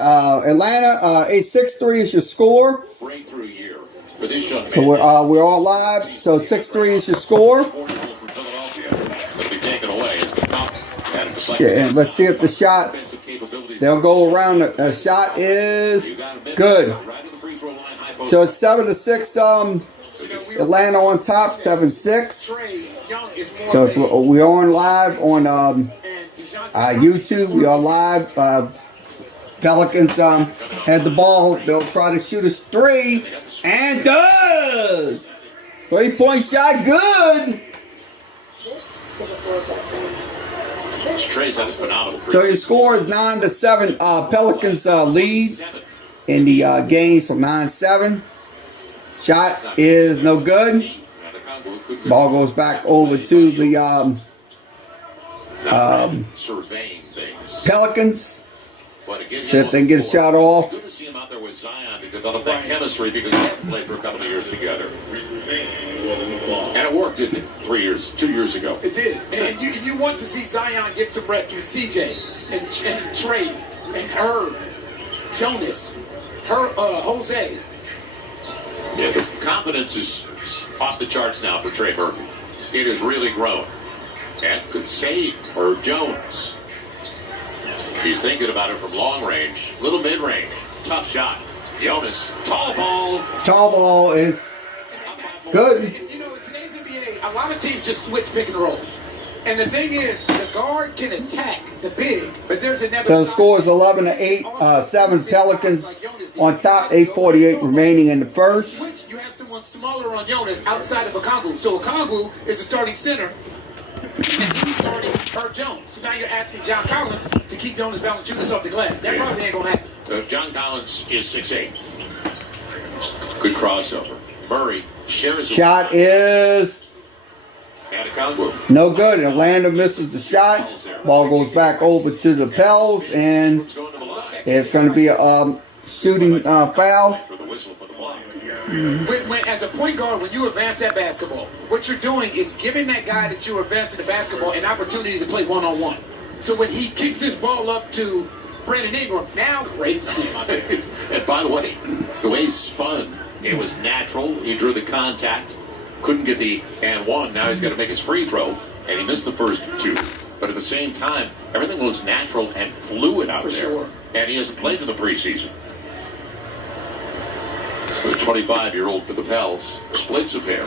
Atlanta, 6-3 is your score. Breakthrough year for this young man. So we're all live. So 6-3 is your score. Yeah, and let's see if the shot. They'll go around. The shot is good. So it's 7-6. Atlanta on top, 7-6. So if we're on live on YouTube, we are live. Pelicans had the ball. They'll try to shoot a 3 and does. 3-point shot, good. So your score is 9-7. Pelicans lead in the games from 9-7. Shot is no good. Ball goes back over to the Pelicans. See if they can get a shot off. Good to see him out there with Zion to develop that chemistry because they haven't played for a couple of years together. And it worked, didn't it? 2 years ago. It did. And you want to see Zion get some reps with CJ and Trey and Herb, Jonas, Jose. Yeah, the confidence is off the charts now for Trey Murphy. It has really grown. And could save Herb Jones. He's thinking about it from long range, little mid range, tough shot. Jonas, tall ball. Tall ball is good. You know, in today's NBA, a lot of teams just switch pick and rolls. And the thing is, the guard can attack the big, but there's another. So the score is 11-8. 7 Pelicans on top. 8:48 remaining in the first. Switch, you have someone smaller on Jonas outside of Okongwu. So Okongwu is the starting center. And he's starting Herb Jones. So now you're asking John Collins to keep Jonas Valanciunas off the glass. That probably ain't gonna happen. John Collins is 6'8". Good crossover. Murray shares. Shot is no good. Atlanta misses the shot. Ball goes back over to the Pels, and it's going to be a shooting foul. As a point guard, when you advance that basketball, what you're doing is giving that guy that you're advancing the basketball an opportunity to play one-on-one. So when he kicks his ball up to Brandon Ingram, now great to see him out there. And by the way he spun, it was natural. He drew the contact, couldn't get the and one. Now he's got to make his free throw, and he missed the first 2. But at the same time, everything looks natural and fluid out there. Sure. And he hasn't played in the preseason. So the 25-year-old for the Pels splits a pair.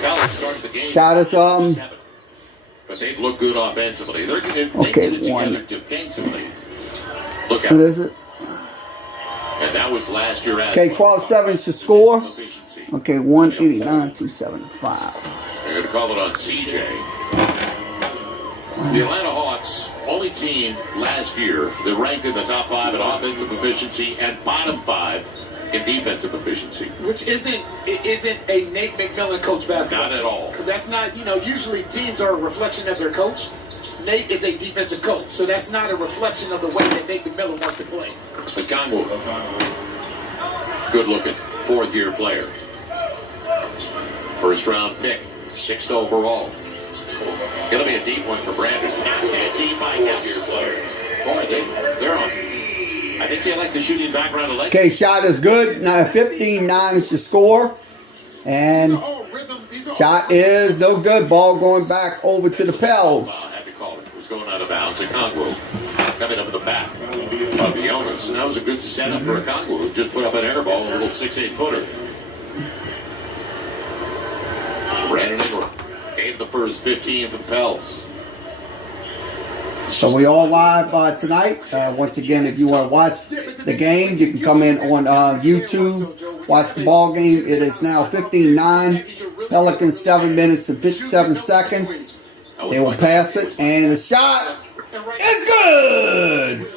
Pels started the game. Shot is but they've looked good offensively. They're going to okay, get it together defensively. Look at what is it? And that was last year. Okay, 12-7 is your score. Okay, 189-275. They're going to call it on CJ. The Atlanta Hawks, only team last year that ranked in the top 5 in offensive efficiency and bottom 5 in defensive efficiency. Which isn't a Nate McMillan coach basketball. Not at all. Because that's not, usually teams are a reflection of their coach. Nate is a defensive coach, so that's not a reflection of the way that Nate McMillan wants to play. Okongwu, good looking, 4th-year player. First round pick, 6th overall. It'll be a deep one for Brandon. Deep by 4th-year player. Boy, they're on. I think they like the shooting background. Okay, shot is good. Now 15-9 is your score. And shot is no good. Ball going back over to the Pels. Had to call it. It was going out of bounds. Okongwu coming up in the back of the owners. And that was a good setup for Okongwu, who just put up an air ball, a little 6'8" footer. Brandon Ingram gave the first 15 for the Pels. So we all live tonight. Once again, if you want to watch the game, you can come in on YouTube, watch the ball game. It is now 15-9. Pelicans 7 minutes and 57 seconds. They will pass it, and the shot is good.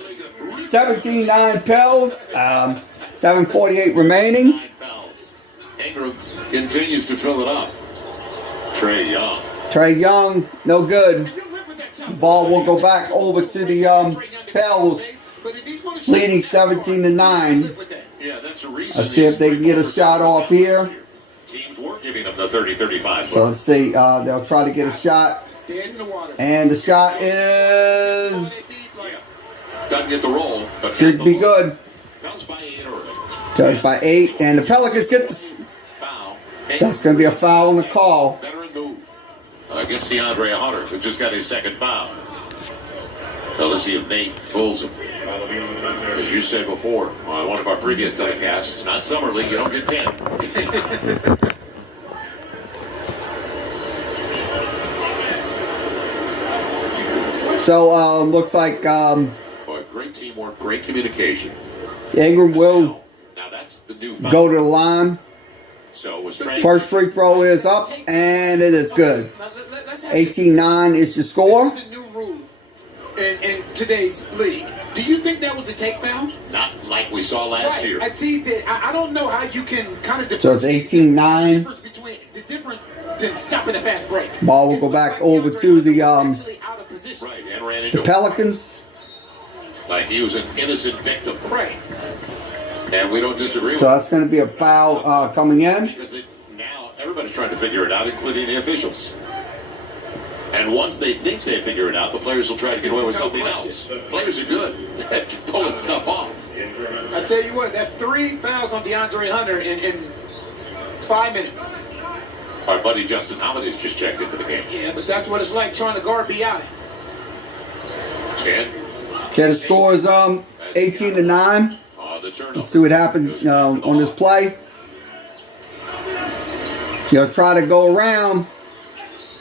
17-9 Pels. 7:48 remaining. Ingram continues to fill it up. Trey Young, no good. The ball will go back over to the Pels, leading 17-9. Let's see if they can get a shot off here. Teams were giving them the 30-35. So let's see. They'll try to get a shot. And the shot is Doesn't get the roll, but Should be good. Pels by 8 already. Judged by 8, and the Pelicans get the. Foul. That's going to be a foul on the call. Veteran move against DeAndre Hunter, who just got his second foul. So let's see if Nate pulls him. As you said before on one of our previous telecasts, not Summer League, you don't get 10. So, looks like Boy, great teamwork, great communication. Ingram will Now that's the new go to the line. So was First free throw is up, and it is good. 18-9 is your score. This is a new rule in today's league. Do you think that was a take foul? Not like we saw last year. I see that. I don't know how you can kind of So it's 18-9. between the difference than stopping a fast break. Ball will go back over to the Right, and ran into Pelicans. like he was an innocent victim. Right. And we don't disagree So with that's going to be a foul coming in. because now everybody's trying to figure it out, including the officials. And once they think they figure it out, the players will try to get away with something else. Players are good at pulling stuff off. I tell you what, that's 3 fouls on DeAndre Hunter in 5 minutes. Our buddy Justin Holiday's just checked into the game. Yeah, but that's what it's like trying to guard BI. And Okay, the score is 18-9. the turnover. Let's see what happens on this play. He'll try to go around,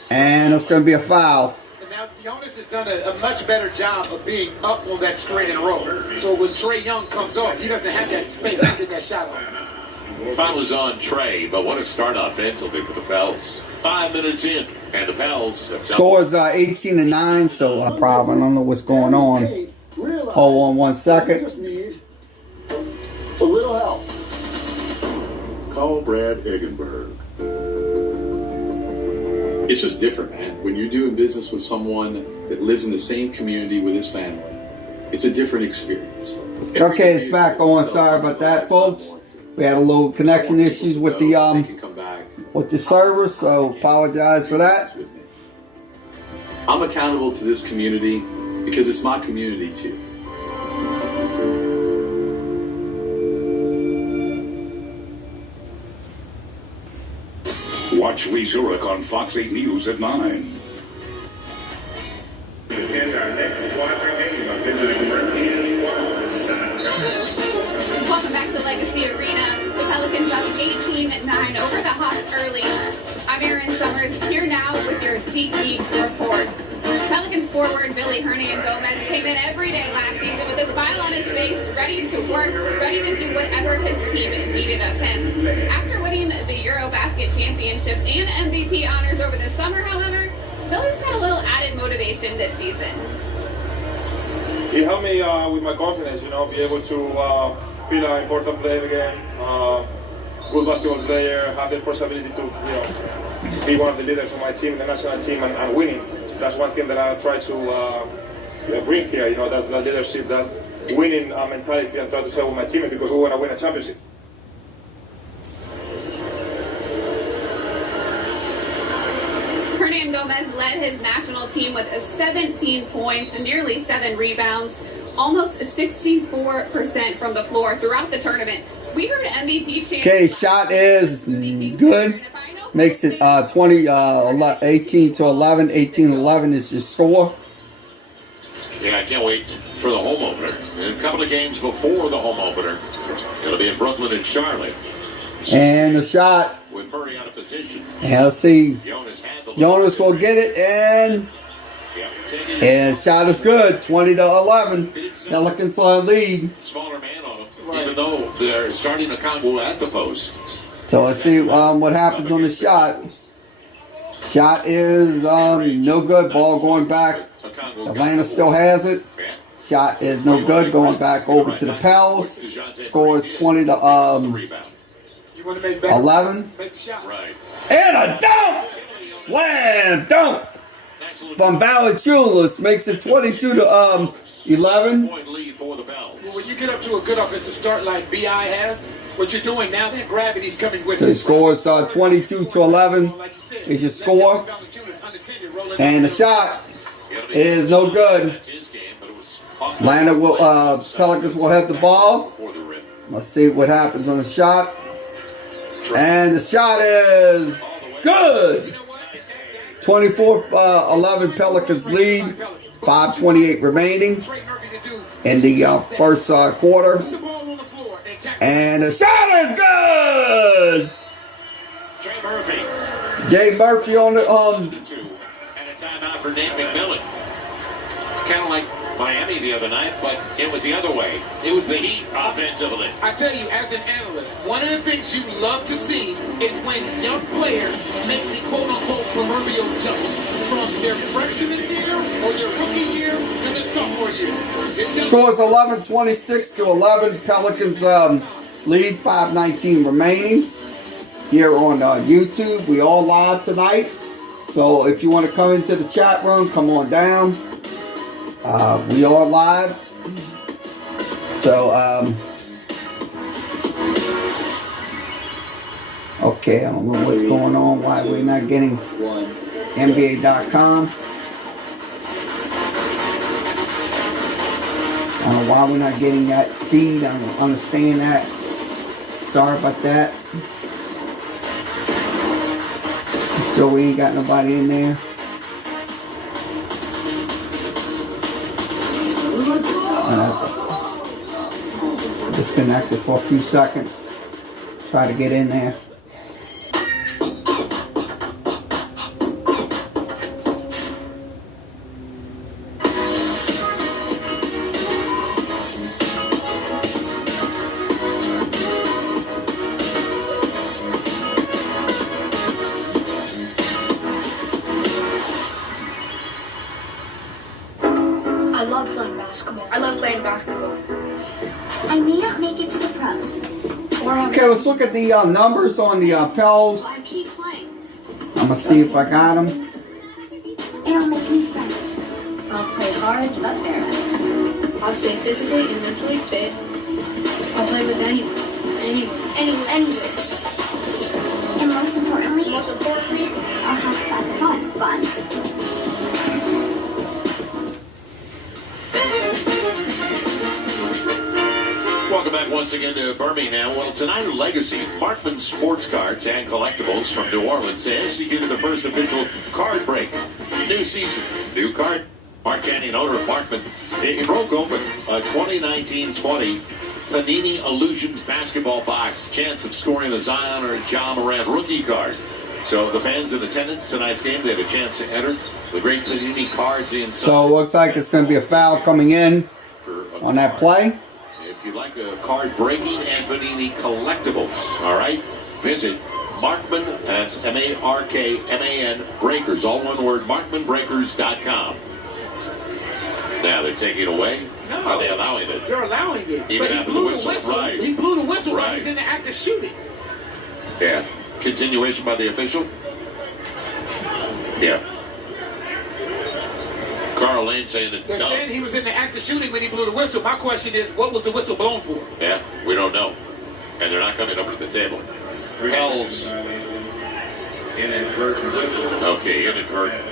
and it's going to be a foul. And now Jonas has done a much better job of being up on that straight and roll. So when Trae Young comes off, he doesn't have that space to get that shot off. Foul is on Trae, but what a start offensively for the Pels. 5 minutes in, and the Pels have Score is 18-9, so I probably don't know what's going on. Hold on 1 second. Just need a little help. Call Brad Eggenberg. It's just different, man. When you're doing business with someone that lives in the same community with his family, it's a different experience. Okay, it's back on. Sorry about that, folks. We had a little connection issues with the server, so apologize for that. I'm accountable to this community because it's my community too. Watch Lee Zurich on Fox 8 News at 9. Welcome back to Legacy Arena. The Pelicans up 18-9 over the Hawks early. I'm Erin Summers, here now with your SeatGeek report. Pelicans forward Billy Hernangomez came in every day last season with a smile on his face, ready to work, ready to do whatever his team needed of him. After winning the Eurobasket Championship and MVP honors over the summer, however, Billy's got a little added motivation this season. It helped me with my confidence, be able to feel an important player again, good basketball player, have the possibility to, be one of the leaders of my team, the national team, and winning. That's one thing that I try to bring here, that's the leadership, that winning mentality, and try to say with my team because we want to win a championship. Hernangomez led his national team with 17 points and nearly 7 rebounds, almost 64% from the floor throughout the tournament. We heard MVP champion. Okay, shot is good. Makes it 18-11. 18-11 is your score. Yeah, I can't wait for the home opener. In a couple of games before the home opener, it'll be in Brooklyn and Charlotte. And the shot. With Murray out of position. And let's see. Jonas will get it, and shot is good. 20-11. Pelicans on lead. Smaller man on him, even though they're starting to combo at the post. So let's see what happens on the shot. Shot is no good. Ball going back. Atlanta still has it. Shot is no good. Going back over to the Pels. Score is 20-11. Right. And a dunk! Slam dunk! From Valanciunas makes it 22-11. Point lead for the Pels. Well, when you get up to a good offensive start like BI has, what you're doing now, that gravity's coming with So the score is 22-11 is your score. And the shot is no good. That's his game, but it was off Atlanta will, Pelicans will have the ball. Let's see what happens on the shot. And the shot is good. 24-11 Pelicans lead. 5:28 remaining in the first quarter. And the shot is good. Jay Murphy on the And a timeout for Nate McMillan. It's kind of like Miami the other night, but it was the other way. It was the Heat offensively. I tell you, as an analyst, one of the things you love to see is when young players make the quote-unquote proverbial jump from their freshman year or their rookie year to their sophomore year. scores 11-26-11. Pelicans lead. 5:19 remaining. Here on YouTube, we all live tonight. So if you want to come into the chat room, come on down. We are live. So, okay, I don't know what's going on, why we're not getting NBA.com. I don't know why we're not getting that feed. I don't understand that. Sorry about that. So we ain't got nobody in there. Disconnected for a few seconds. Try to get in there. I love playing basketball. I love playing basketball. I may not make it to the pros. Okay, let's look at the numbers on the Pels. I keep playing. I'm going to see if I got them. It'll make me friends. I'll play hard, but fair. I'll stay physically and mentally fit. I'll play with anyone. Anywhere. And most importantly, I'll have fun. Welcome back once again to Birmingham. Well, tonight, Legacy, Markman Sports Cards and Collectibles from New Orleans executed the first official card break. New season, new card. Mark Canyon, owner of Markman, he broke open a 2019-20 Panini Illusions basketball box. Chance of scoring a Zion or a Ja Morant rookie card. So the fans in attendance tonight's game, they had a chance to enter the great Panini cards inside. So it looks like it's going to be a foul coming in on that play. If you like a card breaking and Panini collectibles, all right, visit Markman, that's Markman Breakers, all one word, markmanbreakers.com. Now they're taking it away? No. Are they allowing it? They're allowing it. Even But he after blew the whistle, right. He blew the whistle Right. while he's in the act of shooting. Yeah. Continuation by the official? Yeah. Carl Lane saying that They're saying he was in the act of shooting when he blew the whistle. My question is, what was the whistle blown for? Yeah, we don't know. And they're not coming up to the table. Pels. Okay, inadvertent.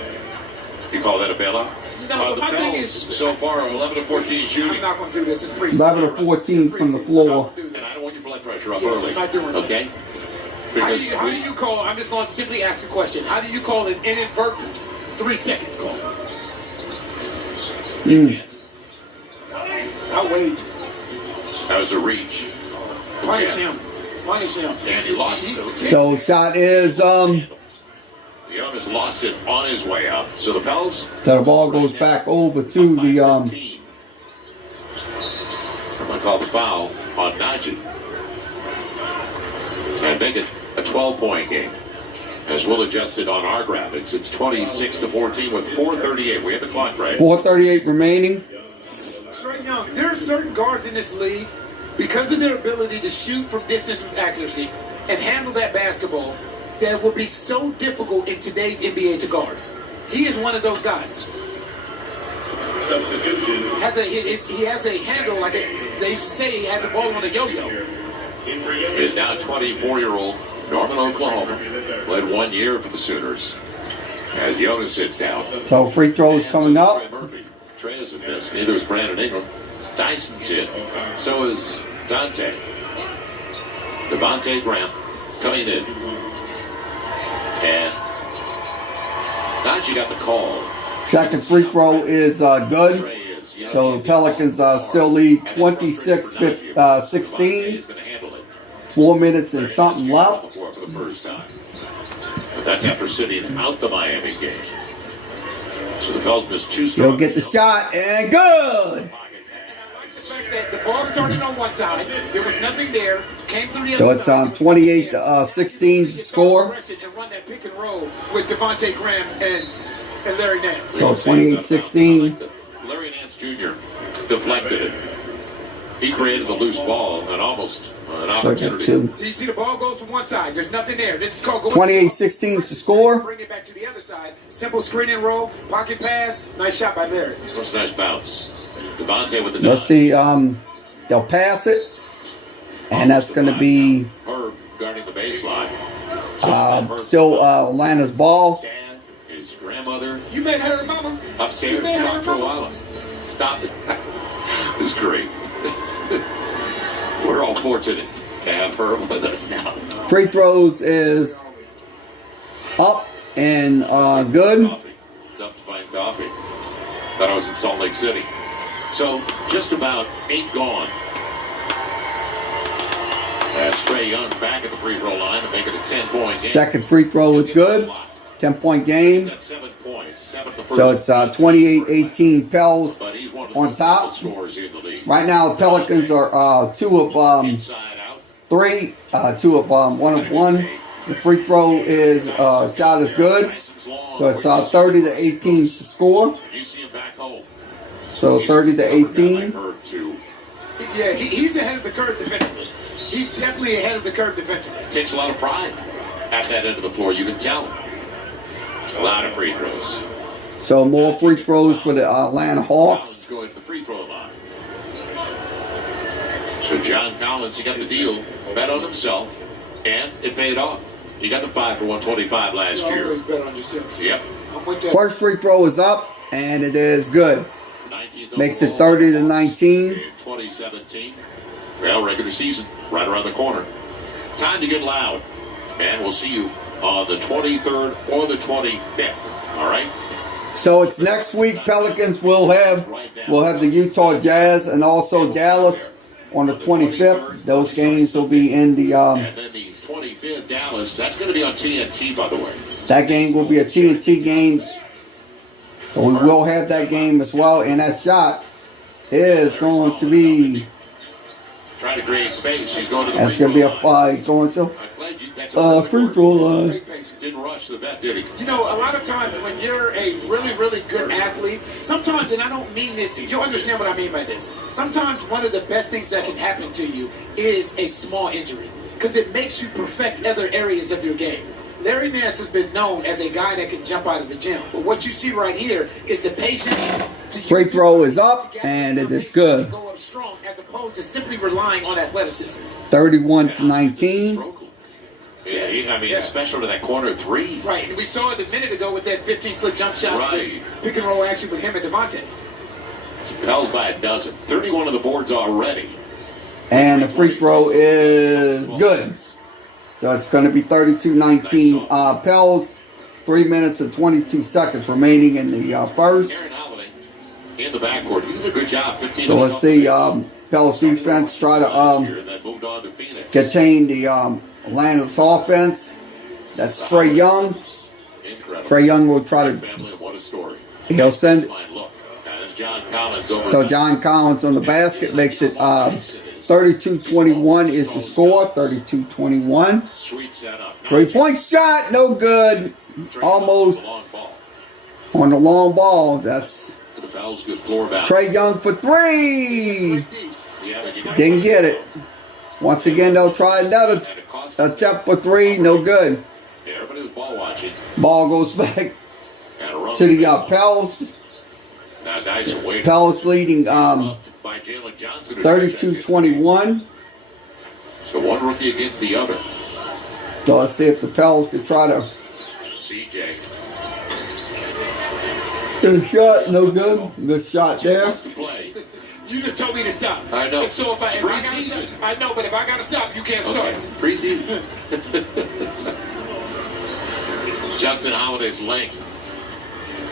You call that a bailout? No, The my thing Pels is, so far are 11 of 14 shooting. I'm not going to do this. It's pretty 11 of 14 from the floor. And I don't want your blood pressure up early. I'm not doing that. Okay? How do Because you call, I'm just going to simply ask a question. How do you call an inadvertent 3 seconds call? I'll wait. that was a reach. Punish him. Punish him. And he lost it. So shot is The Jonas lost it on his way up. So the Pels. so the ball goes back over to the I'm going to call the foul on Najee. And make it a 12-point game. As we'll adjust it on our graphics, it's 26-14 with 4:38. We have the clock, right? 4:38 remaining. Trae Young, there are certain guards in this league, because of their ability to shoot from distance with accuracy and handle that basketball, that would be so difficult in today's NBA to guard. He is one of those guys. Substitution. He has a handle, like they say he has a ball on a yo-yo. Is now 24-year-old Norman, Oklahoma. Played 1 year for the Sooners. As Jonas sits down. So free throws coming up. Trey hasn't missed. Neither is Brandon Ingram. Dyson's in. So is Dante. Devontae Graham coming in. And Najee got the call. Second free throw is good. So the Pelicans still lead 26-16. 4 minutes and something left. For the first time. But that's after sitting out the Miami game. So the Pels missed 2 straight. He'll get the shot and good. The ball started on one side. There was nothing there. Came through the So other it's side. on 28-16 score. And run that pick and roll with Devontae Graham and Larry Nance. So 28-16. Larry Nance Jr. deflected it. He created the loose ball and almost an opportunity. So you see the ball goes from one side. There's nothing there. This is called going 28-16 is the score. Bring it back to the other side. Simple screen and roll. Pocket pass. Nice shot by Larry. That was a nice bounce. Devontae with the Let's see. They'll pass it. And that's going to be Herb guarding the baseline. still Atlanta's ball. Dad, his grandmother. You met her, Mama. Upstairs, talked for a while. Stop it. It's great. We're all fortunate to have her with us now. Free throws is up and good. It's up to find coffee. Thought I was in Salt Lake City. So, just about 8 gone. That's Trae Young back at the free throw line to make it a 10-point game. Second free throw is good. 10-point game. That's 7 points. 7 the first. So it's 28-18 Pels But he's one of on the top. scorers in the league. Right now the Pelicans are 2 of Inside out. 3, 2 of 1 of 1. The free throw is shot is good. So it's 30-18 to score. You see him back home. So 30-18. Yeah, he's ahead of the curve defensively. He's definitely ahead of the curve defensively. Takes a lot of pride at that end of the floor. You can tell. A lot of free throws. So more free throws for the Atlanta Hawks. Going to the free throw line. So John Collins, he got the deal, bet on himself, and it paid off. He got the 5 for 125 last year. Always bet on yourself. Yep. I'm with that. First free throw is up, and it is good. 19th Makes it overall 30-19. in 2017. Well, regular season, right around the corner. Time to get loud. And we'll see you on the 23rd or the 25th. All right? So it's next week. Pelicans will have the Utah Jazz and also Dallas on the 25th. Those games will be in the And then the 25th, Dallas. That's going to be on TNT, by the way. that game will be a TNT game. So we will have that game as well, and that shot is going to be. Trying to create space. She's going to the That's free going to be a throw line. going to That's free throw line. Didn't rush the bet, did he? You know, a lot of times when you're a really, really good athlete, sometimes, and I don't mean this, you'll understand what I mean by this. Sometimes one of the best things that can happen to you is a small injury because it makes you perfect other areas of your game. Larry Nance has been known as a guy that can jump out of the gym. But what you see right here is the patience. Free throw is up, and it is good. Go up strong as opposed to simply relying on athleticism. 31-19. Yeah, I mean, especially to that corner 3. Right, and we saw it a minute ago with that 15-foot jump shot. Right. Pick and roll action with him and Devontae. Pels by a dozen. 31 of the boards already. And the free throw is good. So it's going to be 32-19 Pels. 3 minutes and 22 seconds remaining in the first. Aaron Holiday in the backcourt. He did a good job. 15 So let's see. Pels defense try to contain the Atlanta's offense. That's Trae Young. Trae Young will try to. He'll send. So John Collins on the basket makes it 32-21 is the score. 32-21. 3-point shot, no good. Almost on the long ball. That's Trae Young for 3. Didn't get it. Once again, they'll try another attempt for 3. No good. Ball goes back to the Pels. Pels leading 32-21. So one rookie against the other. So let's see if the Pels can try to. CJ. Good shot, no good. Good shot there. Wants to play. You just told me to stop. I know. So if I gotta Preseason. stop, I know, but if I gotta stop, you can't start. Okay. Preseason. Justin Holiday's length.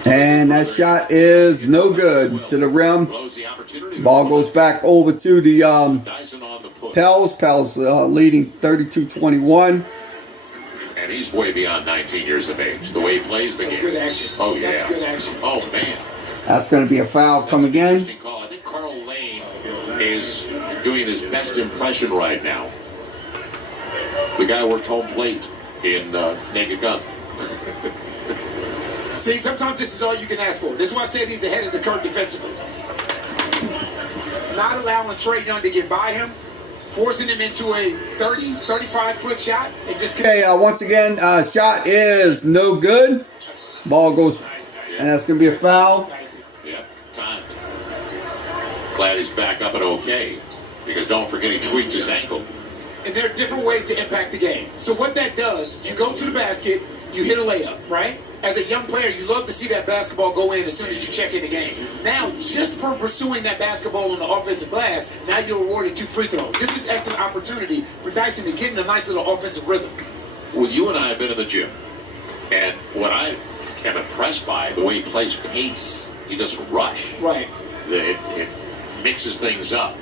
And that shot is no good to the rim. Blows the opportunity. Ball goes back over to the Dyson on the push. Pels. Pels leading 32-21. And he's way beyond 19 years of age. The way he plays the That's game. good action. Oh, yeah. That's good action. Oh, man. That's going to be a foul. Come again. Interesting call. I think Carl Lane is doing his best impression right now. The guy worked home plate in Naked Gun. See, sometimes this is all you can ask for. This is why I said he's ahead of the curve defensively. Not allowing Trae Young to get by him, forcing him into a 30, 35-foot shot, and just... Okay, once again, shot is no good. Ball goes, and that's going to be a foul. Yeah, time. Glad he's back up and okay. Because don't forget he tweaked his ankle. And there are different ways to impact the game. So what that does, you go to the basket, you hit a layup, right? As a young player, you love to see that basketball go in as soon as you check in the game. Now, just for pursuing that basketball on the offensive glass, now you're awarded 2 free throws. This is excellent opportunity for Dyson to get in a nice little offensive rhythm. Well, you and I have been in the gym. And what I am impressed by, the way he plays pace. He doesn't rush. Right. It mixes things up.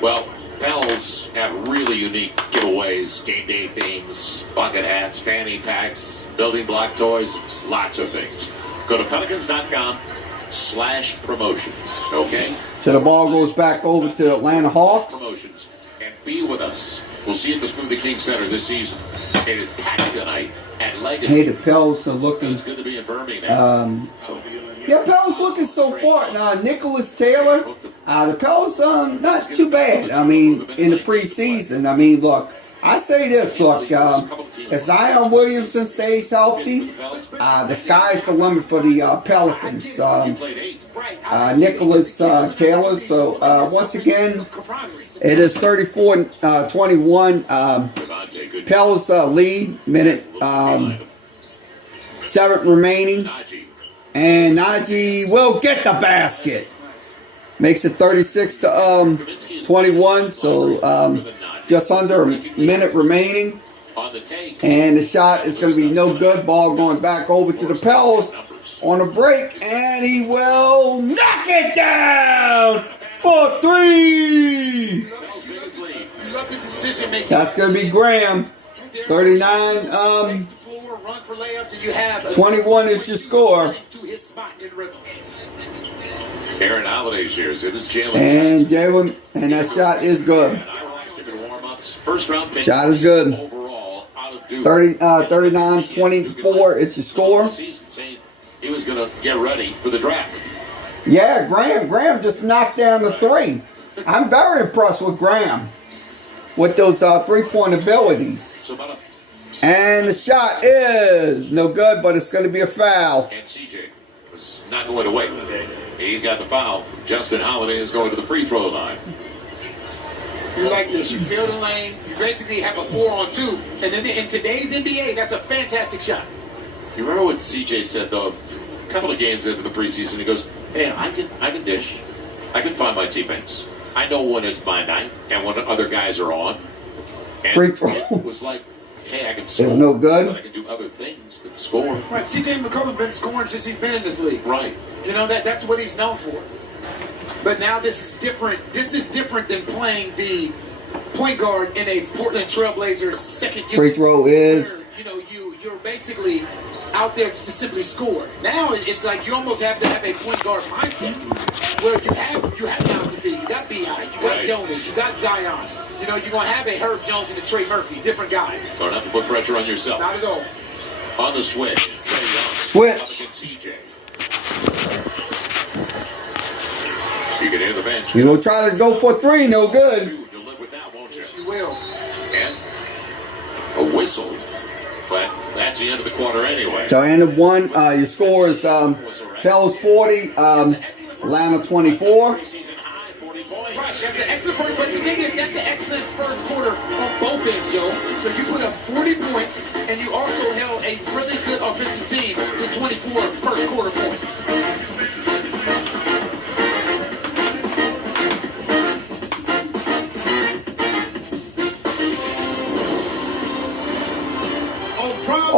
Well, Pels have really unique giveaways, game day themes, bucket hats, fanny packs, building block toys, lots of things. Go to Pelicans.com/promotions, okay? So the ball goes back over to the Atlanta Hawks. Promotions. And be with us. We'll see you at the Smoothie King Center this season. It is packed tonight at Legacy. Hey, the Pels are looking... It's good to be in Birmingham. Yeah, Pels looking so far. Nicholas Taylor, the Pels, not too bad. I mean, in the preseason. I mean, look, I say this, look, if Zion Williamson stays healthy, the sky's the limit for the Pelicans. Nicholas Taylor. So, once again, it is 34-21. Pels lead, minute 7 remaining. And Najee will get the basket. Makes it 36-21. So just under a minute remaining. And the shot is going to be no good. Ball going back over to the Pels on a break. And he will knock it down for 3. That's going to be Graham. 39. 21 is your score. Aaron Holiday's years. It is Jalen. And Jalen, and that shot is good. First round pick. Shot is good. Overall, out of Duke. 39-24 is your score. He was going to get ready for the draft. Yeah, Graham just knocked down the 3. I'm very impressed with Graham with those 3-point abilities. And the shot is no good, but it's going to be a foul. And CJ was not going away. He's got the foul. Justin Holiday is going to the free throw line. You like this. You fill the lane. You basically have a 4-on-2. And then in today's NBA, that's a fantastic shot. You remember what CJ said, though, a couple of games into the preseason? He goes, hey, I can dish. I can find my teammates. I know when it's my night and when other guys are on. And free throw. It was like, hey, I can score. It's no good. But I can do other things than score. Right. CJ McCollum's been scoring since he's been in this league. Right. You know, that's what he's known for. But now this is different. This is different than playing the point guard in a Portland Trailblazers second year. Free throw is... Where, you're basically out there just to simply score. Now it's like you almost have to have a point guard mindset where you have Dr. B, you got B.I., you got Jonas, you got Zion. You know, you're going to have a Herb Jones and a Trey Murphy, different guys. Don't have to put pressure on yourself. Not at all. On the switch. Switch. CJ. You can hear the bench. You will try to go for 3, no good. You'll live with that, won't you? Yes, you will. And a whistle. But that's the end of the quarter anyway. So end of 1, your score is Pels 40, Atlanta 24. Right, that's an excellent first, but the thing is, that's an excellent first quarter on both ends, Joe. So you put up 40 points, and you also held a really good offensive team to 24 first quarter points.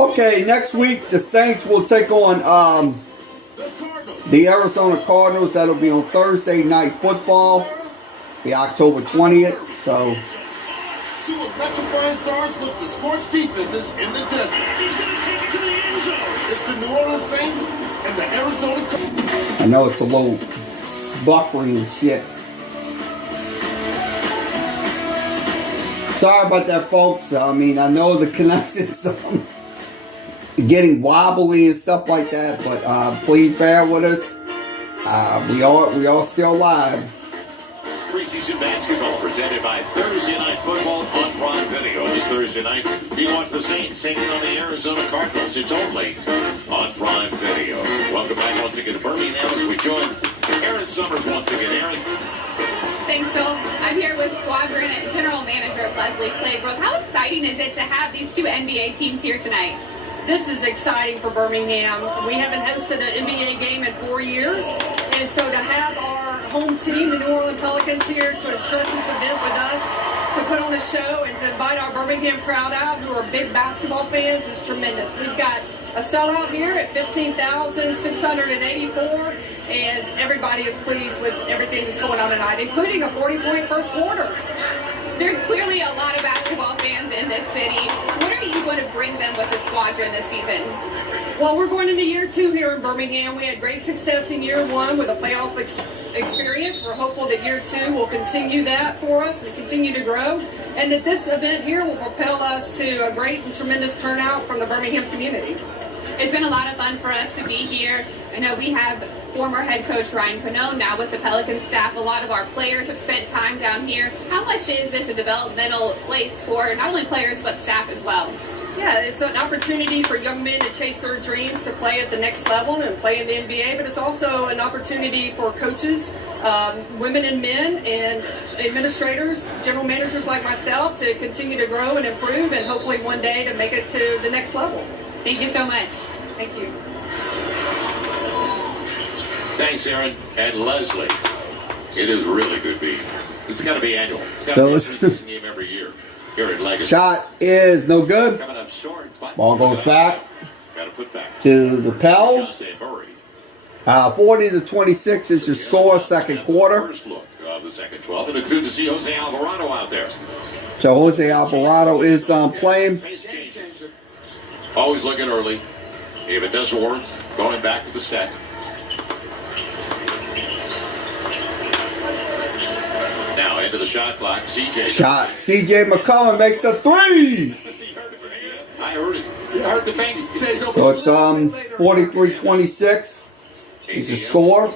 Okay, next week the Saints will take on the Arizona Cardinals. That'll be on Thursday Night Football, be October 20th. So Two electrifying stars look to score defenses in the desert. It's the New Orleans Saints and the Arizona Cardinals. I know it's a little buffering and shit. Sorry about that, folks. I mean, I know the connection's getting wobbly and stuff like that, but please bear with us. We are still live. Preseason basketball presented by Thursday Night Football on Prime Video. This Thursday night, you watch the Saints taking on the Arizona Cardinals. It's only on Prime Video. Welcome back once again to Birmingham as we join Aaron Summers once again. Aaron. Thanks, Phil. I'm here with Squadron General Manager Leslie Claybrook. How exciting is it to have these two NBA teams here tonight? This is exciting for Birmingham. We haven't hosted an NBA game in 4 years, and so to have our home team, the New Orleans Pelicans, here to entrust this event with us, to put on a show and to invite our Birmingham crowd out who are big basketball fans is tremendous. We've got a sellout here at 15,684, and everybody is pleased with everything that's going on tonight, including a 40-point first quarter. There's clearly a lot of basketball fans in this city. What are you going to bring them with the Squadron this season? Well, we're going into year 2 here in Birmingham. We had great success in year 1 with a playoff experience. We're hopeful that year 2 will continue that for us and continue to grow. And that this event here will propel us to a great and tremendous turnout from the Birmingham community. It's been a lot of fun for us to be here. I know we have former head coach Ryan Pannone now with the Pelicans staff. A lot of our players have spent time down here. How much is this a developmental place for not only players but staff as well? Yeah, it's an opportunity for young men to chase their dreams, to play at the next level and play in the NBA, but it's also an opportunity for coaches, women and men, and administrators, general managers like myself to continue to grow and improve and hopefully one day to make it to the next level. Thank you so much. Thank you. Thanks, Aaron and Leslie. It is really good being. This has got to be annual. It's got to be a preseason game every year here at Legacy. Shot is no good. Coming up short, Ball goes back got to put back to the Pels. 40-26 is your score, second quarter. First look of the second 12, and it's good to see Jose Alvarado out there. So Jose Alvarado is playing. Always looking early. If it doesn't work, going back to the set. Now into the shot clock. CJ McCollum makes a 3. I heard it. You heard the bang. So it's 43-26 is the score.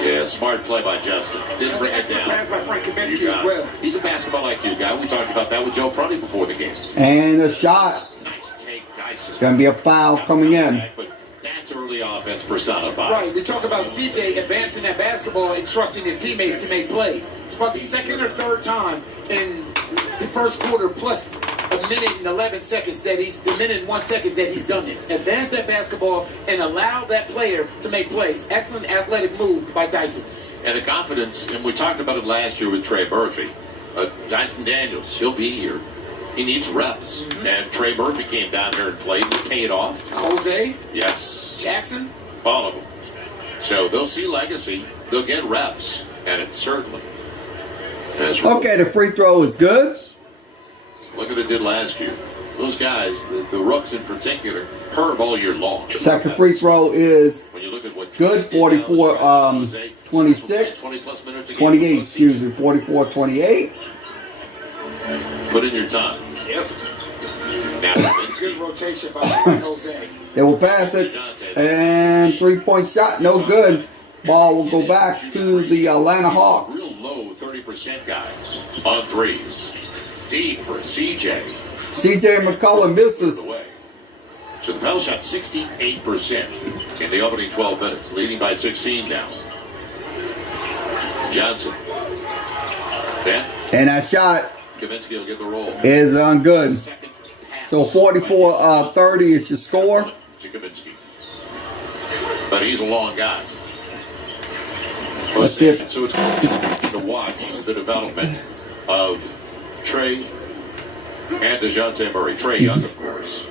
Yeah, smart play by Justin. Didn't bring it down. Pass by Frank Kaminsky as well. He's a basketball IQ guy. We talked about that with Joe Prunty before the game. And a shot. Nice take, guys. It's going to be a foul coming in. But that's early offense personified. Right. They talk about CJ advancing that basketball and trusting his teammates to make plays. It's about the second or third time in the first quarter plus a minute and 11 seconds that he's done this. Advance that basketball and allow that player to make plays. Excellent athletic move by Dyson. And the confidence, and we talked about it last year with Trey Murphy. Dyson Daniels, he'll be here. He needs reps. Mm-hmm. And Trey Murphy came down here and played and paid off. Jose? Yes. Jackson? All of them. So they'll see legacy. They'll get reps. And it certainly has reps. Okay, the free throw is good. Look at what it did last year. Those guys, the rooks in particular, Herb all year long. Second free throw is when you look at what good, 44-26. 28, excuse me, 44-28. Put in your time. Yep. Now, good rotation by Jose. They will pass it, and three-point shot, no good. Ball will go back to the Atlanta Hawks. Real low 30% guy on threes. Deep for CJ. CJ McCollum misses. So the Pels shot 68% in the opening 12 minutes, leading by 16 now. Johnson. Ben. And that shot Kaminsky will get the roll. Is good. So 44-30 is your score. To Kaminsky. But he's a long guy. Let's see it. So it's to watch the development of Trey and DeJounte Murray. Trae Young, of course.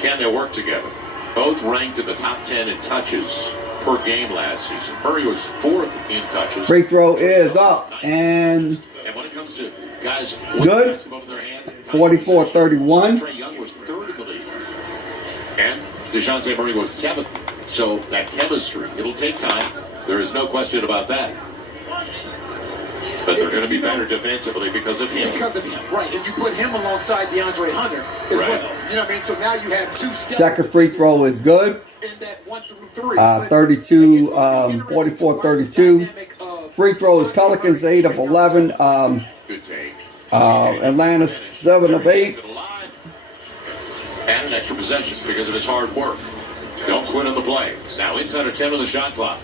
Can they work together? Both ranked in the top 10 in touches per game last season. Murray was 4th in touches. Free throw is up and when it comes to guys good. 44-31. Trae Young was 3rd in the league. And DeJounte Murray was 7th. So that chemistry, it'll take time. There is no question about that. But they're going to be better defensively because of him. Because of him, right. And you put him alongside DeAndre Hunter as well. You know what I mean? So now you have 2 steps. Second free throw is good. In that 1 through 3. 44-32. Free throws, Pelicans 8 of 11. Good take. Atlanta 7 of 8. And an extra possession because of his hard work. Don't quit on the play. Now inside of 10 on the shot clock.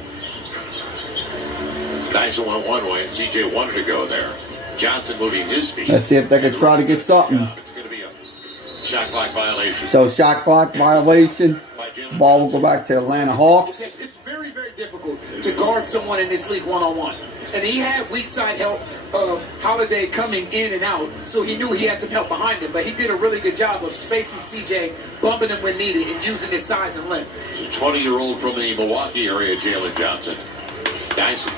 Dyson went one way and CJ wanted to go there. Johnson moving his feet. Let's see if they can try to get something. It's going to be a shot clock violation. So shot clock violation. Ball will go back to Atlanta Hawks. It's very, very difficult to guard someone in this league one-on-one. And he had weak side help of Holiday coming in and out, so he knew he had some help behind him. But he did a really good job of spacing CJ, bumping him when needed, and using his size and length. 20-year-old from the Milwaukee area, Jalen Johnson. Dyson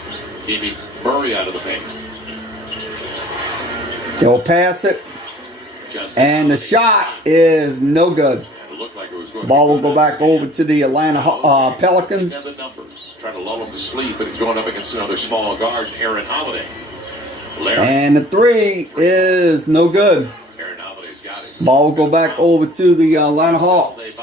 keeping Murray out of the paint. They'll pass it. And the shot is no good. Ball will go back over to the Atlanta Pelicans. Trying to lull him to sleep, but he's going up against another small guard, Aaron Holiday. And the 3 is no good. Aaron Holiday's got it. Ball will go back over to the Atlanta Hawks.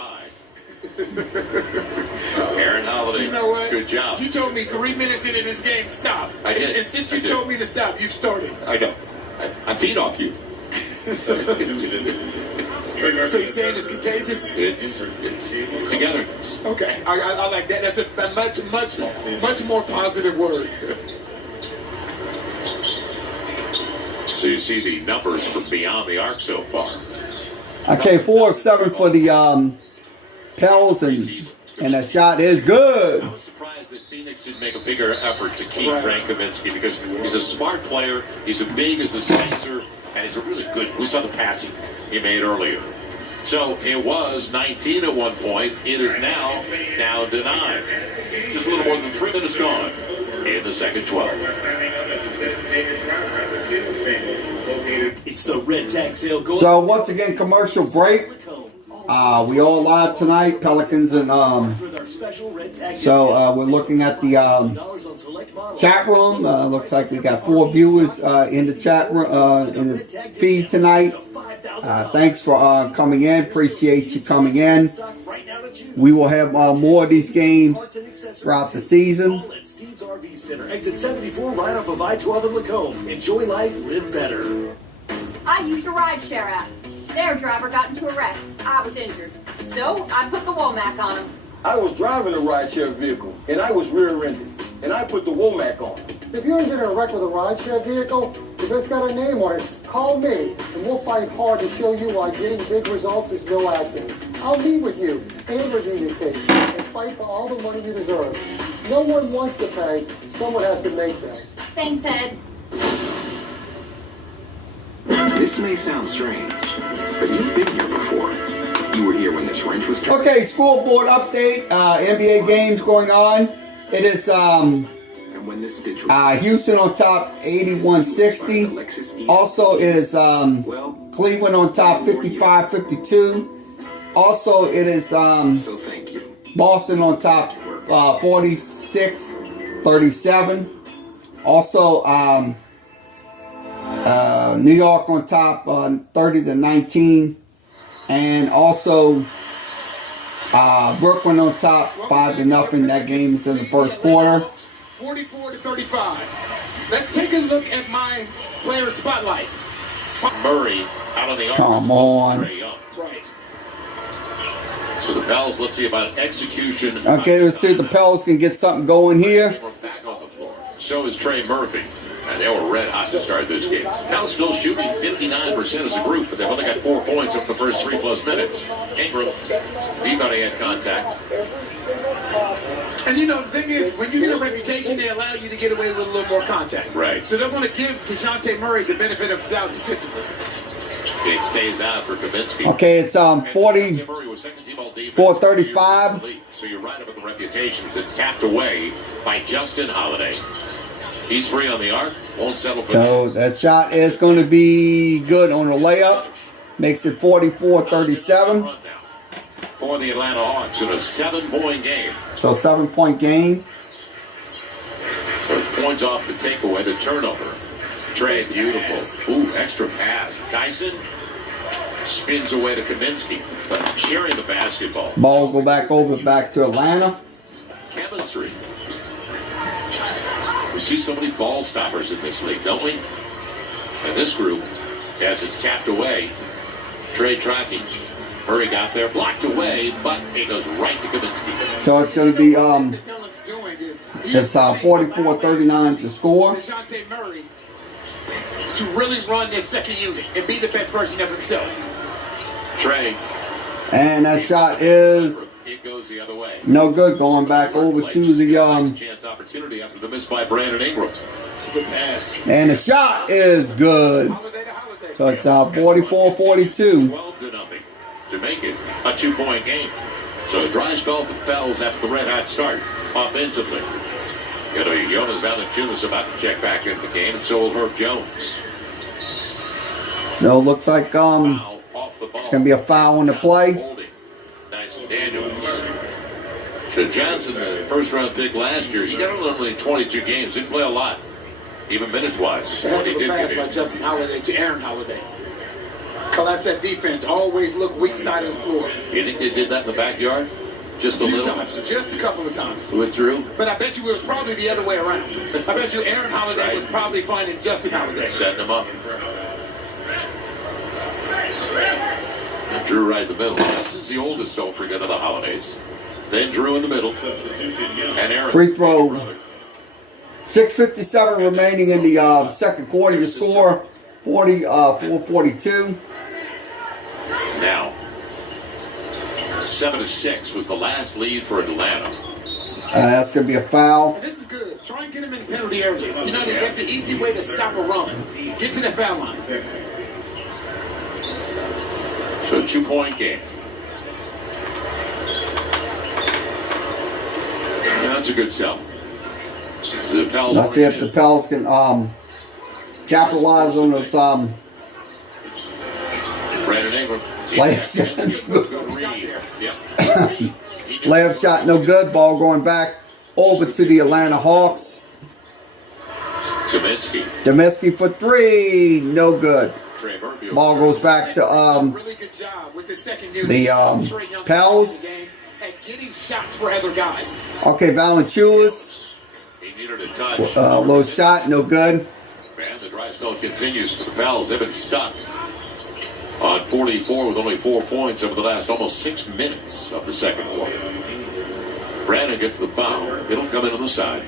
Aaron Holiday, you know what? Good job. You told me 3 minutes into this game, stop. I did. And since you told me to stop, you've started. I know. I feed off you. So you're saying it's contagious? It's togetherness. Okay, I like that. That's a much more positive word. So you see the numbers from beyond the arc so far. Okay, 4 of 7 for the Pels, and that shot is good. I was surprised that Phoenix didn't make a bigger effort to keep Frank Kaminsky because he's a smart player, he's as big as a spacer, and he's a really good. We saw the passing he made earlier. So it was 19 at one point. It is now down to 9. Just a little more than 3 minutes gone in the second 12. It's the Red Tag Sale. So once again, commercial break. We all live tonight, Pelicans, and so we're looking at the chat room. Looks like we got 4 viewers in the chat room, in the feed tonight. Thanks for coming in. Appreciate you coming in. We will have more of these games throughout the season. Exit 74 right off of I-12 in Lacombe. Enjoy life, live better. I used a rideshare app. Their driver got into a wreck. I was injured. So I put the Womack on him. I was driving a rideshare vehicle, and I was rear-ended, and I put the Womack on. If you're in a wreck with a rideshare vehicle, if it's got a name on it, call me, and we'll fight hard to show you why getting big results is no accident. I'll meet with you and review your case and fight for all the money you deserve. No one wants to pay. Someone has to make them. Thanks, Ed. This may sound strange, but you've been here before. You were here when this wrench was... Okay, scoreboard update. NBA games going on. It is Houston on top, 81-60. Also, it is Cleveland on top, 55-52. Also, it is Boston on top, 46-37. Also, New York on top, 30-19. And also, Brooklyn on top, 5-0. That game is in the first quarter. 44-35. Let's take a look at my player spotlight. Murray out on the arm. Come on. Right. So the Pels, let's see about execution. Okay, let's see if the Pels can get something going here. Back on the floor. So is Trey Murphy. And they were red hot to start this game. Pels still shooting 59% as a group, but they've only got 4 points over the first 3+ minutes. Ingram, he thought he had contact. And you know, the thing is, when you get a reputation, they allow you to get away with a little more contact. Right. So they're going to give DeJounte Murray the benefit of the doubt defensively. It stays out for Kaminsky. Okay, it's 44-35. So you're right about the reputations. It's tapped away by Justin Holiday. He's free on the arc. Won't settle for So that shot is going to be good on the layup. Makes it 44-37. For the Atlanta Hawks in a 7-point game. So 7-point game. So points off the takeaway, the turnover. Trey, beautiful. Ooh, extra pass. Dyson spins away to Kaminsky, but sharing the basketball. Ball go back to Atlanta. Chemistry. We see so many ball stoppers in this league, don't we? And this group, as it's tapped away, Trey tracking. Murray got there, blocked away, but it goes right to Kaminsky. So it's going to be it's 44-39 to score. DeJounte Murray to really run this second unit and be the best version of himself. Trey. And that shot is it goes the other way. No good. Going back over to the chance opportunity after the miss by Brandon Ingram. It's a good pass. And the shot is good. So it's 44-42. 12-0 to make it a 2-point game. So a dry spell for the Pels after the red hot start offensively. Jonas Valanciunas about to check back into the game, and so will Herb Jones. So it looks like it's going to be a foul on the play. Nice and Daniels. So Johnson, the first-round pick last year, he got only 22 games. Didn't play a lot, even minutes-wise. It's a heck of a pass by Justin Holiday to Aaron Holiday. Collapse that defense. Always look weak side of the floor. You think they did that in the backyard? Just a little? Times, just a couple of times. Went through? But I bet you it was probably the other way around. I bet you Aaron Holiday was probably finding Justin Holiday. Setting him up. And Drew right in the middle. Justin's the oldest, don't forget, of the Holidays. Then Drew in the middle. And Aaron. Free throw. 6:57 remaining in the second quarter. You score 44-42. Now, 7-6 was the last lead for Atlanta. That's going to be a foul. And this is good. Try and get him in the penalty early. You know, that's the easy way to stop a run. Get to the foul line. So 2-point game. And that's a good sell. The Pels. Let's see if the Pels can capitalize on those Brandon Ingram. Layup shot no good. Ball going back over to the Atlanta Hawks. Kaminsky for three. No good. Ball goes back to the Pels. Getting shots for other guys. Okay, Valanciunas. Low shot, no good. And the dry spell continues for the Pels. They've been stuck on 44 with only 4 points over the last almost 6 minutes of the second quarter. Brandon gets the foul. It'll come in on the side.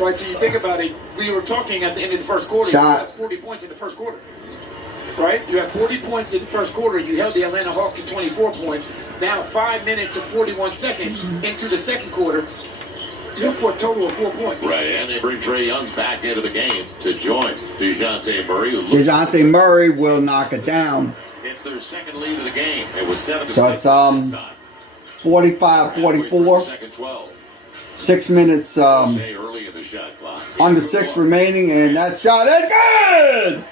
Right, so you think about it, we were talking at the end of the first quarter. Shot. You had 40 points in the first quarter. Right? You had 40 points in the first quarter. You held the Atlanta Hawks to 24 points. Now 5 minutes and 41 seconds into the second quarter. You're for a total of 4 points. Right, and they bring Trae Young back into the game to join DeJounte Murray. DeJounte Murray will knock it down. It's their second lead of the game. It was 7-6. So it's 45-44. 6 minutes under 6 remaining, and that shot is good!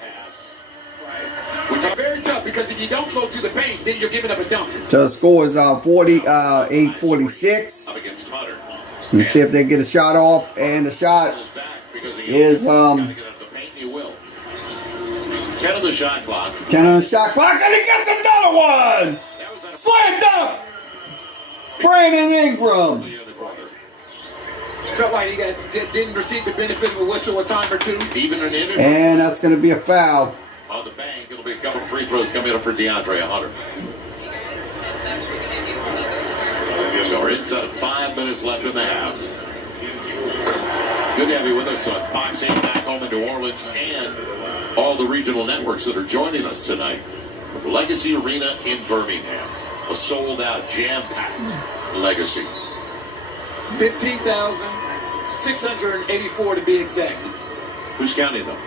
Which is very tough because if you don't go to the paint, then you're giving up a dunk. So the score is 48-46. Let's see if they get a shot off, and the shot is 10 on the shot clock. 10 on the shot clock, and he gets another one! Slam dunk! Brandon Ingram. Felt like he didn't receive the benefit of a whistle a time or two. Even an interview. And that's going to be a foul. On the bank, it'll be a couple of free throws coming up for DeAndre Hunter. So we're inside of 5 minutes left in the half. Good to have you with us on Fox 8 back home in New Orleans and all the regional networks that are joining us tonight. Legacy Arena in Birmingham. A sold-out, jam-packed Legacy. 15,684 to be exact. Who's counting them?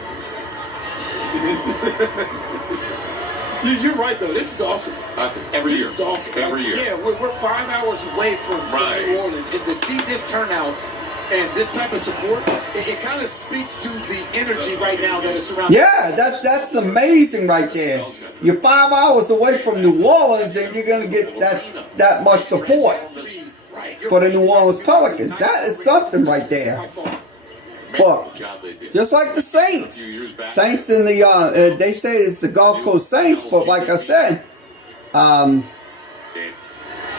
You're right, though. This is awesome. Every year. This is awesome. Every year. Yeah, we're 5 hours away from New Orleans. And to see this turnout and this type of support, it kind of speaks to the energy right now that is surrounding. Yeah, that's amazing right there. You're 5 hours away from New Orleans, and you're going to get that much support for the New Orleans Pelicans. That is something right there. But just like the Saints in the they say it's the Gulf Coast Saints, but like I said,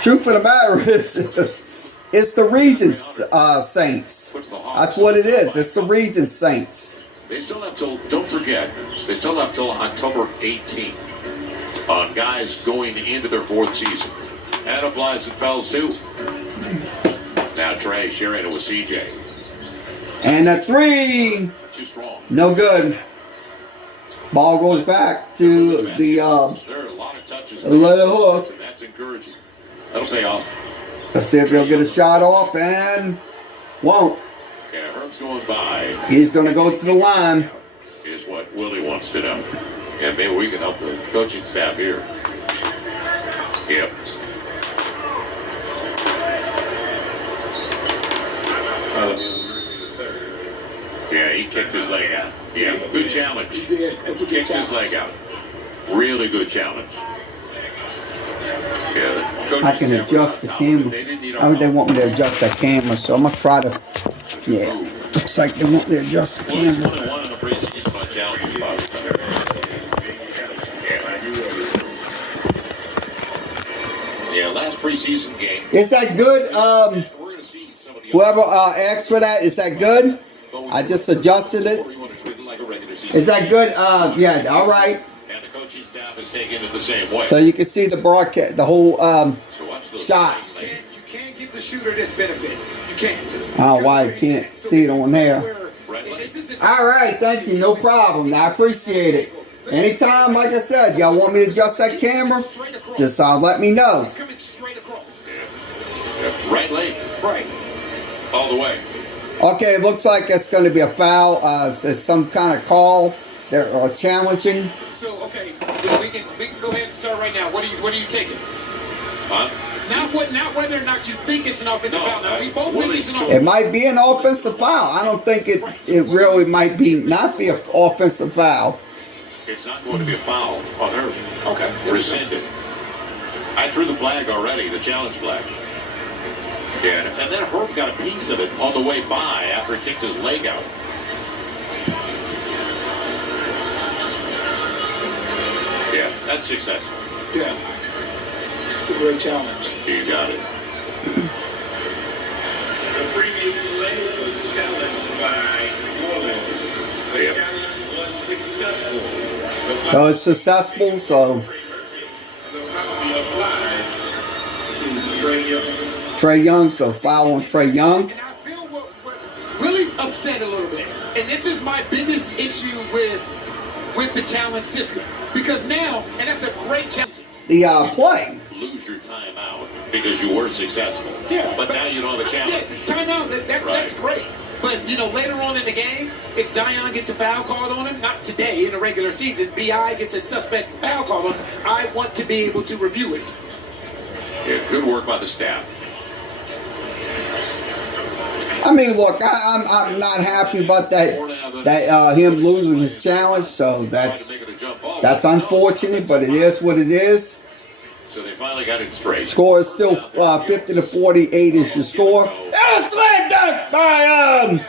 truth of the matter is, it's the Regents Saints. That's what it is. It's the Regents Saints. They still have till, don't forget, they still have till October 18th on guys going into their 4th season. That applies to Pels too. Now Trey sharing it with CJ. And a 3, no good. Ball goes back to the little hook. That's encouraging. That'll pay off. Let's see if he'll get a shot off, and won't. Yeah, Herb's going by. He's going to go to the line. Is what Willie wants to know. And maybe we can help the coaching staff here. Yep. Yeah, he kicked his leg out. Yeah, good challenge. He did. That's a good kicked his leg out. Really good challenge. Yeah, I can adjust the camera. They want me to adjust that camera, so I'm going to try to. Yeah, looks like they want me to adjust the camera. Yeah, last preseason game. Is that good? Whoever asked for that, is that good? I just adjusted it. Is that good? Yeah, all right. And the coaching staff is taking it the same way. So you can see the broadcast, the whole shots. You can't give the shooter this benefit. You can't. I don't know why you can't see it on there. All right, thank you. No problem. I appreciate it. Anytime, like I said, y'all want me to adjust that camera, just let me know. Right leg. Right. All the way. Okay, it looks like it's going to be a foul. It's some kind of call. They're challenging. So, okay, we can go ahead and start right now. What are you taking? Not whether or not you think it's an offensive foul. Now, we both think it's an offensive foul. It might be an offensive foul. I don't think it really might not be an offensive foul. It's not going to be a foul on her. Okay. Rescinded. I threw the flag already, the challenge flag. Yeah, and then Herb got a piece of it on the way by after he kicked his leg out. Yeah, that's successful. Yeah. It's a great challenge. You got it. The previous play was challenged by New Orleans. The challenge was successful. So it's successful, so. The penalty applied to Trae Young. Trae Young, so foul on Trae Young. And I feel what Willie's upset a little bit. And this is my biggest issue with the challenge system. Because now, and that's a great challenge. The play. Lose your timeout because you were successful. Yeah. But now you don't have a challenge. Yeah, timeout, that's great. But, later on in the game, if Zion gets a foul called on him, not today in the regular season, B.I. gets a suspect foul called on him, I want to be able to review it. Yeah, good work by the staff. I mean, look, I'm not happy about that him losing his challenge, so that's unfortunate, but it is what it is. So they finally got it straight. Score is still 50-48 is your score. And a slam dunk by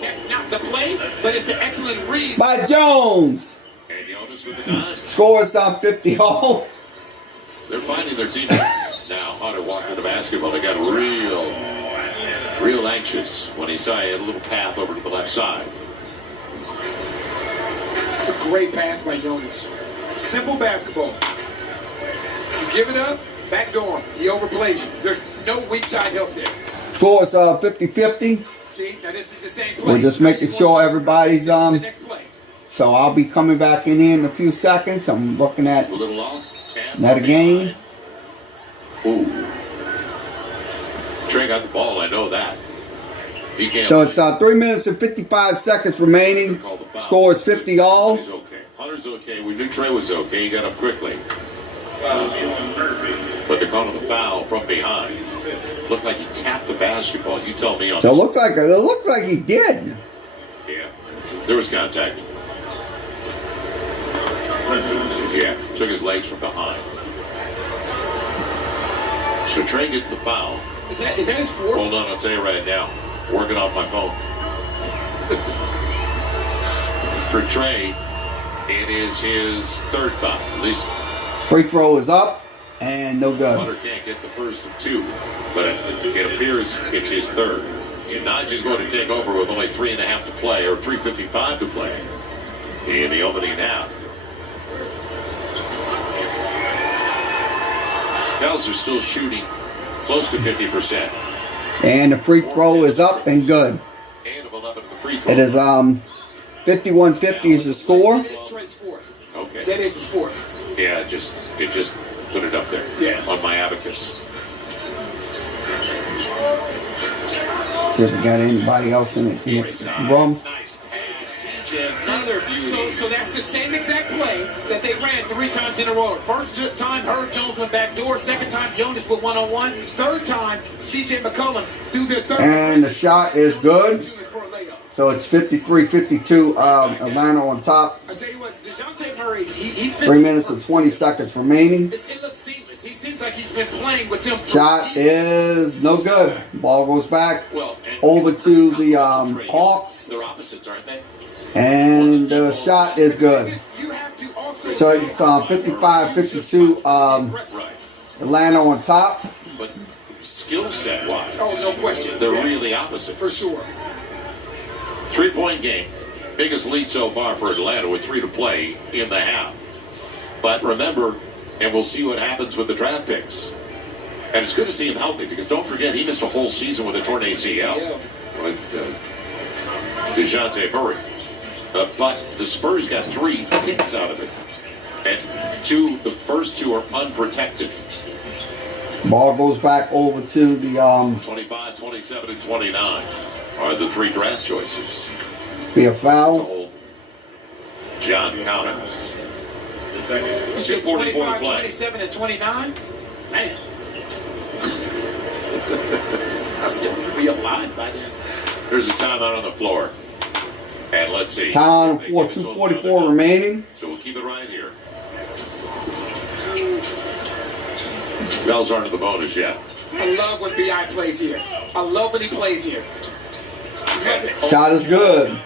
That's not the play, but it's an excellent read by Jones. And Jonas with the 9. Score is 50 all. They're finding their teammates now how to walk to the basketball. They got real anxious when he saw he had a little path over to the left side. It's a great pass by Jonas. Simple basketball. You give it up, back door. He overplays you. There's no weak side help there. Score is 50-50. See, now this is the same play. We're just making sure everybody's So I'll be coming back in here in a few seconds. I'm looking at that again. Ooh. Trey got the ball, I know that. He can't. So it's 3 minutes and 55 seconds remaining. Score is 50 all. He's okay. Hunter's okay. We knew Trey was okay. He got up quickly. But they're calling the foul from behind. Looked like he tapped the basketball. You tell me on So it this. looked like he did. Yeah. There was contact. Yeah. Took his legs from behind. So Trey gets the foul. Is that his fourth? Hold on, I'll tell you right now. Working off my phone. For Trey, it is his third foul. At least Free throw is up and no good. Hunter can't get the first of two, but it appears it's his third. So Najee's going to take over with only 3.5 to play, or 3:55 to play in the opening half. Pels are still shooting close to 50%. And the free throw is up and good. And of 11 at the free throw. It is 51-50 is the score. Trey's fourth. Okay. That is his fourth. Yeah, it just put it up there. Yeah. On my abacus. See if we got anybody else in the room. So that's the same exact play that they ran 3 times in a row. First time, Herb Jones went back door. Second time, Jonas went 1-on-1. Third time, C.J. McCollum threw their third. And the shot is good. So it's 53-52. Atlanta on top. I tell you what, DeJounte Murray, he 3 minutes and 20 seconds remaining. It looks seamless. He seems like he's been playing with them. Shot is no good. Ball goes back over to the Hawks. They're opposites, aren't they? And the shot is good. So it's 55-52. Atlanta on top. But skill set wise, oh no question, they're really opposites for sure. 3-point game, biggest lead so far for Atlanta with 3 to play in the half. But remember, and we'll see what happens with the draft picks. And it's good to see him healthy because don't forget he missed a whole season with a torn ACL. With DeJounte Murray. But the Spurs got 3 picks out of it. And the first 2 are unprotected. Ball goes back over to the 25, 27, and 29 are the 3 draft choices. Be a foul. John Connors. You said 25, 27, and 29? Man. I still would be alive by then. There's a timeout on the floor. And let's see. Time for 2:44 remaining. So we'll keep it right here. Bells aren't at the bonus yet. I love when B.I. plays here. I love when he plays here. Shot is good.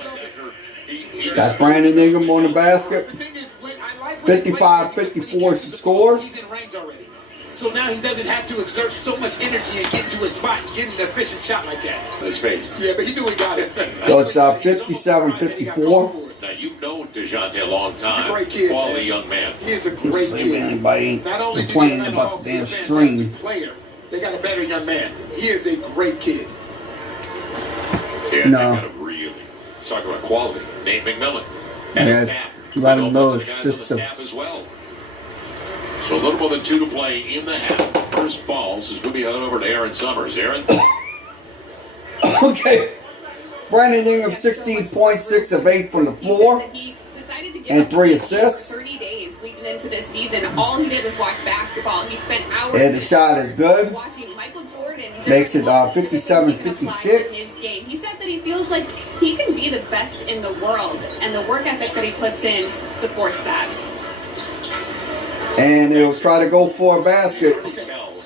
That's Brandon Ingram on the basket. 55-54 is the score. He's in range already. So now he doesn't have to exert so much energy and get into his spot and get an efficient shot like that. His face. Yeah, but he knew he got it. So it's 57-54. Now, you've known DeJounte a long time. He's a great kid, Quality man. young man. He is a great kid. Anybody Not only complaining about the damn stream. Player, they got a better young man. He is a great kid. Yeah, No. they got a really, talk about quality. Nate McMillan and his staff. Let him know the his guys on the system. staff as well. So a little more than 2 to play in the half. First falls as we head over to Aaron Summers. Aaron? Okay. Brandon Ingram, 16.6 of 8 from the floor. And 3 assists. 30 days leading into this season, all he did was watch basketball. He spent hours. And the shot is good. Watching Michael Jordan. Makes it 57-56. He said that he feels like he can be the best in the world, and the work ethic that he puts in supports that. And he'll try to go for a basket.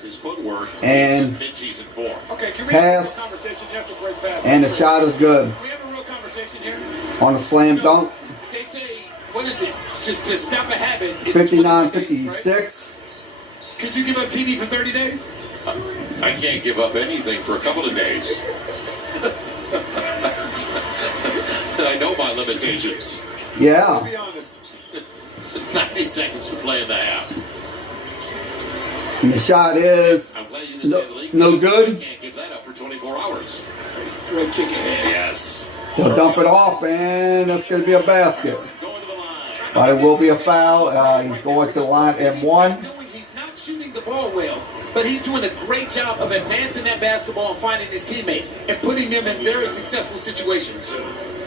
His footwork And mid-season form. Okay, can we pass. have a conversation? That's a great pass. And the shot is good. Can we have a real conversation here? On a slam dunk. They say, what is it? To stop a habit. 59-56. Could you give up TV for 30 days? I can't give up anything for a couple of days. I know my limitations. Yeah. I'll be honest. 90 seconds to play in the half. And the shot is no good. Can't give that up for 24 hours. Great kick ahead. Yes. He'll dump it off, and that's going to be a basket. But it will be a foul. He's going to the line and 1. He's not shooting the ball well. But he's doing a great job of advancing that basketball and finding his teammates and putting them in very successful situations.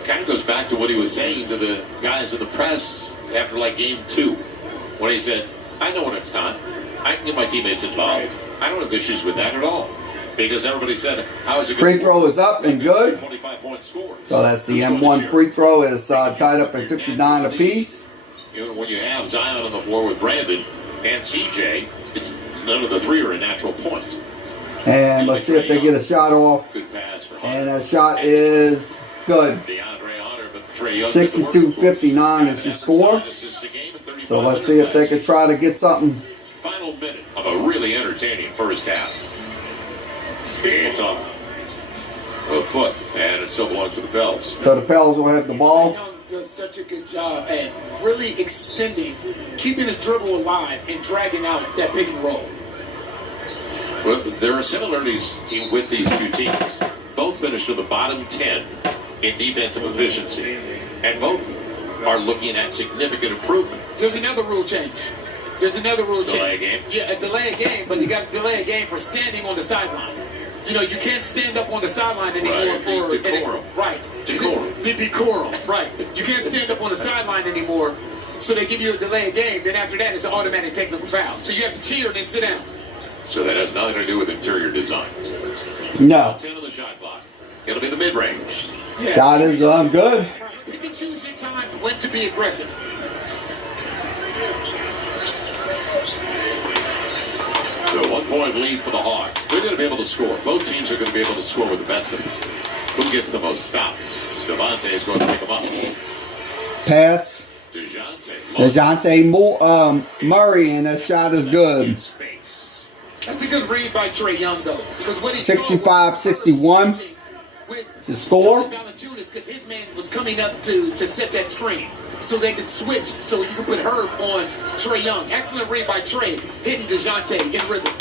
Kind of goes back to what he was saying to the guys in the press after like game 2, when he said, I know when it's time. I can get my teammates involved. I don't have issues with that at all. Because everybody said, how is it Free throw is up and good. 25-point score. So that's the M1 free throw is tied up at 59 apiece. You know, when you have Zion on the floor with Brandon and CJ, it's none of the three are a natural point. And let's see if they get a shot off. Good pass for And that shot is good. 62-59 is the score. So let's see if they can try to get something. Final minute of a really entertaining first half. It's off a foot, and it still belongs to the Pels. So the Pels will have the ball. Young does such a good job at really extending, keeping his dribble alive, and dragging out that pick and roll. Well, there are similarities with these two teams. Both finished in the bottom 10 in defensive efficiency, and both are looking at significant improvement. There's another rule change. Delay a game? Yeah, a delay a game, but you got to delay a game for standing on the sideline. You know, you can't stand up on the sideline anymore for decorum. Decorum. The decorum, right. You can't stand up on the sideline anymore, so they give you a delay a game. Then after that, it's an automatic technical foul. So you have to cheer and then sit down. So that has nothing to do with interior design. No. 10 on the shot clock. It'll be the mid-range. Yeah. Shot is good. Pick and choose your times when to be aggressive. So 1-point lead for the Hawks. They're going to be able to score. Both teams are going to be able to score with the best of them. Who gets the most stops? Devontae is going to pick them up. Pass. DeJounte Murray, and that shot is good. That's a good read by Trae Young, though. 65-61 to score. Because his man was coming up to set that screen so they could switch so you could put Herb on Trae Young. Excellent read by Trae, hitting DeJounte in rhythm.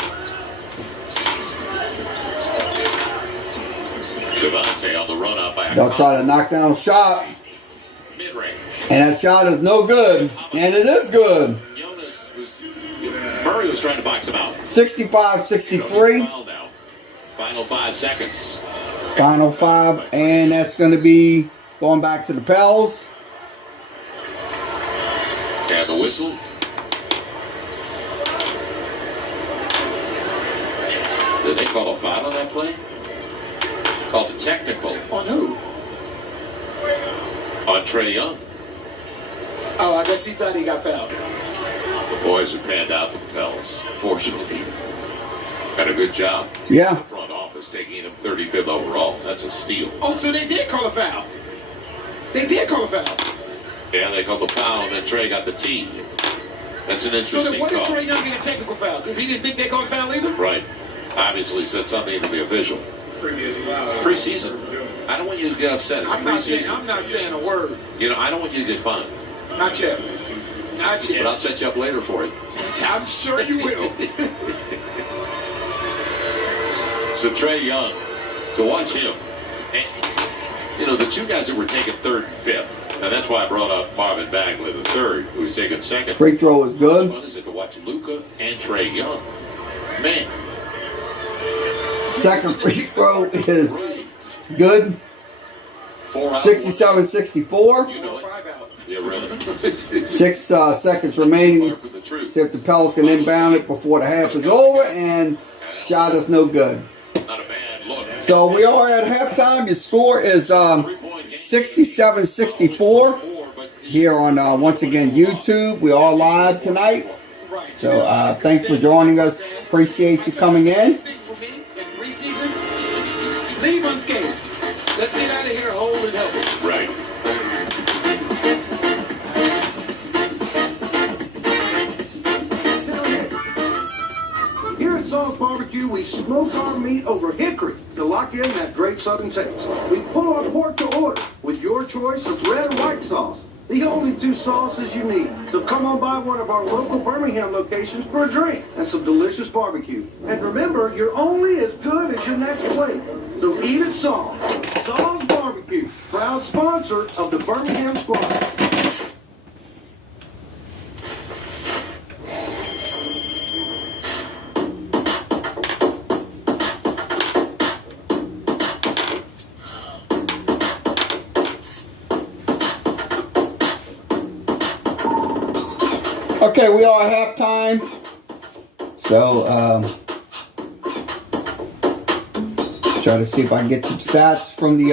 Devontae on the run up by They'll try to knock down a shot. Mid-range. And that shot is no good. And it is good. Murray was trying to box him out. 65-63. Final 5 seconds. Final 5. And that's going to be going back to the Pels. And the whistle. Did they call a foul on that play? Called a technical. On who? On Trae Young. Oh, I guess he thought he got fouled. The boys have panned out for the Pels. Fortunately, got a good job. Yeah. The front office taking him 35th overall. That's a steal. Oh, so they did call a foul. They did call a foul. Yeah, they called the foul, and then Trae got the tee. That's an interesting So then what did call. Trae Young get a technical foul? Because he didn't think they called a foul either? Right. Obviously said something to the official. Preseason. I don't want you to get upset. It's preseason. I'm not saying a word. You know, I don't want you to get fined. Not yet. Not yet. But I'll set you up later for it. I'm sure you will. So Trae Young, to watch him, and, you know, the two guys that were taken 3rd and 5th, and that's why I brought up Marvin Bagley, the 3rd, who was taken 2nd. Free throw is good. How fun is it to watch Luka and Trae Young? Man. Second free throw is good. 67-64. You know it. Yeah, really. 6 seconds remaining. See if the Pels can inbound it before the half is over. And shot is no good. Not a bad look. So we are at halftime. Your score is 67-64 here on, once again, YouTube. We are live tonight. So thanks for joining us. Appreciate you coming in. Preseason, leave unscathed. Let's get out of here whole and healthy. Right. Here at Saul's Barbecue, we smoke our meat over hickory to lock in that great southern taste. We pull our pork to order with your choice of red or white sauce. The only 2 sauces you need. So come on by one of our local Birmingham locations for a drink and some delicious barbecue. And remember, you're only as good as your next plate. So eat at Saul. Saul's Barbecue, proud sponsor of the Birmingham Squad. Okay, we are at halftime. So, try to see if I can get some stats from the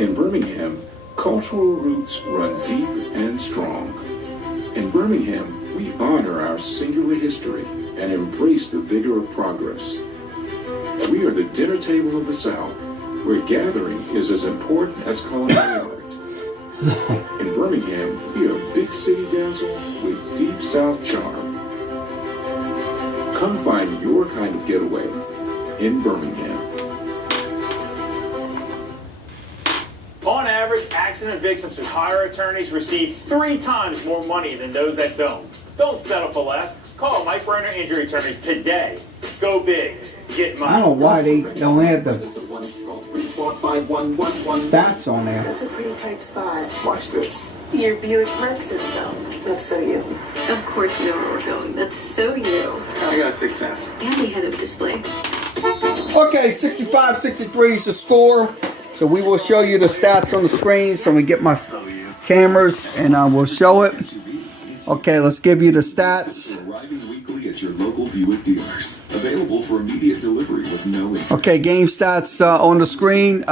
In Birmingham, cultural roots run deep and strong. In Birmingham, we honor our singular history and embrace the vigor of progress. We are the dinner table of the South, where gathering is as important as culinary art. In Birmingham, we are big city dazzle with deep South charm. Come find your kind of getaway in Birmingham. On average, accident victims who hire attorneys receive 3 times more money than those that don't. Don't settle for less. Call Mike Brenner Injury Attorneys today. Go big. Get money. I don't know why they don't have the stats on there. That's a pretty tight spot. Watch this. Your Buick works itself. That's so you. Of course you know where we're going. That's so you. I got 6 cents. And we had a display. Okay, 65-63 is the score. So we will show you the stats on the screen. So we get my cameras and I will show it. Okay, let's give you the stats. Arriving weekly at your local Buick dealers. Available for immediate delivery with no interest. Okay, game stats on the screen.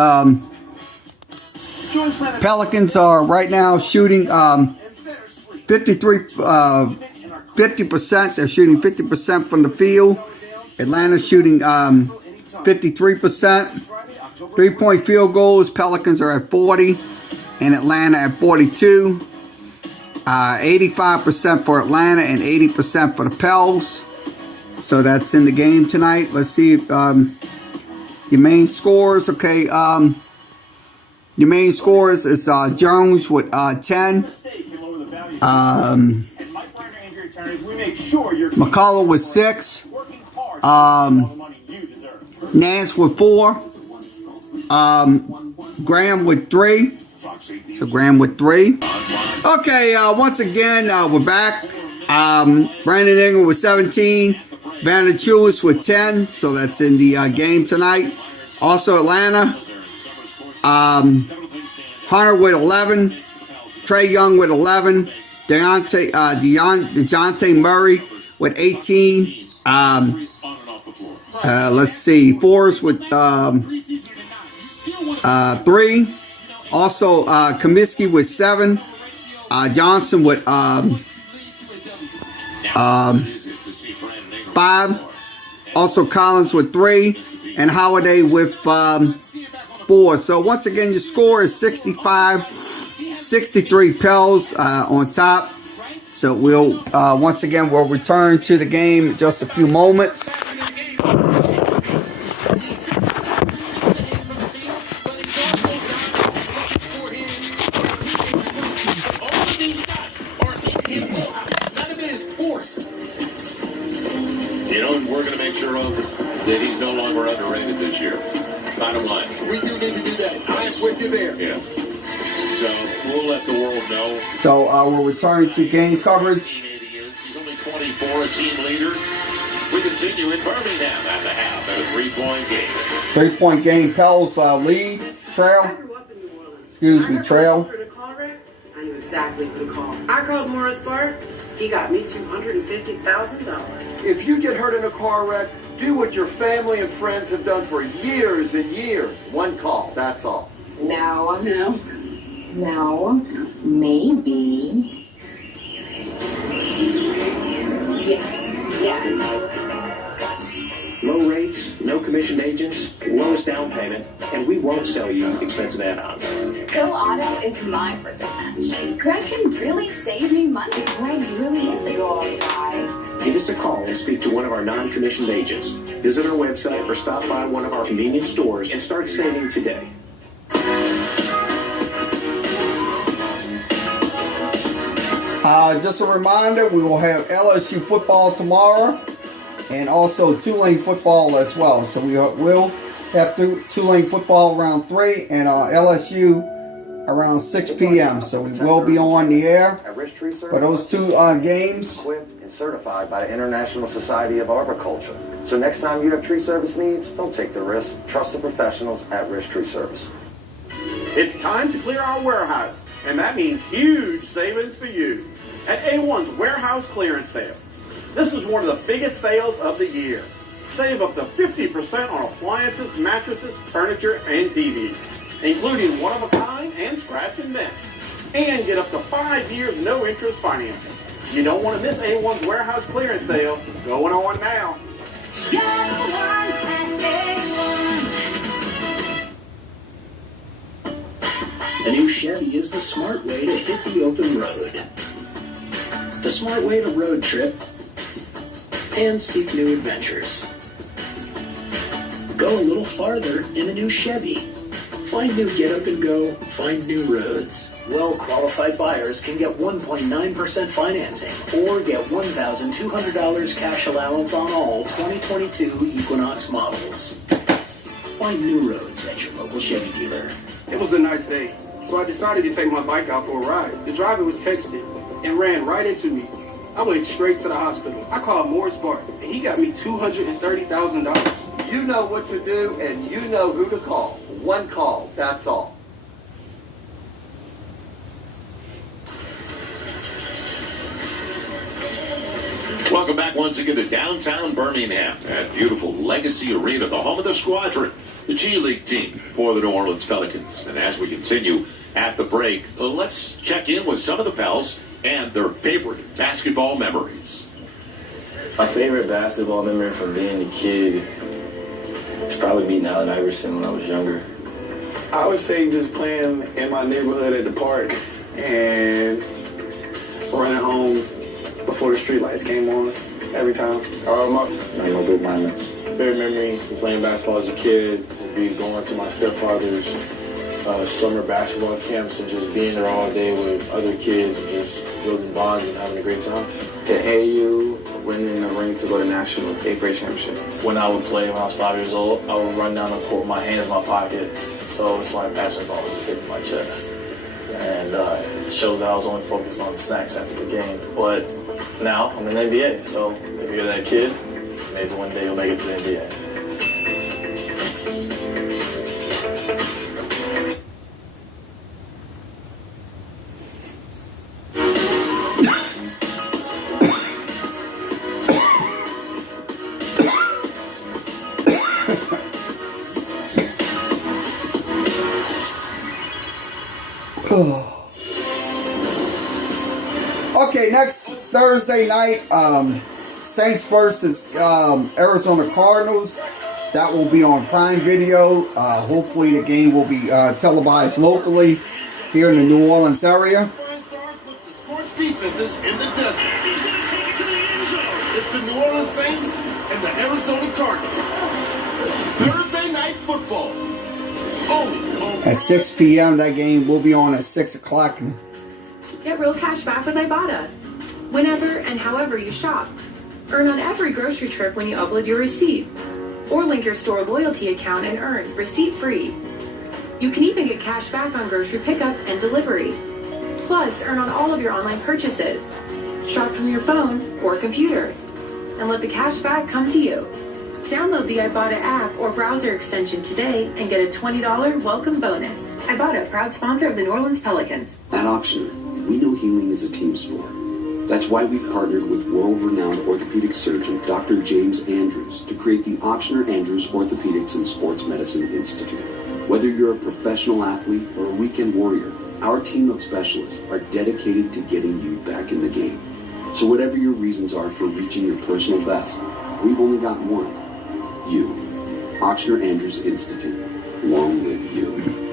Pelicans are right now shooting 50%. They're shooting 50% from the field. Atlanta's shooting 53%. 3-point field goals, Pelicans are at 40 and Atlanta at 42. 85% for Atlanta and 80% for the Pels. So that's in the game tonight. Let's see if your main scores. Okay, your main scores is Jones with 10. McCullough with 6. Nance with 4. Graham with 3. So Graham with 3. Okay, once again, we're back. Brandon Ingram with 17. Valanciunas with 10. So that's in the game tonight. Also Atlanta. Hunter with 11. Trae Young with 11. DeJounte Murray with 18. Let's see. Forrest with 3. Also, Comiskey with 7. Johnson with 5. Also, Collins with 3. And Holiday with 4. So, once again, your score is 65-63 Pels on top. So, we'll, once again, we'll return to the game in just a few moments. That he's no longer underrated this year. Bottom line. We do need to do that. I'm with you there. Yeah. So we'll let the world know. So we'll return to game coverage. He's only 24, a team leader. We continue in Birmingham at the half at a 3-point game. 3-point game. Pels lead. Trail. Excuse me, Trail. I knew exactly who to call. I called Morris Bart. He got me $250,000. If you get hurt in a car wreck, do what your family and friends have done for years and years. One call, that's all. No. Maybe. Yes. Low rates, no commission agents, lowest down payment, and we won't sell you expensive add-ons. Go Auto is my perfect match. Greg can really save me money. Greg really is the go-auto guy. Give us a call and speak to one of our non-commissioned agents. Visit our website or stop by one of our convenience stores and start saving today. Just a reminder, we will have LSU football tomorrow and also Tulane football as well. So we will have Tulane football round 3 and LSU around 6 p.m. So we will be on the air At Rich Tree Service, for those two games. equipped and certified by the International Society of Arboriculture. So next time you have tree service needs, don't take the risk. Trust the professionals at Rich Tree Service. It's time to clear our warehouse, and that means huge savings for you at A1's Warehouse Clearance Sale. This is one of the biggest sales of the year. Save up to 50% on appliances, mattresses, furniture, and TVs, including one-of-a-kind and scratch and dents. And get up to 5 years no-interest financing. You don't want to miss A1's Warehouse Clearance Sale going on now. The new Chevy is the smart way to hit the open road. The smart way to road trip and seek new adventures. Go a little farther in the new Chevy. Find new get up and go, find new roads. Well-qualified buyers can get 1.9% financing or get $1,200 cash allowance on all 2022 Equinox models. Find new roads at your local Chevy dealer. It was a nice day, so I decided to take my bike out for a ride. The driver was texting and ran right into me. I went straight to the hospital. I called Morris Bart, and he got me $230,000. You know what to do, and you know who to call. One call, that's all. Welcome back once again to downtown Birmingham at beautiful Legacy Arena, the home of the Squadron, the G League team for the New Orleans Pelicans. And as we continue at the break, let's check in with some of the Pels and their favorite basketball memories. My favorite basketball memory from being a kid is probably beating Allen Iverson when I was younger. I would say just playing in my neighborhood at the park and running home before the street lights came on every time. My good moments. Favorite memory of playing basketball as a kid would be going to my stepfather's summer basketball camps and just being there all day with other kids and just building bonds and having a great time. At AU, winning the ring to go to national 8th grade championship. When I would play when I was 5 years old, I would run down the court with my hands in my pockets. So it's like basketball was just hitting my chest. And it shows that I was only focused on the snacks after the game. But now I'm in the NBA, so if you're that kid, maybe one day you'll make it to the NBA. Okay, next Thursday night, Saints versus Arizona Cardinals. That will be on Prime Video. Hopefully the game will be televised locally here in the New Orleans area. Defenses in the desert. It's the New Orleans Saints and the Arizona Cardinals. Thursday night football. At 6 p.m. That game will be on at 6 o'clock. Get real cash back with Ibotta. Whenever and however you shop. Earn on every grocery trip when you upload your receipt. Or link your store loyalty account and earn receipt free. You can even get cash back on grocery pickup and delivery. Plus, earn on all of your online purchases. Shop from your phone or computer. And let the cash back come to you. Download the Ibotta app or browser extension today and get a $20 welcome bonus. Ibotta, proud sponsor of the New Orleans Pelicans. At Ochsner, we know healing is a team sport. That's why we've partnered with world-renowned orthopedic surgeon Dr. James Andrews to create the Ochsner Andrews Orthopedics and Sports Medicine Institute. Whether you're a professional athlete or a weekend warrior, our team of specialists are dedicated to getting you back in the game. So whatever your reasons are for reaching your personal best, we've only got one. You. Ochsner Andrews Institute. Long live you.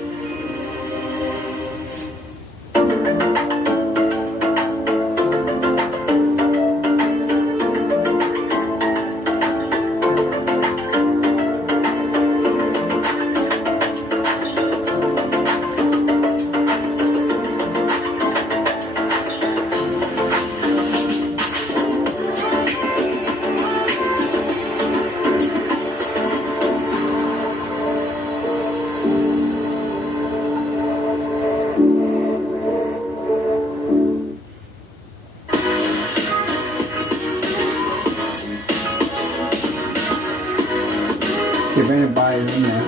If anybody's in there,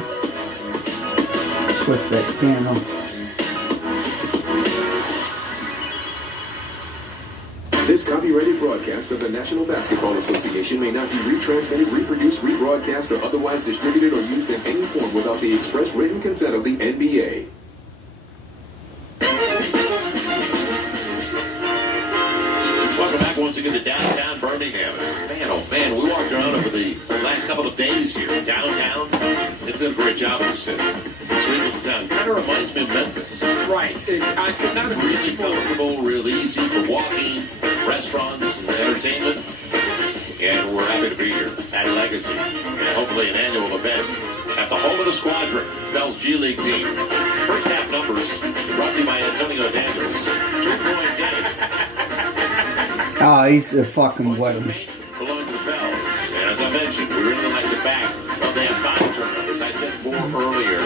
switch that channel. This copyrighted broadcast of the National Basketball Association may not be retransmitted, reproduced, rebroadcast, or otherwise distributed or used in any form without the express written consent of the NBA. Welcome back once again to downtown Birmingham. Man, oh man, we walked around over the last couple of days here downtown. They did a great job in the city. Sweet little town. Kind of reminds me of Memphis. Right. I could not agree Really comfortable, real easy for walking, restaurants, and entertainment. And we're happy to be here at Legacy. And hopefully an annual event at the home of the Squadron, Bell's G League team. First half numbers brought to you by Antonio Daniels. 2-point game. Oh, he's a fucking weapon. Belong to the Bells. And as I mentioned, we really like the back. Well, they have 5 turnovers. I said 4 earlier,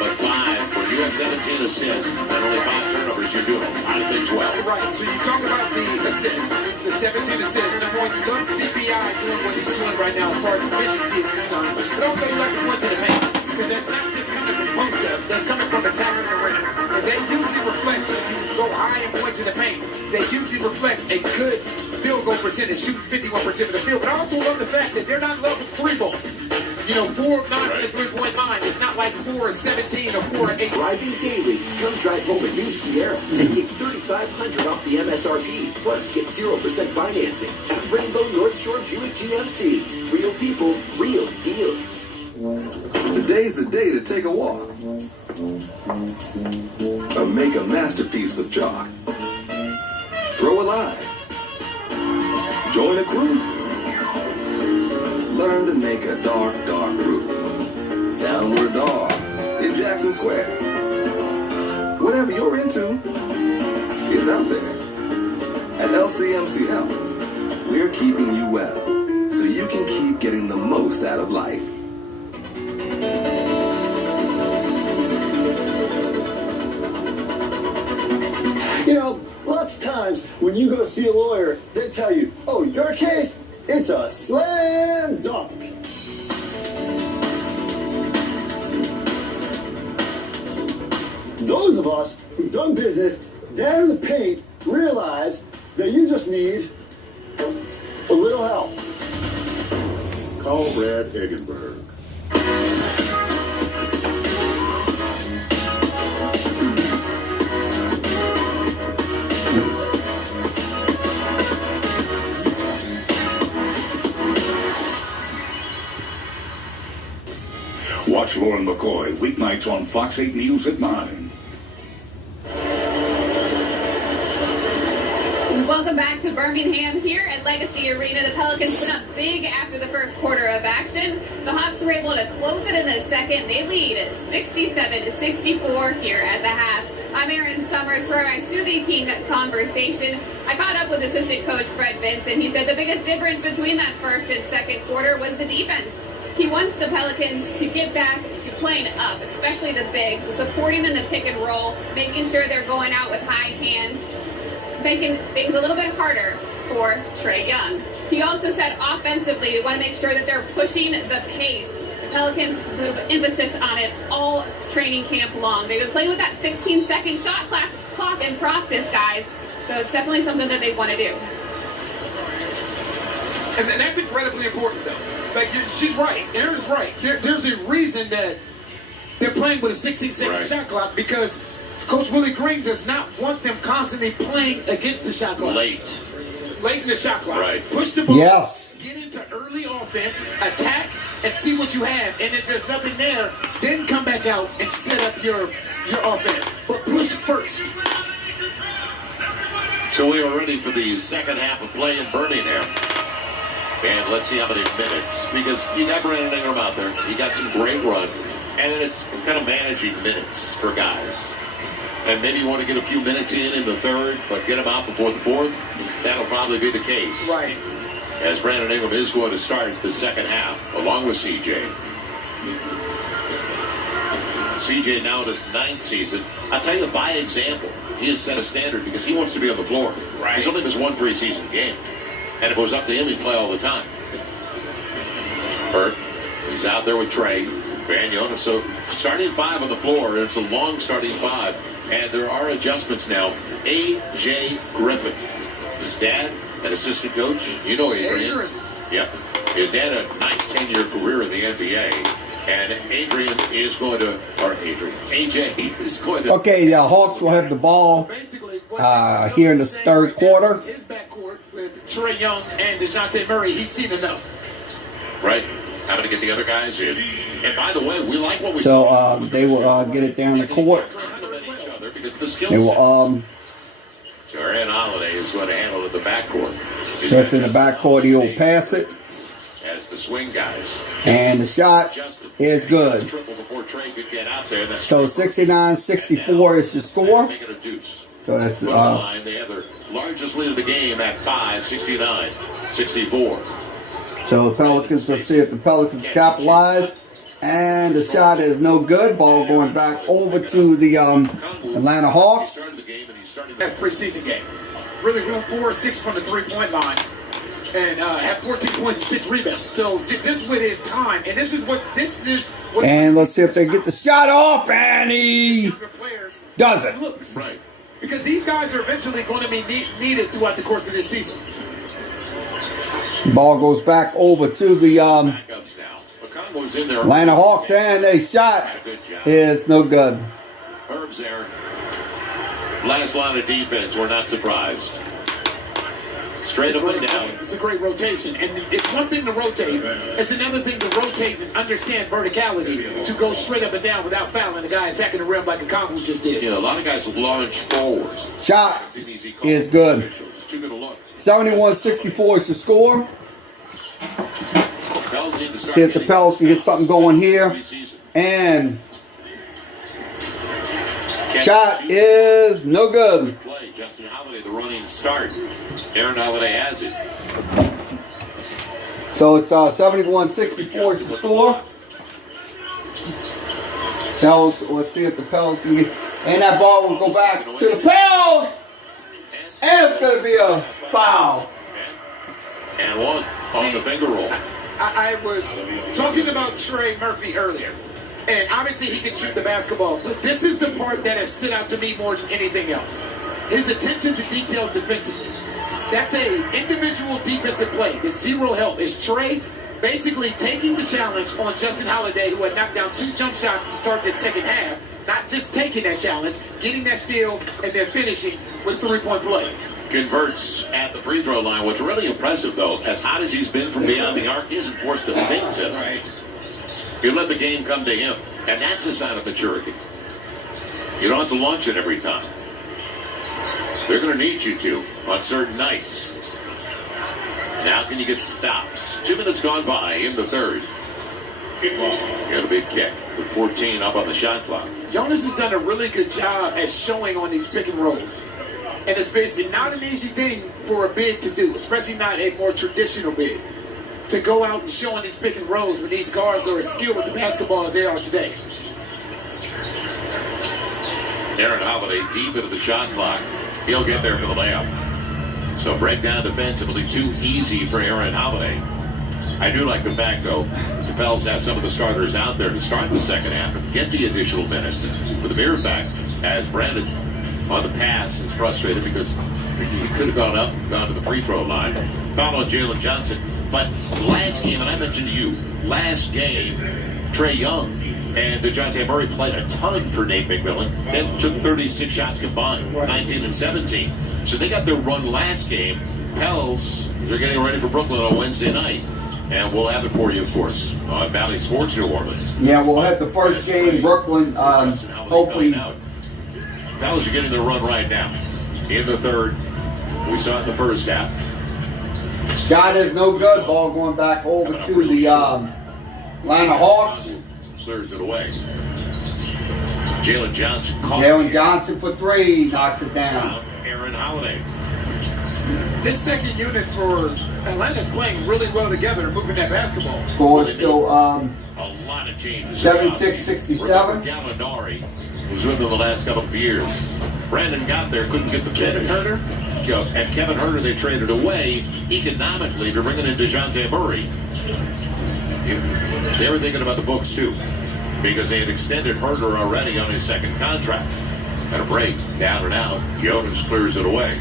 but 5. When you have 17 assists and only 5 turnovers, you're doing a lot of things well. Right, so you talk about the assists, the 17 assists. Number one, you love CBI doing what he's doing right now as far as efficiency is concerned. But also you like the points in the paint. Because that's not just coming from post-ups, that's coming from attacking the rim. And they usually reflect, if you go high in points in the paint, they usually reflect a good field goal percentage, shooting 51% of the field. But I also love the fact that they're not loving 3 balls. You know, 4 of 9 from the 3-point line. It's not like 4 of 17 or 4 of 8. Driving daily. Come drive home a new Sierra and take $3,500 off the MSRP. Plus, get 0% financing at Rainbow North Shore Buick GMC. Real people, real deals. Today's the day to take a walk. Or make a masterpiece with chalk. Throw a line. Join a crew. Learn to make a dark, dark route. Downward dog in Jackson Square. Whatever you're into, it's out there. At LCMC Health, we're keeping you well so you can keep getting the most out of life. You know, lots of times when you go see a lawyer, they tell you, oh, your case, it's a slam dunk. Those of us who've done business down in the paint realize that you just need a little help. Call Brad Eggenberg. Watch Lauren McCoy weeknights on Fox 8 News at 9. Welcome back to Birmingham here at Legacy Arena. The Pelicans went up big after the first quarter of action. The Hawks were able to close it in the second. They lead 67-64 here at the half. I'm Erin Summers for our Smoothie King conversation. I caught up with assistant coach Fred Vinson. He said the biggest difference between that first and second quarter was the defense. He wants the Pelicans to get back to playing up, especially the bigs, supporting in the pick and roll, making sure they're going out with high hands, making things a little bit harder for Trae Young. He also said offensively, they want to make sure that they're pushing the pace. The Pelicans put emphasis on it all training camp long. They've been playing with that 16-second shot clock in practice, guys. So it's definitely something that they want to do. And that's incredibly important, though. Like, she's right. Erin's right. There's a reason that they're playing with a 16-second shot clock, because Coach Willie Green does not want them constantly playing against the shot clock. Late in the shot clock. Right. Push the ball. Yes. Get into early offense, attack, and see what you have. And if there's nothing there, then come back out and set up your offense. But push first. So we are ready for the second half of play in Birmingham. And let's see how many minutes, because you got Brandon Ingram out there. You got some great run. And then it's kind of managing minutes for guys. And maybe you want to get a few minutes in the third, but get them out before the fourth. That'll probably be the case. Right. As Brandon Ingram is going to start the second half, along with CJ. CJ now in his 9th season. I'll tell you, by example, he has set a standard because he wants to be on the floor. Right. He's only missed one preseason game. And if it was up to him, he'd play all the time. Hurt. He's out there with Trey. Van Jonas, so starting five on the floor. It's a long starting five. And there are adjustments now. A.J. Griffin. His dad, an assistant coach. You know Adrian. Yep. His dad had a nice 10-year career in the NBA. And AJ is going to... Okay, the Hawks will have the ball here in the third quarter. His backcourt with Trae Young and DeJounte Murray, he's seen enough. Right. Having to get the other guys in. And by the way, we like what we So they will get it down the court. They will... So Aaron Holiday is going to handle it in the backcourt. That's in the backcourt. He'll pass it. As the swing guys. And the shot is good. So 69-64 is your score. So that's they have their largest lead of the game at 69-64. So the Pelicans, let's see if the Pelicans capitalize. And the shot is no good. Ball going back over to the Atlanta Hawks. That's preseason game. Really went 4-6 from the three-point line. And had 14 points and 6 rebounds. So just with his time, and this is what. And let's see if they get the shot off, and he doesn't. Right. Because these guys are eventually going to be needed throughout the course of this season. Ball goes back over to the Atlanta Hawks, and a shot is no good. Herb's there. Last line of defense, we're not surprised. Straight up and down. It's a great rotation. And it's one thing to rotate. It's another thing to rotate and understand verticality to go straight up and down without fouling the guy attacking the rim like Okongwu just did. Yeah, a lot of guys launch forward. Shot is good. 71-64 is the score. See if the Pels can get something going here. And shot is no good. Justin Holiday, the running start. Aaron Holiday has it. So it's 71-64 is the score. Pels, let's see if the Pels can get... And that ball will go back to the Pels! And it's going to be a foul. And one on the finger roll. I was talking about Trey Murphy earlier. And obviously he can shoot the basketball. But this is the part that has stood out to me more than anything else. His attention to detail defensively. That's a individual defensive play. It's zero help. It's Trey basically taking the challenge on Justin Holiday, who had knocked down 2 jump shots to start the second half. Not just taking that challenge, getting that steal, and then finishing with 3-point play. Converts at the free throw line. What's really impressive, though, as hot as he's been from beyond the arc, he isn't forced to think it. Right. You let the game come to him, and that's a sign of maturity. You don't have to launch it every time. They're going to need you to on certain nights. Now can you get stops? 2 minutes gone by in the third. Got a big kick with 14 up on the shot clock. Jonas has done a really good job at showing on these pick and rolls. And it's basically not an easy thing for a big to do, especially not a more traditional big. To go out and show on these pick and rolls when these guards are as skilled with the basketball as they are today. Aaron Holiday deep into the shot clock. He'll get there for the layup. So breakdown defensively too easy for Aaron Holiday. I do like the fact, though, the Pels have some of the starters out there to start the second half and get the additional minutes. With the mirror back, as Brandon on the pass is frustrated because he could have gone up, gone to the free throw line. Foul on Jalen Johnson. But last game, and I mentioned to you, last game, Trae Young and DeJounte Murray played a ton for Nate McMillan. Then took 36 shots combined, 19 and 17. So they got their run last game. Pels, they're getting ready for Brooklyn on Wednesday night. And we'll have it for you, of course, on Valley Sports New Orleans. Yeah, we'll have the first game, Brooklyn, hopefully. Pels are getting their run right now. In the third, we saw it in the first half. Shot is no good. Ball going back over to the Atlanta Hawks. Clears it away. Jalen Johnson. Jalen Johnson for 3, knocks it down. Aaron Holiday. This second unit for Atlanta's playing really well together and moving that basketball. Score is still a lot of changes. 76-67. Gallinari was with them the last couple of years. Brandon got there, couldn't get the finish. Kevin Huerter. And Kevin Huerter they traded away economically to bring in DeJounte Murray. They were thinking about the books too, because they had extended Herder already on his second contract. At a break, down and out, Jonas clears it away.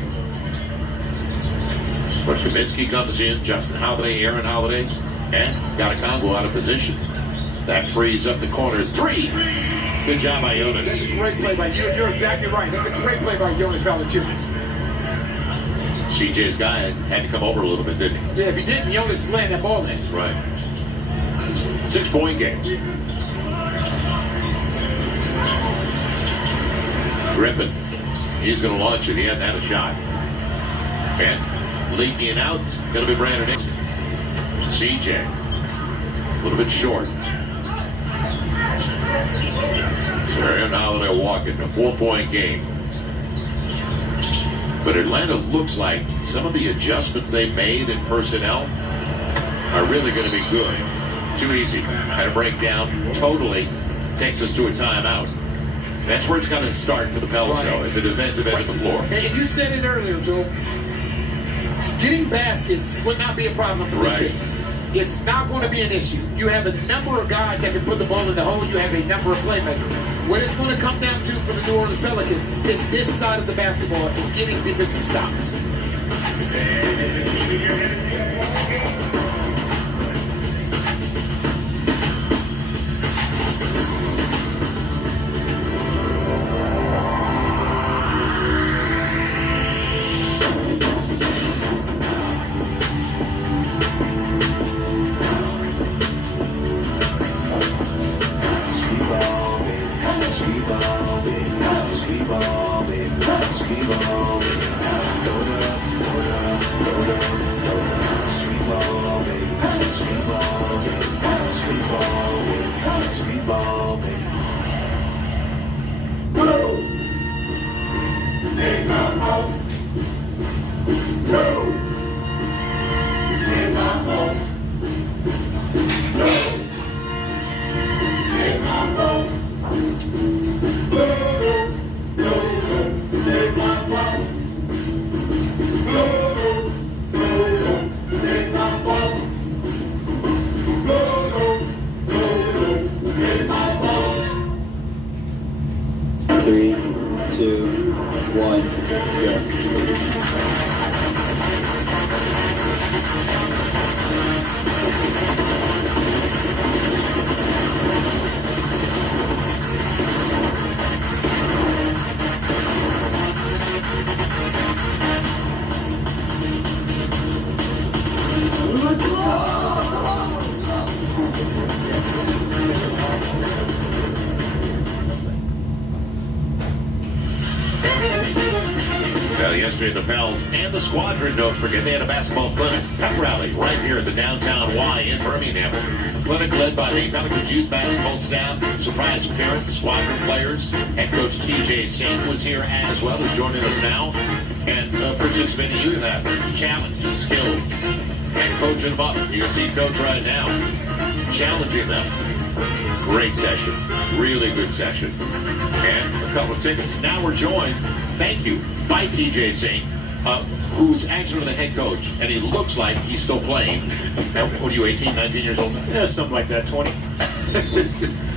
But Kaminsky comes in, Justin Holiday, Aaron Holiday, and got a combo out of position. That frees up the corner. 3. Good job by Jonas. That's a great play by you. You're exactly right. That's a great play by Jonas Valanciunas. CJ's guy had to come over a little bit, didn't he? Yeah, if he didn't, Jonas slammed that ball in. Right. 6-point game. Griffin. He's going to launch it. He hadn't had a shot. And leaking out. Going to be Brandon Ingram. CJ. A little bit short. So Aaron Holiday walking a 4-point game. But Atlanta looks like some of the adjustments they've made in personnel are really going to be good. Too easy. Had a breakdown. Totally takes us to a timeout. That's where it's going to start for the Pels, though, at the defensive end of the floor. And you said it earlier, Joe. Getting baskets would not be a problem for this team. It's not going to be an issue. You have a number of guys that can put the ball in the hole. You have a number of playmakers. What it's going to come down to for the New Orleans Pelicans is this side of the basketball and getting defensive stops. 3, 2, 1, go. Yesterday, the Pels and the Squadron, don't forget, they had a basketball clinic, pep rally, right here at the downtown Y in Birmingham. A clinic led by the Pelicans youth basketball staff, surprise appearance, Squadron players, head coach TJ Singh was here as well, is joining us now, and participating youth athletes, challenge, skill, and coaching them up. You can see Coach right now, challenging them. Great session, really good session, and a couple of tickets. Now we're joined, thank you, by TJ Singh, who's actually the head coach, and he looks like he's still playing. Now, what are you, 18, 19 years old? Yeah, something like that, 20.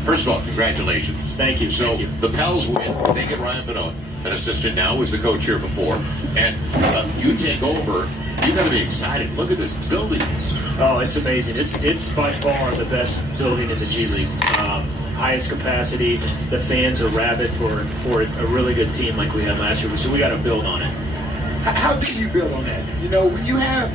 First of all, congratulations. Thank you. So the Pels win. They get Ryan Benone, an assistant now, was the coach here before. And you take over, you got to be excited. Look at this building. Oh, it's amazing. It's by far the best building in the G League. Highest capacity. The fans are rabid for a really good team like we had last year. So we got to build on it. How do you build on that? You know, when you have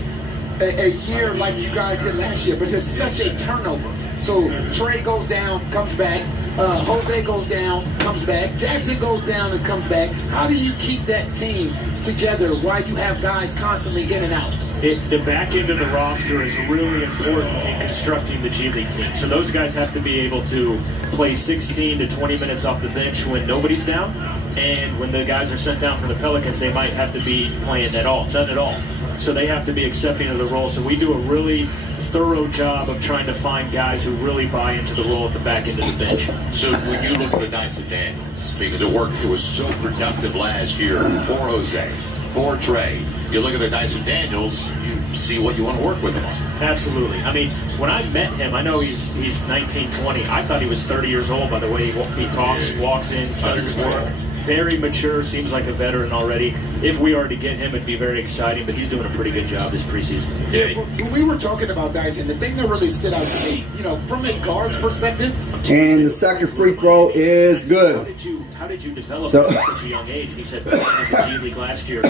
a year like you guys did last year, but there's such a turnover. So Trey goes down, comes back. Jose goes down, comes back. Jackson goes down and comes back. How do you keep that team together while you have guys constantly in and out? The back end of the roster is really important in constructing the G League team. So those guys have to be able to play 16 to 20 minutes off the bench when nobody's down. And when the guys are sent down for the Pelicans, they might have to be playing none at all. So they have to be accepting of the role. So we do a really thorough job of trying to find guys who really buy into the role at the back end of the bench. So when you look at the Dyson Daniels, because it was so productive last year for Jose, for Trey, you look at the Dyson Daniels, see what you want to work with him on. Absolutely. I mean, when I met him, I know he's 19, 20. I thought he was 30 years old by the way he talks, walks in, does his work. Very mature, seems like a veteran already. If we are to get him, it'd be very exciting, but he's doing a pretty good job this preseason. Yeah, when we were talking about Dyson, the thing that really stood out to me, from a guard's perspective. And the second free throw is good. How did you develop at such a young age? He said playing in the G League last year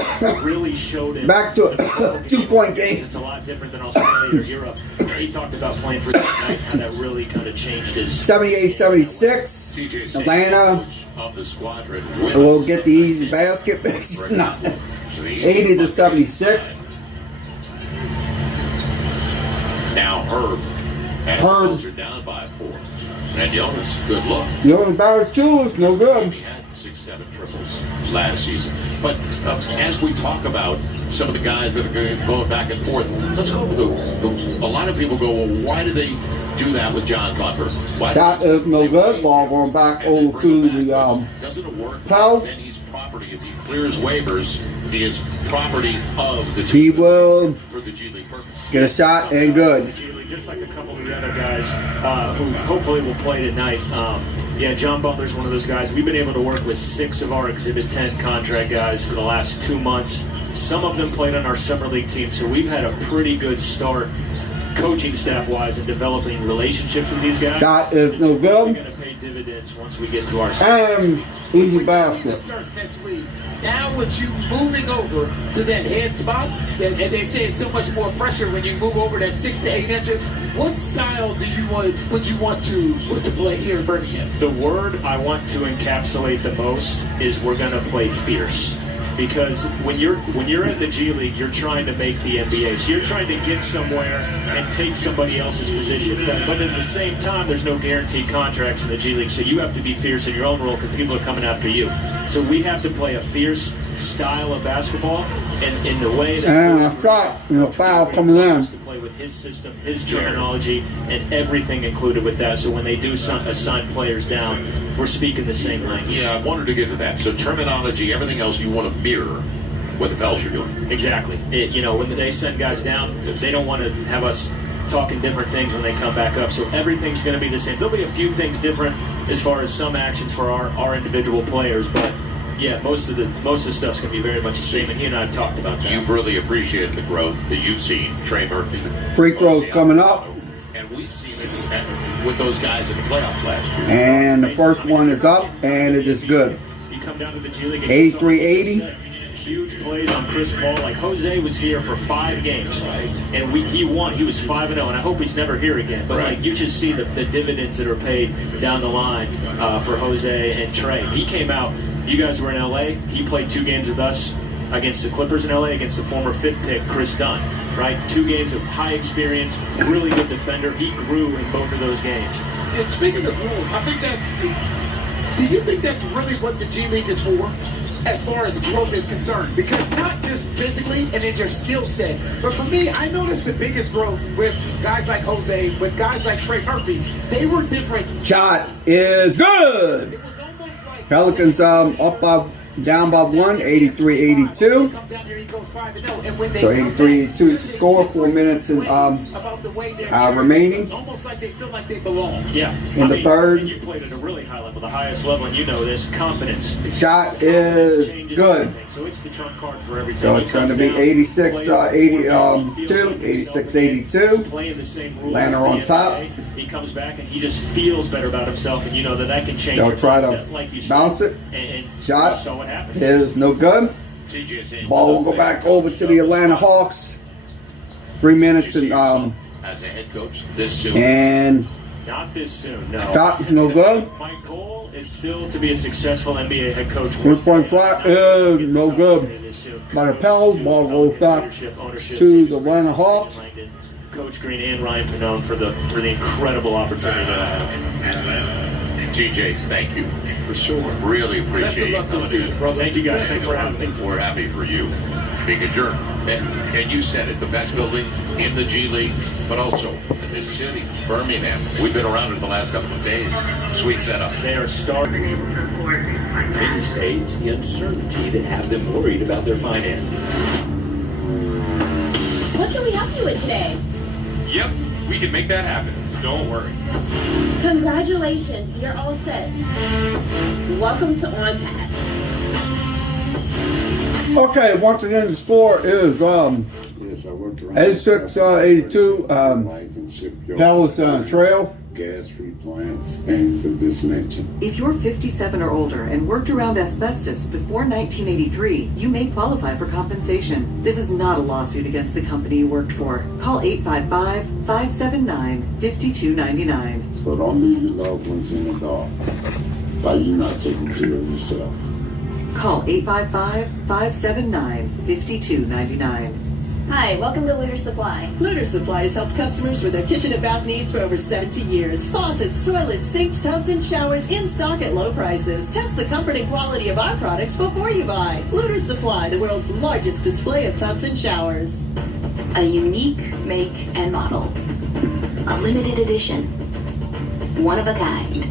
really showed him. Back to a 2-point game. It's a lot different than Australia or Europe. He talked about playing for the night, how that really kind of changed his. 78-76. Atlanta will get the easy basket. No. 80-76. Now Herb. And Herb. are down by 4. And Jonas, good look. Jonas batted 2 is no good. He had 6-7 triples last season. But as we talk about some of the guys that are going back and forth, let's go over a lot of people go, well, why do they do that with John Butler? That is no good. Ball going back over to the doesn't it work? Pell. Then he's property. If he clears waivers, he is property of the He will for the G League purpose. get a shot and good. Just like a couple of the other guys who hopefully will play tonight. John Butler's one of those guys. We've been able to work with 6 of our Exhibit 10 contract guys for the last 2 months. Some of them played on our summer league team, so we've had a pretty good start coaching staff-wise and developing relationships with these guys. That is no good. We're going to pay dividends once we get to our easy basket. Now with you moving over to that head spot, and they say it's so much more pressure when you move over that 6 to 8 inches. What style would you want to play here in Birmingham? The word I want to encapsulate the most is we're going to play fierce. Because when you're in the G League, you're trying to make the NBA. So you're trying to get somewhere and take somebody else's position. But at the same time, there's no guaranteed contracts in the G League. So you have to be fierce in your own role because people are coming after you. So we have to play a fierce style of basketball and in the way that I've got foul coming in. To play with his system, his terminology, and everything included with that. So when they do assign players down, we're speaking the same language. Yeah, I wanted to get to that. So terminology, everything else you want to mirror what the Pels are doing. Exactly. When they send guys down, they don't want to have us talking different things when they come back up. So everything's going to be the same. There'll be a few things different as far as some actions for our individual players, but yeah, most of the stuff's going to be very much the same, and he and I have talked about that. You've really appreciated the growth that you've seen, Trey Murphy. Free throws coming up. And we've seen it with those guys in the playoffs last year. And the first one is up, and it is good. You come down to the G League. 83-80. Huge plays on Chris Paul. Like Jose was here for 5 games, right? And he won. He was 5-0, and I hope he's never here again. But like you should see the dividends that are paid down the line for Jose and Trey. He came out. You guys were in LA. He played 2 games with us against the Clippers in LA against the former 5th pick Chris Dunn. Right, 2 games of high experience, really good defender. He grew in both of those games. And speaking of growth, I think do you think that's really what the G League is for, as far as growth is concerned? Because not just physically and in your skill set, but for me, I noticed the biggest growth with guys like Jose, with guys like Trey Murphy. They were different. Shot is good. Pelicans down by 1, 83-82. So 83-82 is the score. 4 minutes and remaining. Almost like they feel like they belong. Yeah. In the third. You played at a really high level, the highest level, and you know this. Confidence. Shot is good. So it's the trump card for everything. So it's going to be 86-82. Playing the same rules. Atlanta on top. He comes back and he just feels better about himself, and you know that can change. They'll try to bounce it. Shot is no good. Ball will go back over to the Atlanta Hawks. 3 minutes and as a head coach this soon. And not this soon. No. Shot is no good. My goal is still to be a successful NBA head coach. 3-point flat is no good. By the Pels, ball goes back to the Atlanta Hawks. Coach Green and Ryan Pannone for the incredible opportunity that I have. TJ, thank you. For sure. Really appreciate it. Thank you guys. Thanks for having me. We're happy for you. Being a journey. And you said it, the best building in the G League, but also in this city, Birmingham. We've been around it the last couple of days. Sweet setup. They are starting. Many say it's the uncertainty that have them worried about their finances. What can we help you with today? Yep, we can make that happen. Don't worry. Congratulations, you're all set. Welcome to OnPath. Okay, once again, the score is 86-82. Pell's Trail. Gas-free plants aimed at this nation. If you're 57 or older and worked around asbestos before 1983, you may qualify for compensation. This is not a lawsuit against the company you worked for. Call 855-579-5299. So don't leave your loved ones in the dark by you not taking care of yourself. Call 855-579-5299. Hi, welcome to Looter Supply. Looter Supply has helped customers with their kitchen and bath needs for over 70 years. Faucets, toilets, sinks, tubs, and showers in stock at low prices. Test the comfort and quality of our products before you buy. Looter Supply, the world's largest display of tubs and showers. A unique make and model. A limited edition. One of a kind.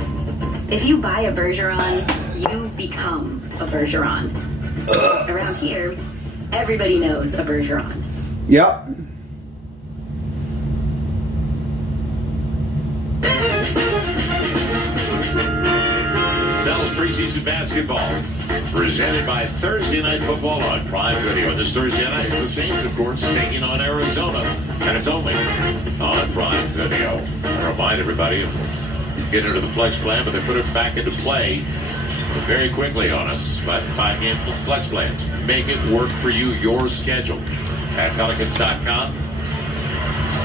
If you buy a Bergeron, you become a Bergeron. Around here, everybody knows a Bergeron. Yep. Bell's preseason basketball presented by Thursday Night Football on Prime Video. This Thursday night, the Saints, of course, taking on Arizona, and it's only on Prime Video. I remind everybody of getting into the flex plan, but they put it back into play very quickly on us. But 5-game flex plans, make it work for you, your schedule at Pelicans.com.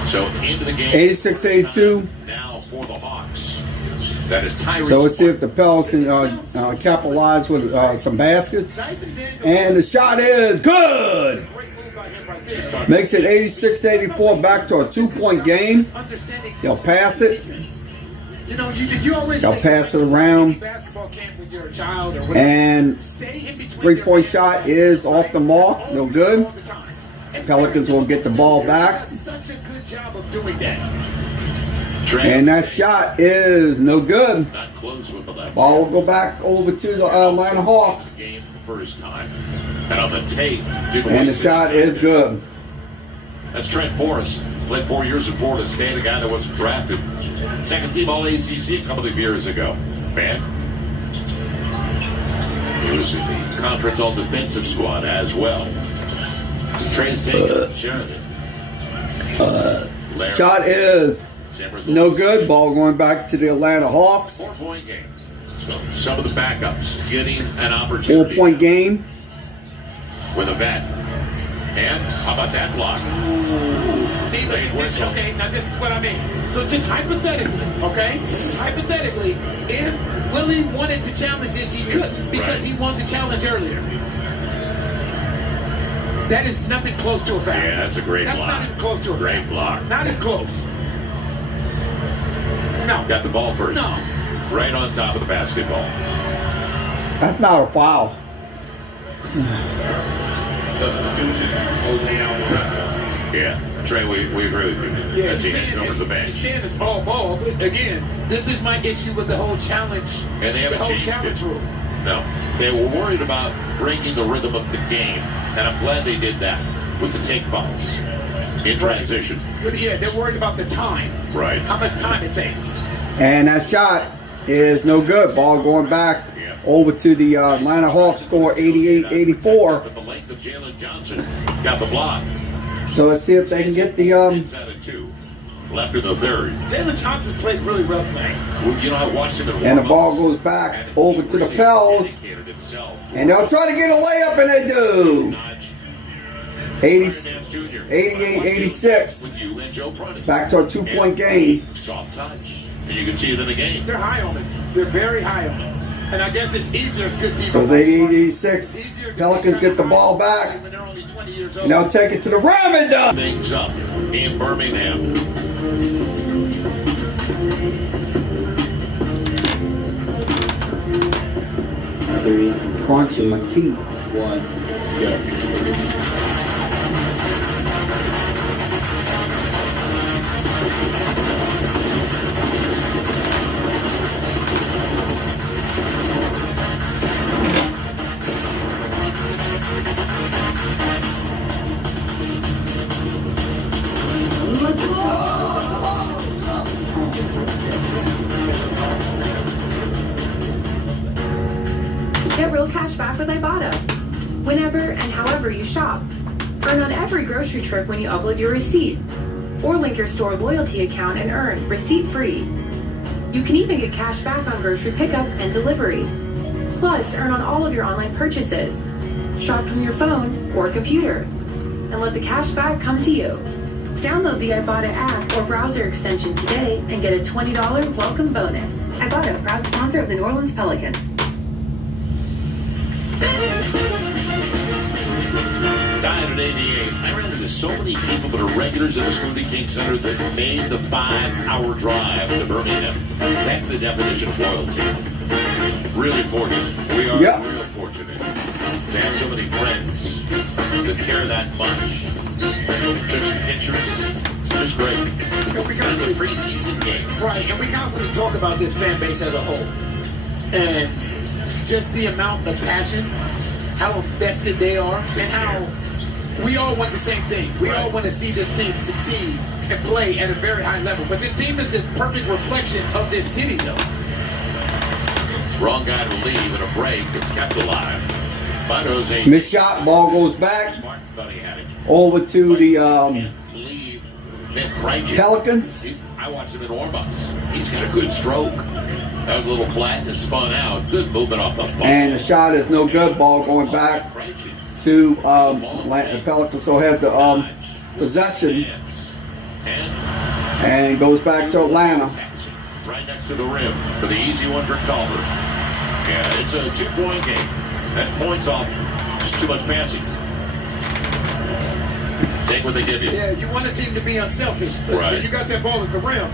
So into the game. 86-82. Now for the Hawks. That is Tyrese. So let's see if the Pels can capitalize with some baskets. And the shot is good. Makes it 86-84, back to a 2-point game. They'll pass it. They'll pass it around. And 3-point shot is off the mark. No good. Pelicans will get the ball back. And that shot is no good. Ball will go back over to the Atlanta Hawks. And the shot is good. That's Trent Forrest. Played 4 years in Florida State, a guy that wasn't drafted. Second team All-ACC a couple of years ago. Man. He was in the conference all-defensive squad as well. Trey's taking Sheridan. Shot is no good. Ball going back to the Atlanta Hawks. 4-point game. So some of the backups getting an opportunity. 4-point game. With a vet. And how about that block? See, look, okay, now this is what I mean. So just hypothetically, okay? Hypothetically, if Willie wanted to challenge this, he couldn't because he won the challenge earlier. That is nothing close to a foul. Yeah, that's a great block. That's not even close to a great block. Not even close. No. Got the ball first. No. Right on top of the basketball. That's not a foul. Substitution. Yeah. Trey, we agree with you. Yeah, as he heads over the bench. He's saying it's all ball, but again, this is my issue with the whole challenge. And they haven't changed it. Rule. No. They were worried about breaking the rhythm of the game, and I'm glad they did that with the take fouls in transition. But yeah, they're worried about the time. Right. How much time it takes. And that shot is no good. Ball going back over to the Atlanta Hawks, score 88-84. But the length of Jalen Johnson got the block. So let's see if they can get the left in the third. Jalen Johnson played really well tonight. Well, you know, I watched him in and the ball goes back over to the Pels. And they'll try to get a layup, and they do. 88-86. Back to a 2-point game. Soft touch. And you can see it in the game. They're high on it. They're very high on it. And I guess it's easier. It's good defense. So it's 88-86. Pelicans get the ball back. And they'll take it to the rim and done. Things up in Birmingham. Three. Crunching my teeth. 1. Go. real cash back with Ibotta. Whenever and however you shop. Earn on every grocery trip when you upload your receipt. Or link your store loyalty account and earn receipt free. You can even get cash back on grocery pickup and delivery. Plus, earn on all of your online purchases. Shop from your phone or computer. And let the cash back come to you. Download the Ibotta app or browser extension today and get a $20 welcome bonus. Ibotta, proud sponsor of the New Orleans Pelicans. Tied at 88. I ran into so many people that are regulars at the Smoothie King Center that made the 5-hour drive to Birmingham. That's the definition of loyalty. Really fortunate. We are real fortunate to have so many friends that care that much. Took some pictures. It's just great. It's a preseason game. Right, and we constantly talk about this fan base as a whole. And just the amount of passion, how invested they are, and how we all want the same thing. We all want to see this team succeed and play at a very high level. But this team is a perfect reflection of this city, though. Wrong guy to leave in a break. It's kept alive. But Jose. Missed shot. Ball goes back. Over to the Pelicans. I watched him in warm-ups. He's got a good stroke. That was a little flat and spun out. Good movement off the ball. And the shot is no good. Ball going back to the Pelicans. So have the possession. And goes back to Atlanta. Right next to the rim for the easy one for Culver. Yeah, it's a 2-point game. That's points off. Just too much passing. Take what they give you. Yeah, you want a team to be unselfish. But right. When you got that ball at the rim.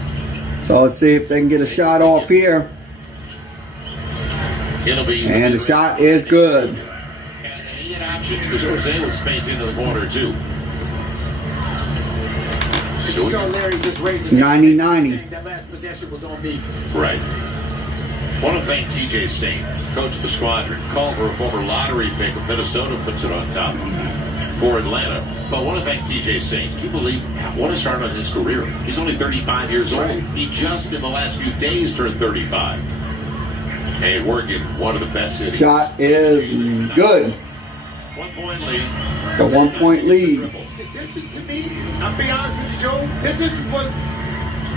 So let's see if they can get a shot off here. And the shot is good. And he had options because Jose was spaced into the corner too. So you saw Larry just raise his 90-90. That last possession was on me. Right. Want to thank TJ State, coach of the squadron. Culver, a former lottery pick of Minnesota, puts it on top for Atlanta. But I want to thank TJ State. Can you believe what a start on his career? He's only 35 years old. He just in the last few days turned 35. And working one of the best cities. Shot is good. 1 point lead. It's a 1 point lead. This is, to me, I'll be honest with you, Joe, this is what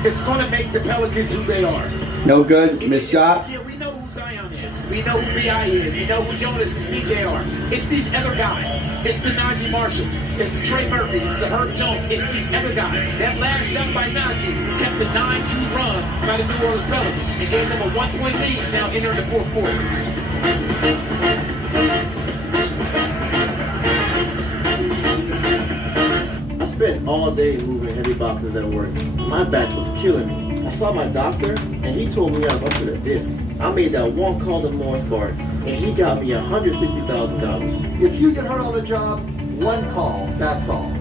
is going to make the Pelicans who they are. No good. Missed shot. Yeah, we know who Zion is. We know who B.I. is. We know who Jonas and CJ are. It's these other guys. It's the Najee Marshalls. It's the Trey Murphys. It's the Herb Jones. It's these other guys. That last shot by Najee kept the 9-2 run by the New Orleans Pelicans and gave them a 1 point lead now entering the fourth quarter. I spent all day moving heavy boxes at work. My back was killing me. I saw my doctor, and he told me I ruptured a disc. I made that one call to Morris Bart, and he got me $160,000. If you get hurt on the job, one call, that's all.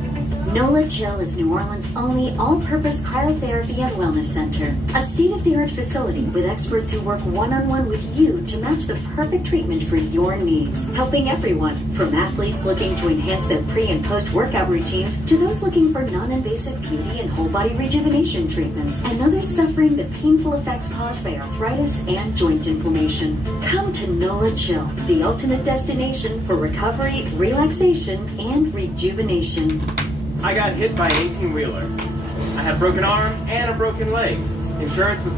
NOLA Chill is New Orleans' only all-purpose cryotherapy and wellness center. A state-of-the-art facility with experts who work one-on-one with you to match the perfect treatment for your needs. Helping everyone, from athletes looking to enhance their pre- and post-workout routines to those looking for non-invasive beauty and whole-body rejuvenation treatments, and others suffering the painful effects caused by arthritis and joint inflammation. Come to NOLA Chill, the ultimate destination for recovery, relaxation, and rejuvenation. I got hit by an 18-wheeler. I had a broken arm and a broken leg. Insurance was...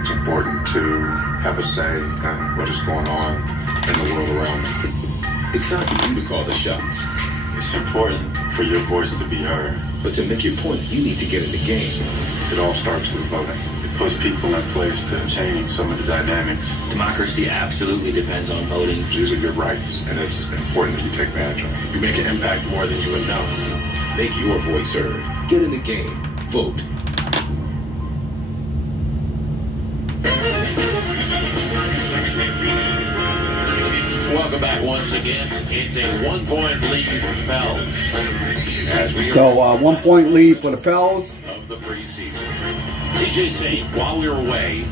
It's important to have a say in what is going on in the world around you. It's not for you to call the shots. It's important for your voice to be heard. But to make your point, you need to get in the game. It all starts with voting. It puts people in place to change some of the dynamics. Democracy absolutely depends on voting. These are your rights, and it's important that you take advantage of them. You make an impact more than you would know. Make your voice heard. Get in the game. Vote. Welcome back once again. It's a 1 point lead for the Pels. So 1 point lead for the Pels. Of the preseason. TJ St, while we were away,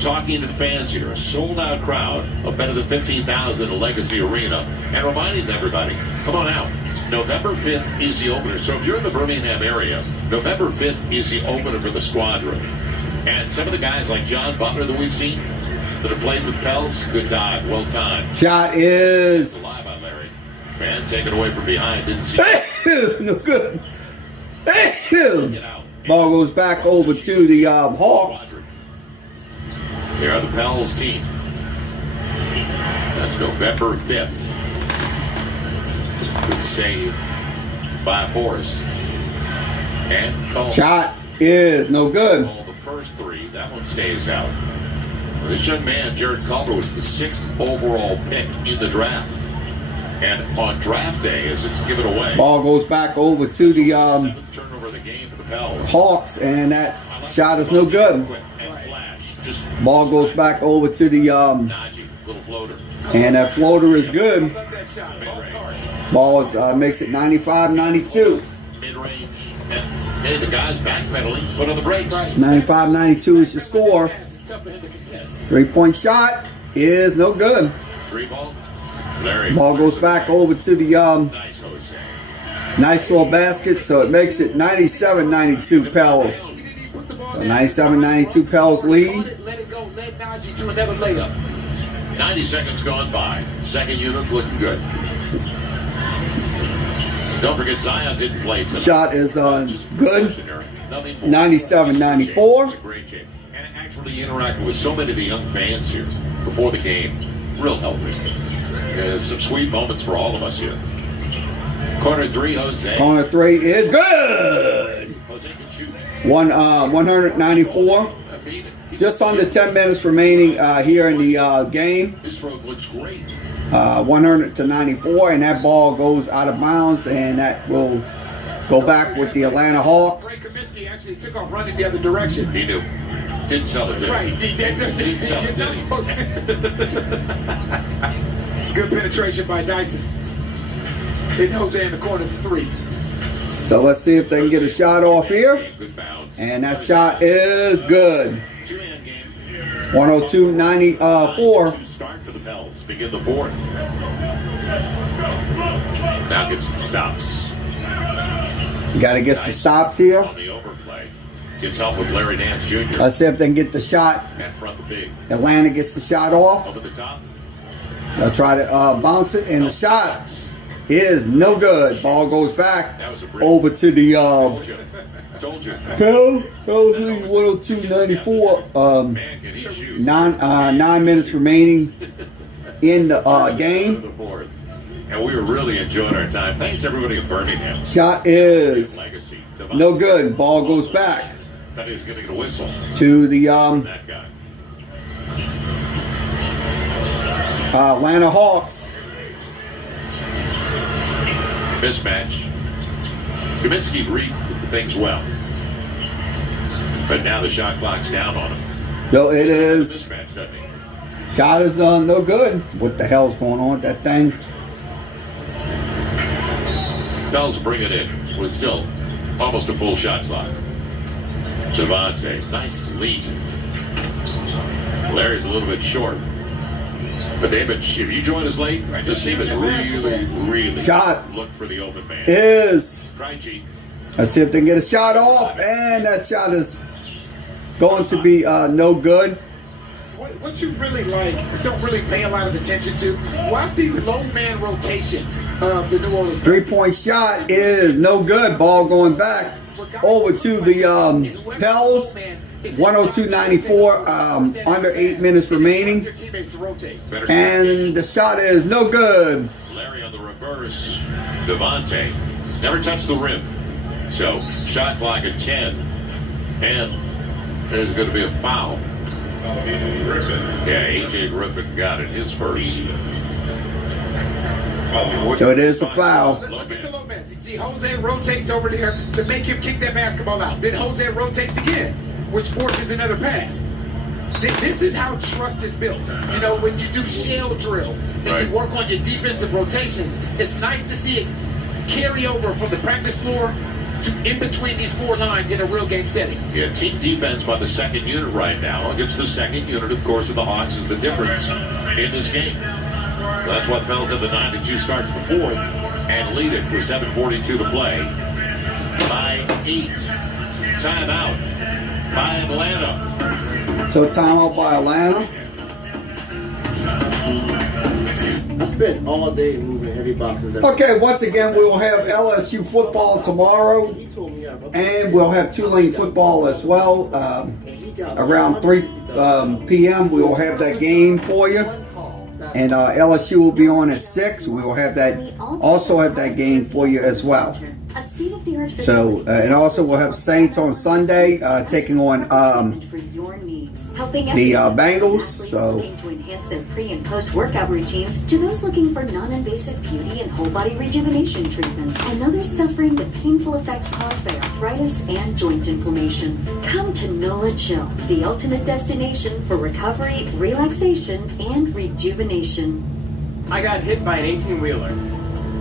talking to the fans here. A sold-out crowd of better than 15,000 at Legacy Arena. And reminding everybody, come on out. November 5th is the opener. So if you're in the Birmingham area, November 5th is the opener for the Squadron. And some of the guys like John Butler that we've seen that have played with Pels, good dive, well timed. Shot is Alive on Larry. Man, take it away from behind. Didn't see no good. Ball goes back over to the Hawks. Here are the Pels team. That's November 5th. Good save by Forrest. And Cole. Shot is no good. The first three, that one stays out. This young man, Jared Culver, was the 6th overall pick in the draft. And on draft day, as it's given away, Ball goes back over to the turnover of the game for the Pels. Hawks, and that shot is no good. Ball goes back over to the little floater. and that floater is good. Ball is, makes it 95-92. Mid-range. And hey, the guys backpedaling, put on the brakes. 95-92 is your score. 3-point shot is no good. 3-ball. Larry. Ball goes back over to the nice little basket, so it makes it 97-92 Pels. So 97-92 Pels lead. Let it go. Let Najee do another layup. 90 seconds gone by. Second unit's looking good. Don't forget Zion didn't play tonight. Shot is good. 97-94. Great game. And actually interacting with so many of the young fans here before the game. Real healthy. Some sweet moments for all of us here. Corner 3, Jose. Corner 3 is good. Jose can shoot. 194. Just under 10 minutes remaining here in the game. His stroke looks great. 100-94, and that ball goes out of bounds, and that will go back with the Atlanta Hawks. Ray Kaminsky actually took off running the other direction. He knew. Didn't sell it, did he? Right. Didn't sell it, did he? It's good penetration by Dyson. Hit Jose in the corner for 3. So let's see if they can get a shot off here. And that shot is good. 102-94. Start for the Pels. Begin the fourth. Now get some stops. You got to get some stops here. On the overplay. Gets help with Larry Nance Jr. Let's see if they can get the shot. And front the big. Atlanta gets the shot off. Over the top. They'll try to bounce it, and the shot is no good. Ball goes back over to the Told you. Pels. Pels lead 102-94. 9 minutes remaining in the game. And we were really enjoying our time. Thanks everybody in Birmingham. Shot is no good. Ball goes back. Thought he was going to get a whistle. To the That guy. Atlanta Hawks. Mismatch. Kaminsky reads things well. But now the shot clock's down on him. So it is. Mismatch, doesn't he? Shot is no good. What the hell's going on with that thing? Pels bring it in with still almost a full shot clock. Devontae, nice lead. Larry's a little bit short. But David, if you join us late, this team is really shot looked for the open man. Is. Krejci. Let's see if they can get a shot off, and that shot is going to be no good. What you really don't really pay a lot of attention to, watch the low man rotation of the New Orleans. 3-point shot is no good. Ball going back over to the Pels. 102-94, under 8 minutes remaining. And the shot is no good. Larry on the reverse. Devontae never touched the rim. So, shot clock at 10. And there's going to be a foul. Yeah, A.J. Griffin got it, his first. So it is a foul. Look at the low man. See, Jose rotates over there to make him kick that basketball out. Then Jose rotates again, which forces another pass. This is how trust is built. You know, when you do shell drill and you work on your defensive rotations, it's nice to see it carry over from the practice floor in between these four lines in a real game setting. Yeah, team defense by the second unit right now. Against the second unit, of course, of the Hawks is the difference in this game. That's what Pels had the 9-2 start to the fourth and lead it with 7:42 to play by 8. Timeout by Atlanta. So timeout by Atlanta. I spent all day moving heavy boxes. Okay, once again, we will have LSU football tomorrow, and we'll have Tulane football as well. Around 3 p.m., we will have that game for you. And LSU will be on at 6. We will have that, also have that game for you as well. So, and also we'll have Saints on Sunday taking on the Bengals. So, to enhance their pre and post workout routines, to those looking for non-invasive beauty and whole body rejuvenation treatments, and others suffering the painful effects caused by arthritis and joint inflammation. Come to NOLA Chill, the ultimate destination for recovery, relaxation, and rejuvenation. I got hit by an 18-wheeler.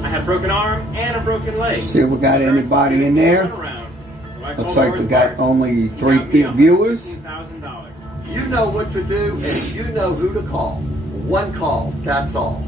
I had a broken arm and a broken leg. See if we got anybody in there. Looks like we got only 3 viewers. You know what to do, and you know who to call. One call, that's all.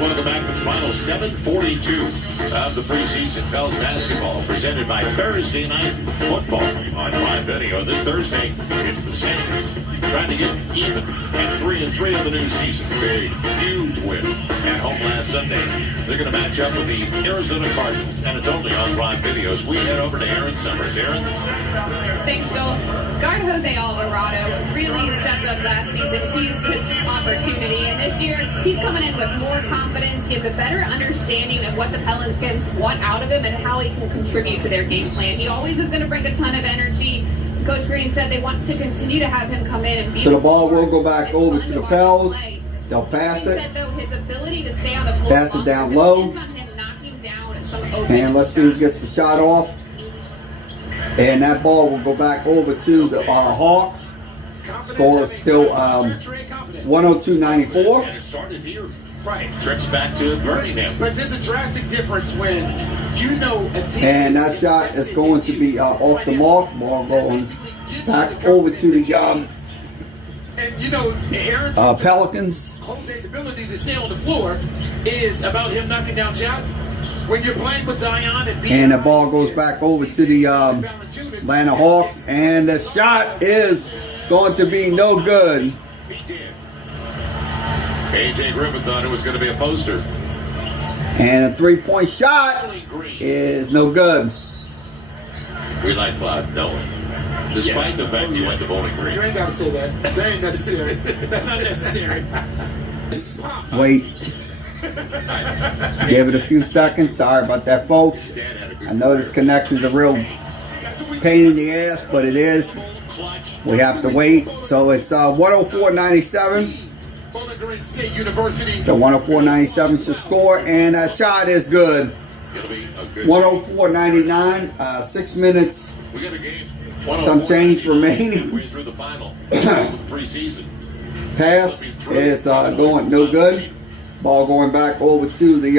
Welcome back to the final 7:42 of the preseason Pels basketball, presented by Thursday Night Football on Prime Video. This Thursday, it's the Saints trying to get even at 3-3 of the new season. Big, huge win at home last Sunday. They're going to match up with the Arizona Cardinals, and it's only on Prime Videos. We head over to Aaron Summers. Aaron? Thanks, Joel. Guard Jose Alvarado really stepped up last season, seized his opportunity, and this year he's coming in with more confidence. He has a better understanding of what the Pelicans want out of him and how he can contribute to their game plan. He always is going to bring a ton of energy. Coach Green said they want to continue to have him come in and be. So the ball will go back over to the Pels. They'll pass it. Pass it down low. And let's see who gets the shot off. And that ball will go back over to the Hawks. Score is still 102-94. And it started here. Right. Trips back to Birmingham. But there's a drastic difference when you know a team. And that shot is going to be off the mark. Ball going back over to the and you know, Aaron Pelicans. Jose's ability to stay on the floor is about him knocking down shots. When you're playing with Zion and the ball goes back over to the Atlanta Hawks, and the shot is going to be no good. A.J. Griffin thought it was going to be a poster. And a 3-point shot is no good. We like Cloud Noah. Despite the fact he went to Bowling Green. You ain't got to say that. That ain't necessary. That's not necessary. Wait. Give it a few seconds. Sorry about that, folks. I know this connection's a real pain in the ass, but it is. We have to wait. So it's 104-97. The 104-97 should score, and that shot is good. 104-99. 6 minutes. Some change remaining. Pass is going no good. Ball going back over to the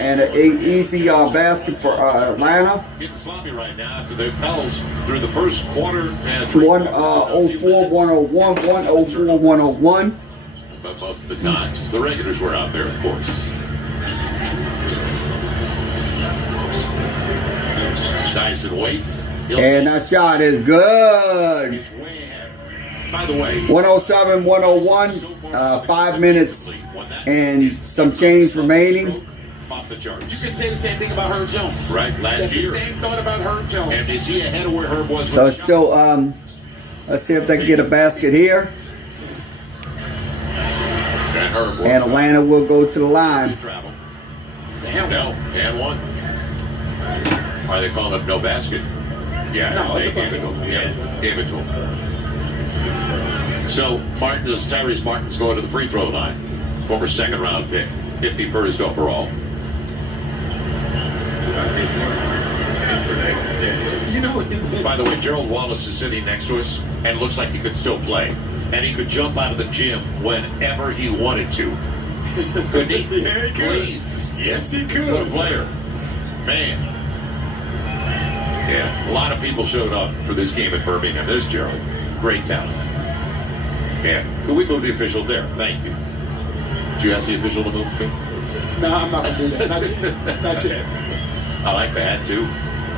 and an easy basket for Atlanta. Getting sloppy right now after the Pels through the first quarter. 104-101, 104-101. But most of the time, the regulars were out there, of course. Dyson waits. And that shot is good. By the way, 107-101. 5 minutes and some change remaining. Off the charts. You can say the same thing about Herb Jones. Right, last year. The same thought about Herb Jones. And is he ahead of where Herb was? So it's still, let's see if they can get a basket here. And Atlanta will go to the line. No, and one. Are they calling it no basket? Yeah, no, they gave it to him. Yeah, gave it to him. So Tyrese Martin's going to the free throw line. Former second round pick, 51st overall. You know, by the way, Gerald Wallace is sitting next to us and looks like he could still play. And he could jump out of the gym whenever he wanted to. Couldn't he? Yeah, he could. Please. Yes, he could. What a player. Man. Yeah, a lot of people showed up for this game at Birmingham. There's Gerald. Great talent. Yeah. Could we move the official there? Thank you. Did you ask the official to move for me? No, I'm not going to do that. Not yet. Not yet. I like the hat, too.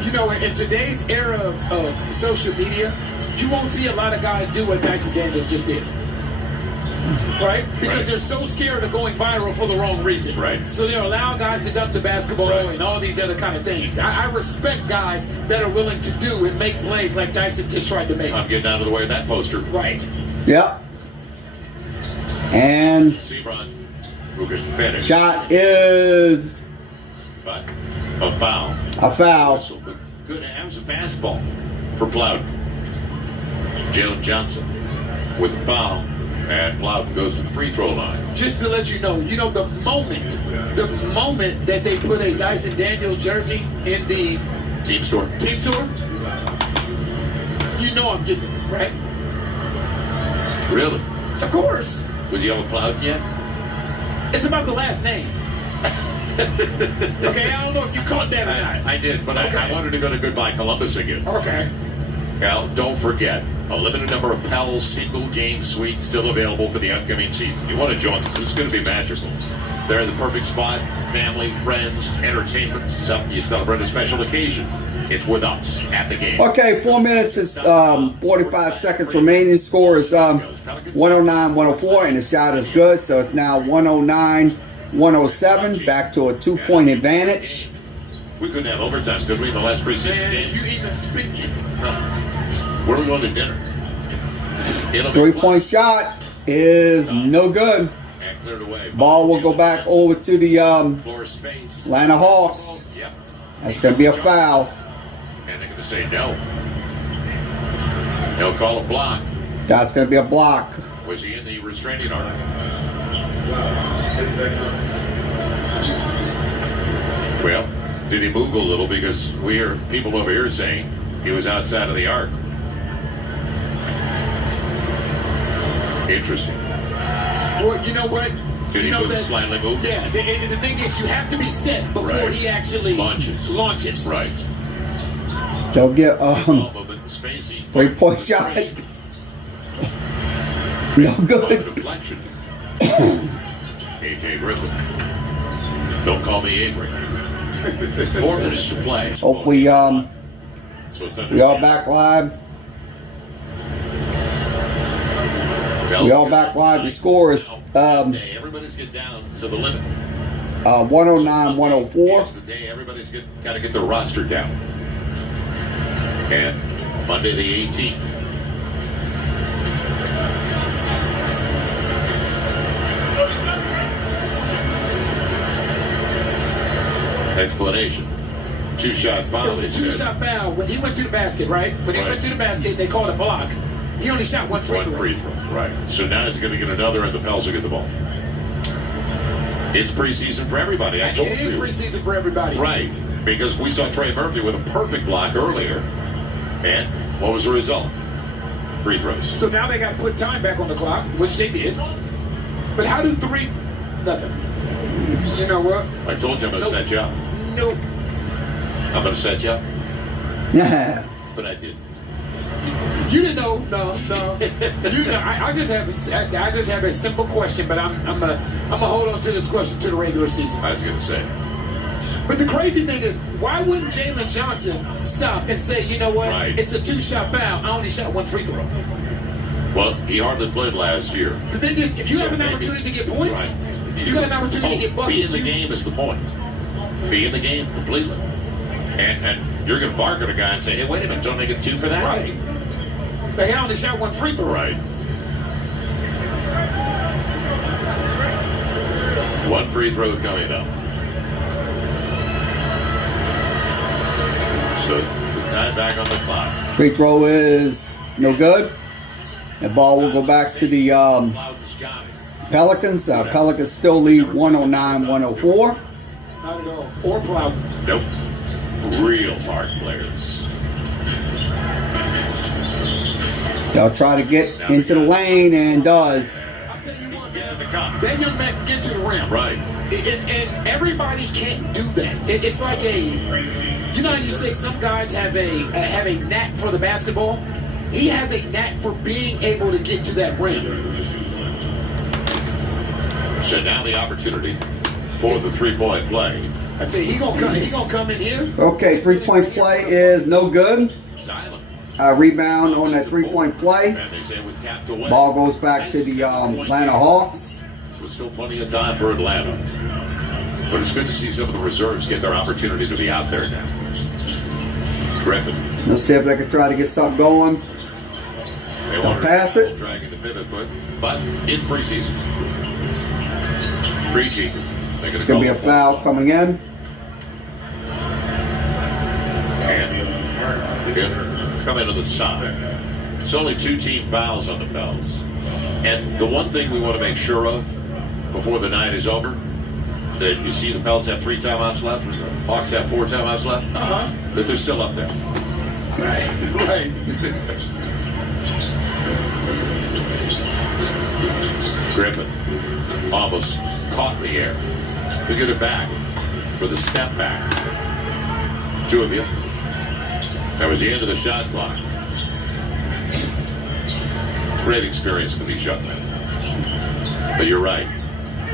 You know, in today's era of social media, you won't see a lot of guys do what Dyson Daniels just did. Right? Because they're so scared of going viral for the wrong reason. Right. So they're allowing guys to dunk the basketball and all these other kind of things. I respect guys that are willing to do and make plays like Dyson just tried to make. I'm getting out of the way of that poster. Right. Yep. And Sebron, who can finish. Shot is But a foul. a foul. Whistle, but good. That was a fastball for Plowden. Jalen Johnson with the foul. And Plowden goes to the free throw line. Just to let you know the moment that they put a Dyson Daniels jersey in the Team store. You know I'm getting it, right? Really? Of course. With yellow Plowden yet? It's about the last name. Okay, I don't know if you caught that or not. I did, but Okay. I wanted to go to Goodbye Columbus again. Okay. Now, don't forget, a limited number of Pell's single-game suites still available for the upcoming season. You want to join us. This is going to be magical. They're the perfect spot. Family, friends, entertainment. You celebrate a special occasion. It's with us at the game. Okay, 4 minutes is 45 seconds remaining. Score is 109-104, and the shot is good. So it's now 109-107. Back to a 2-point advantage. We couldn't have overtime, could we, in the last preseason And game? if you even speak. Where are we going to dinner? 3-point shot is no good. And cleared away. Ball will go back over to the Floor space. Atlanta Hawks. Yep. That's going to be a foul. And they're going to say no. They'll call a block. That's going to be a block. Was he in the restraining order? Well, did he move a little? Because we hear people over here saying he was outside of the arc. Interesting. Well, you know what? Did he move, slightly move? Yeah, the thing is, you have to be set before he actually launches. Right. They'll get Spacey. 3-point shot. No good. Deflection. AJ Griffin. Don't call me Avery. 4 minutes to play. Hopefully, we are back live. We are back live. The score is everybody's get down to the limit. 109-104. It's the day everybody's got to get their roster down. And Monday the 18th. Explanation. 2-shot foul. It was a 2-shot foul when he went to the basket, right? When he went to the basket, they called a block. He only shot one free throw. Right. So now he's going to get another, and the Pels will get the ball. It's preseason for everybody. I told you. It is preseason for everybody. Right. Because we saw Trey Murphy with a perfect block earlier. And what was the result? Free throws. So now they got to put time back on the clock, which they did. But how do nothing. You know what? I told you I'm going to set you up. Nope. I'm going to set you up. Yeah. But I didn't. You didn't know. No. You know, I just have a simple question, but I'm gonna hold on to this question to the regular season. I was going to say. But the crazy thing is, why wouldn't Jalen Johnson stop and say, you know what? Right. It's a 2-shot foul. I only shot one free throw. Well, he hardly played last year. The thing is, if you have an opportunity to get points, you got an opportunity to get buckets. Be in the game is the point. Be in the game completely. And you're going to bark at a guy and say, hey, wait a minute, don't they get 2 for that? Right. They only shot one free throw. Right. One free throw coming up. So the time back on the clock. Free throw is no good. The ball will go back to the Pelicans. Pelicans still lead 109-104. Not at all. Or Plowden. Nope. Real hard players. They'll try to get into the lane and does. I'll tell you what, man. That young man can get to the rim. rim. Right. And everybody can't do that. It's like you know how you say some guys have a knack for the basketball? He has a knack for being able to get to that rim. So now the opportunity for the three-point play. I tell you, he gonna come in here. Okay, three-point play is no good. Rebound on that three-point play. Ball goes back to the Atlanta Hawks. So still plenty of time for Atlanta. But it's good to see some of the reserves get their opportunity to be out there now. Griffin. Let's see if they can try to get something going. They'll pass it. Dragging the pivot foot, but it's preseason. Preachy. It's going to be a foul coming in. And come into the side. It's only 2 team fouls on the Pels. And the one thing we want to make sure of before the night is over, that you see the Pels have 3 timeouts left, and the Hawks have 4 timeouts left, that they're still up there. Right. Griffin almost caught in the air. We get it back for the step back. 2 of you. That was the end of the shot clock. Great experience for these young men. But you're right.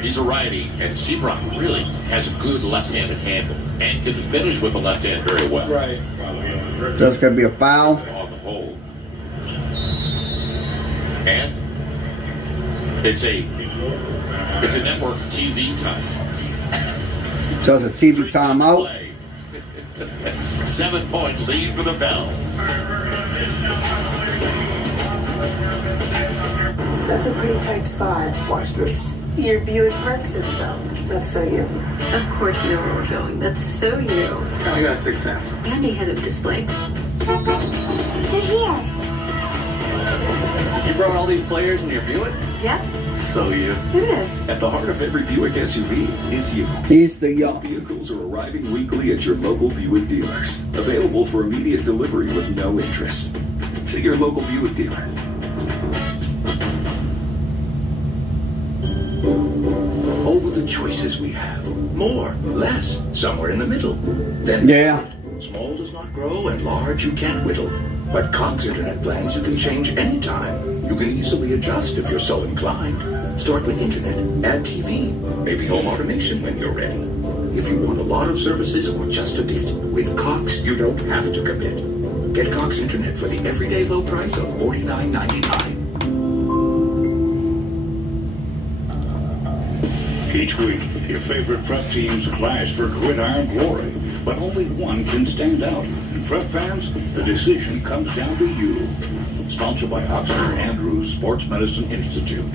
He's a righty, and Seabrook really has a good left-handed handle and can finish with the left hand very well. Right. That's going to be a foul. On the whole. And it's a network TV time. So it's a TV timeout. 7-point lead for the Pels. That's a pretty tight spot. Watch this. Your Buick parks itself. That's so you. Of course you know where we're going. That's so you. I got 6 cents. And a head-up display. They're here. You brought all these players in your Buick? Yep. So you. It is. At the heart of every Buick SUV is you. He's the young. Vehicles are arriving weekly at your local Buick dealers. Available for immediate delivery with no interest. See your local Buick dealer. Over the choices we have. More, less, somewhere in the middle. Then Yeah. small does not grow and large you can't whittle. But Cox Internet plans you can change anytime. You can easily adjust if you're so inclined. Start with Internet, add TV, maybe home automation when you're ready. If you want a lot of services or just a bit, with Cox you don't have to commit. Get Cox Internet for the everyday low price of $49.99. Each week, your favorite prep teams clash for gridiron glory, but only one can stand out. And prep fans, the decision comes down to you. Sponsored by Oxford Andrews Sports Medicine Institute.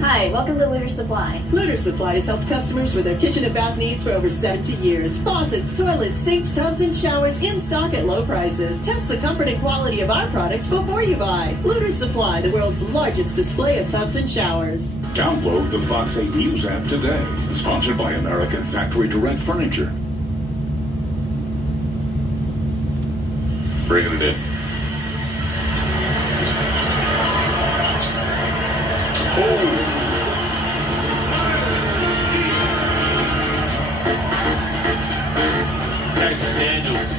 Hi, welcome to Looter Supply. Looter Supply has helped customers with their kitchen and bath needs for over 70 years. Faucets, toilets, sinks, tubs, and showers in stock at low prices. Test the comfort and quality of our products before you buy. Looter Supply, the world's largest display of tubs and showers. Download the Fox 8 News app today. Sponsored by American Factory Direct Furniture. Bringing it in. Tyson Daniels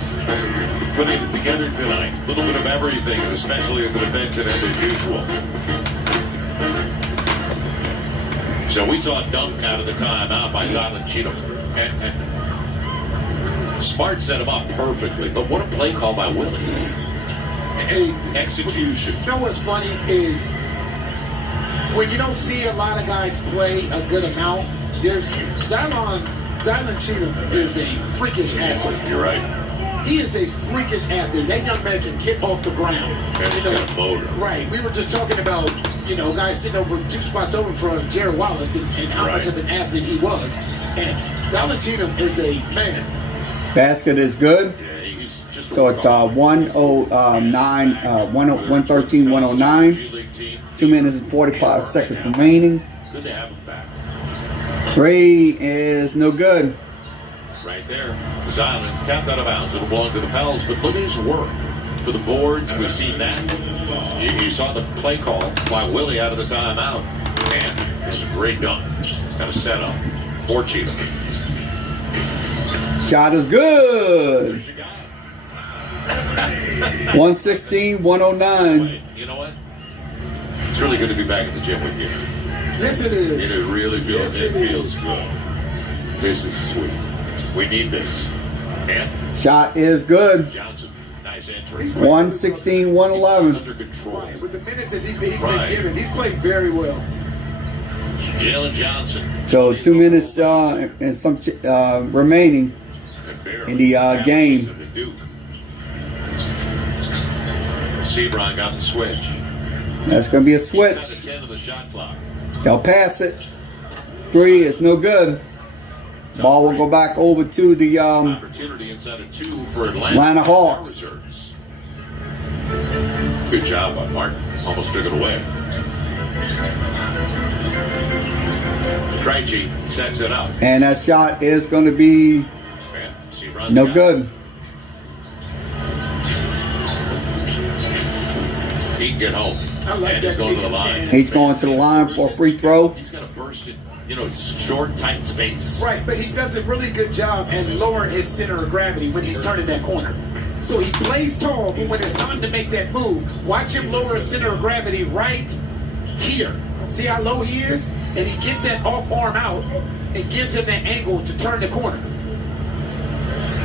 putting it together tonight. A little bit of everything, and especially at the defensive end as usual. So we saw a dunk out of the timeout by Zylan Cheatham. And Smart set him up perfectly, but what a play call by Willie. Execution. You know what's funny is when you don't see a lot of guys play a good amount, there's Zylan Cheatham is a freakish athlete. You're right. He is a freakish athlete. That young man can get off the ground. And he's got a motor. Right. We were just talking about, guys sitting over 2 spots over from Jared Wallace and how much of an athlete he was. And Zylan Cheatham is a man. Basket is good. Yeah, he's just So it's 113-109. 2 minutes and 45 seconds remaining. Good to have him back. 3 is no good. Right there. Zylan's tapped out of bounds. It'll belong to the Pels, but look at his work for the boards. We've seen that. You saw the play call by Willie out of the timeout. And it was a great dunk. Got a setup for Cheetah. Shot is good. 116-109. You know what? It's really good to be back at the gym with you. Yes, it is. It really feels. Yes, it feels good. This is sweet. We need this. And Shot is good. Johnson, nice entry. 116-111. Under control. Right. With the minutes that he's been Right. given, he's played very well. Jalen Johnson. So 2 minutes and some remaining in the game. Sebron got the switch. That's going to be a switch. He's at 10 of the shot clock. They'll pass it. 3 is no good. Ball will go back over to the Opportunity inside of 2 for Atlanta Hawks. Good job by Martin. Almost took it away. Krejci sets it up. And that shot is going to be no good. He can get home. I like And he's that going to kid. the line. He's going to the line for a free throw. He's got to burst it, short, tight space. Right, but he does a really good job at lowering his center of gravity when he's turning that corner. So he plays tall, but when it's time to make that move, watch him lower his center of gravity right here. See how low he is? And he gets that off arm out and gives him that angle to turn the corner.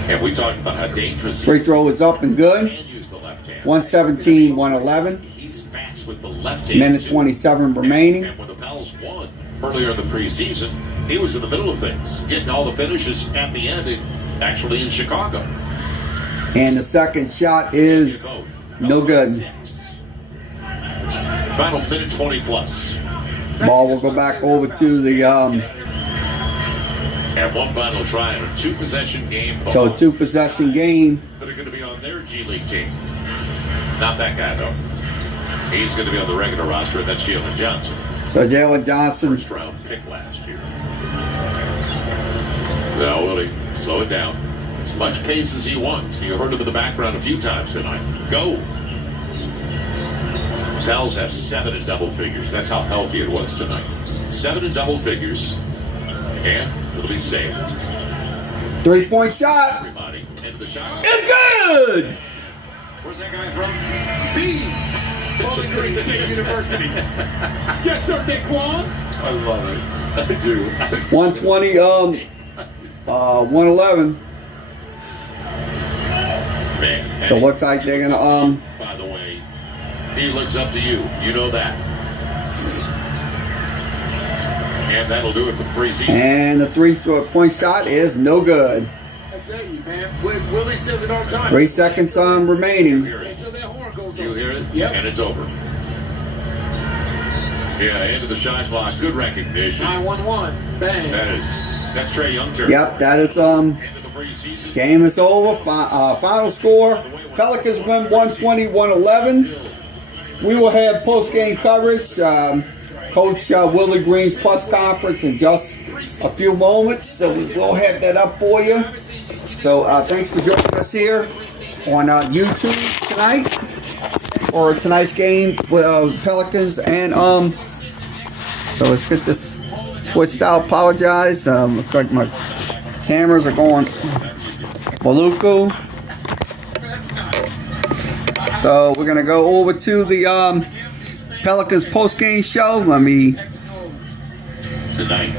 And we talked about how dangerous he Free throw is up and good. can use the left hand. 117-111. He's fast with the left hand. Minute 27 remaining. And when the Pels won earlier in the preseason, he was in the middle of things, getting all the finishes at the end, actually in Chicago. And the second shot is no good. Final minute 20 plus. Ball will go back over to the And one final try in a 2-possession game. so 2-possession game. That are going to be on their G League team. Not that guy though. He's going to be on the regular roster, and that's Jalen Johnson. So Jalen Johnson. First round pick last year. Now Willie, slow it down. As much pace as he wants. You heard him in the background a few times tonight. Go. Pels have 7 in double figures. That's how healthy it was tonight. 7 in double figures. And it'll be saved. 3-point shot. Everybody, end of the shot. It's good. Where's that guy from? Bowling Green State University. Yes, sir, Daquan. I love it. I do. 120, 111. Man. So it looks like they're gonna By the way, he looks up to you. You know that. And that'll do it for the preseason. and the 3-point shot is no good. I tell you, man, Willie says it all the time. 3 seconds remaining. Until that horn goes You over. hear it? Yep. And it's over. Yeah, end of the shot clock. Good recognition. 9-1-1. Bang. That's Trae Young turn. Yep, that is End of the preseason. game is over. Final score: Pelicans win 120-111. We will have post-game coverage. Coach Willie Green's press conference in just a few moments, so we will have that up for you. So thanks for joining us here on YouTube tonight for tonight's game with Pelicans. And so let's get this switched out. Apologize. Looks like my cameras are going Maluku. So we're gonna go over to the Pelicans post-game show. Let me Tonight.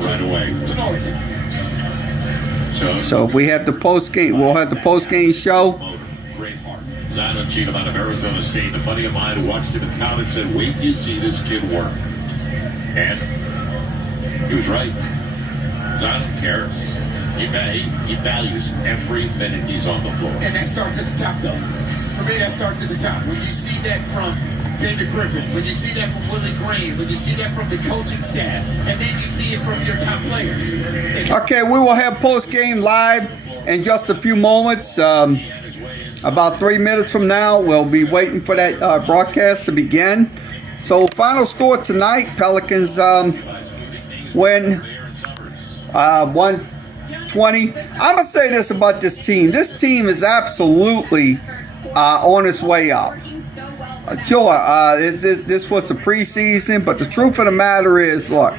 Right away. So if we have the post-game, we'll have the post-game show. Great heart. Zion Cheatham out of Arizona State. A buddy of mine who watched him in college said, wait till you see this kid work. And he was right. Zion cares. He values every minute he's on the floor. And that starts at the top, though. For me, that starts at the top. When you see that from David Griffin, when you see that from Willie Green, when you see that from the coaching staff, and then you see it from your top players. Okay, we will have post-game live in just a few moments. About 3 minutes from now, we'll be waiting for that broadcast to begin. So final score tonight, Pelicans win 120. I'm going to say this about this team. This team is absolutely on its way up. Sure, this was the preseason, but the truth of the matter is, look,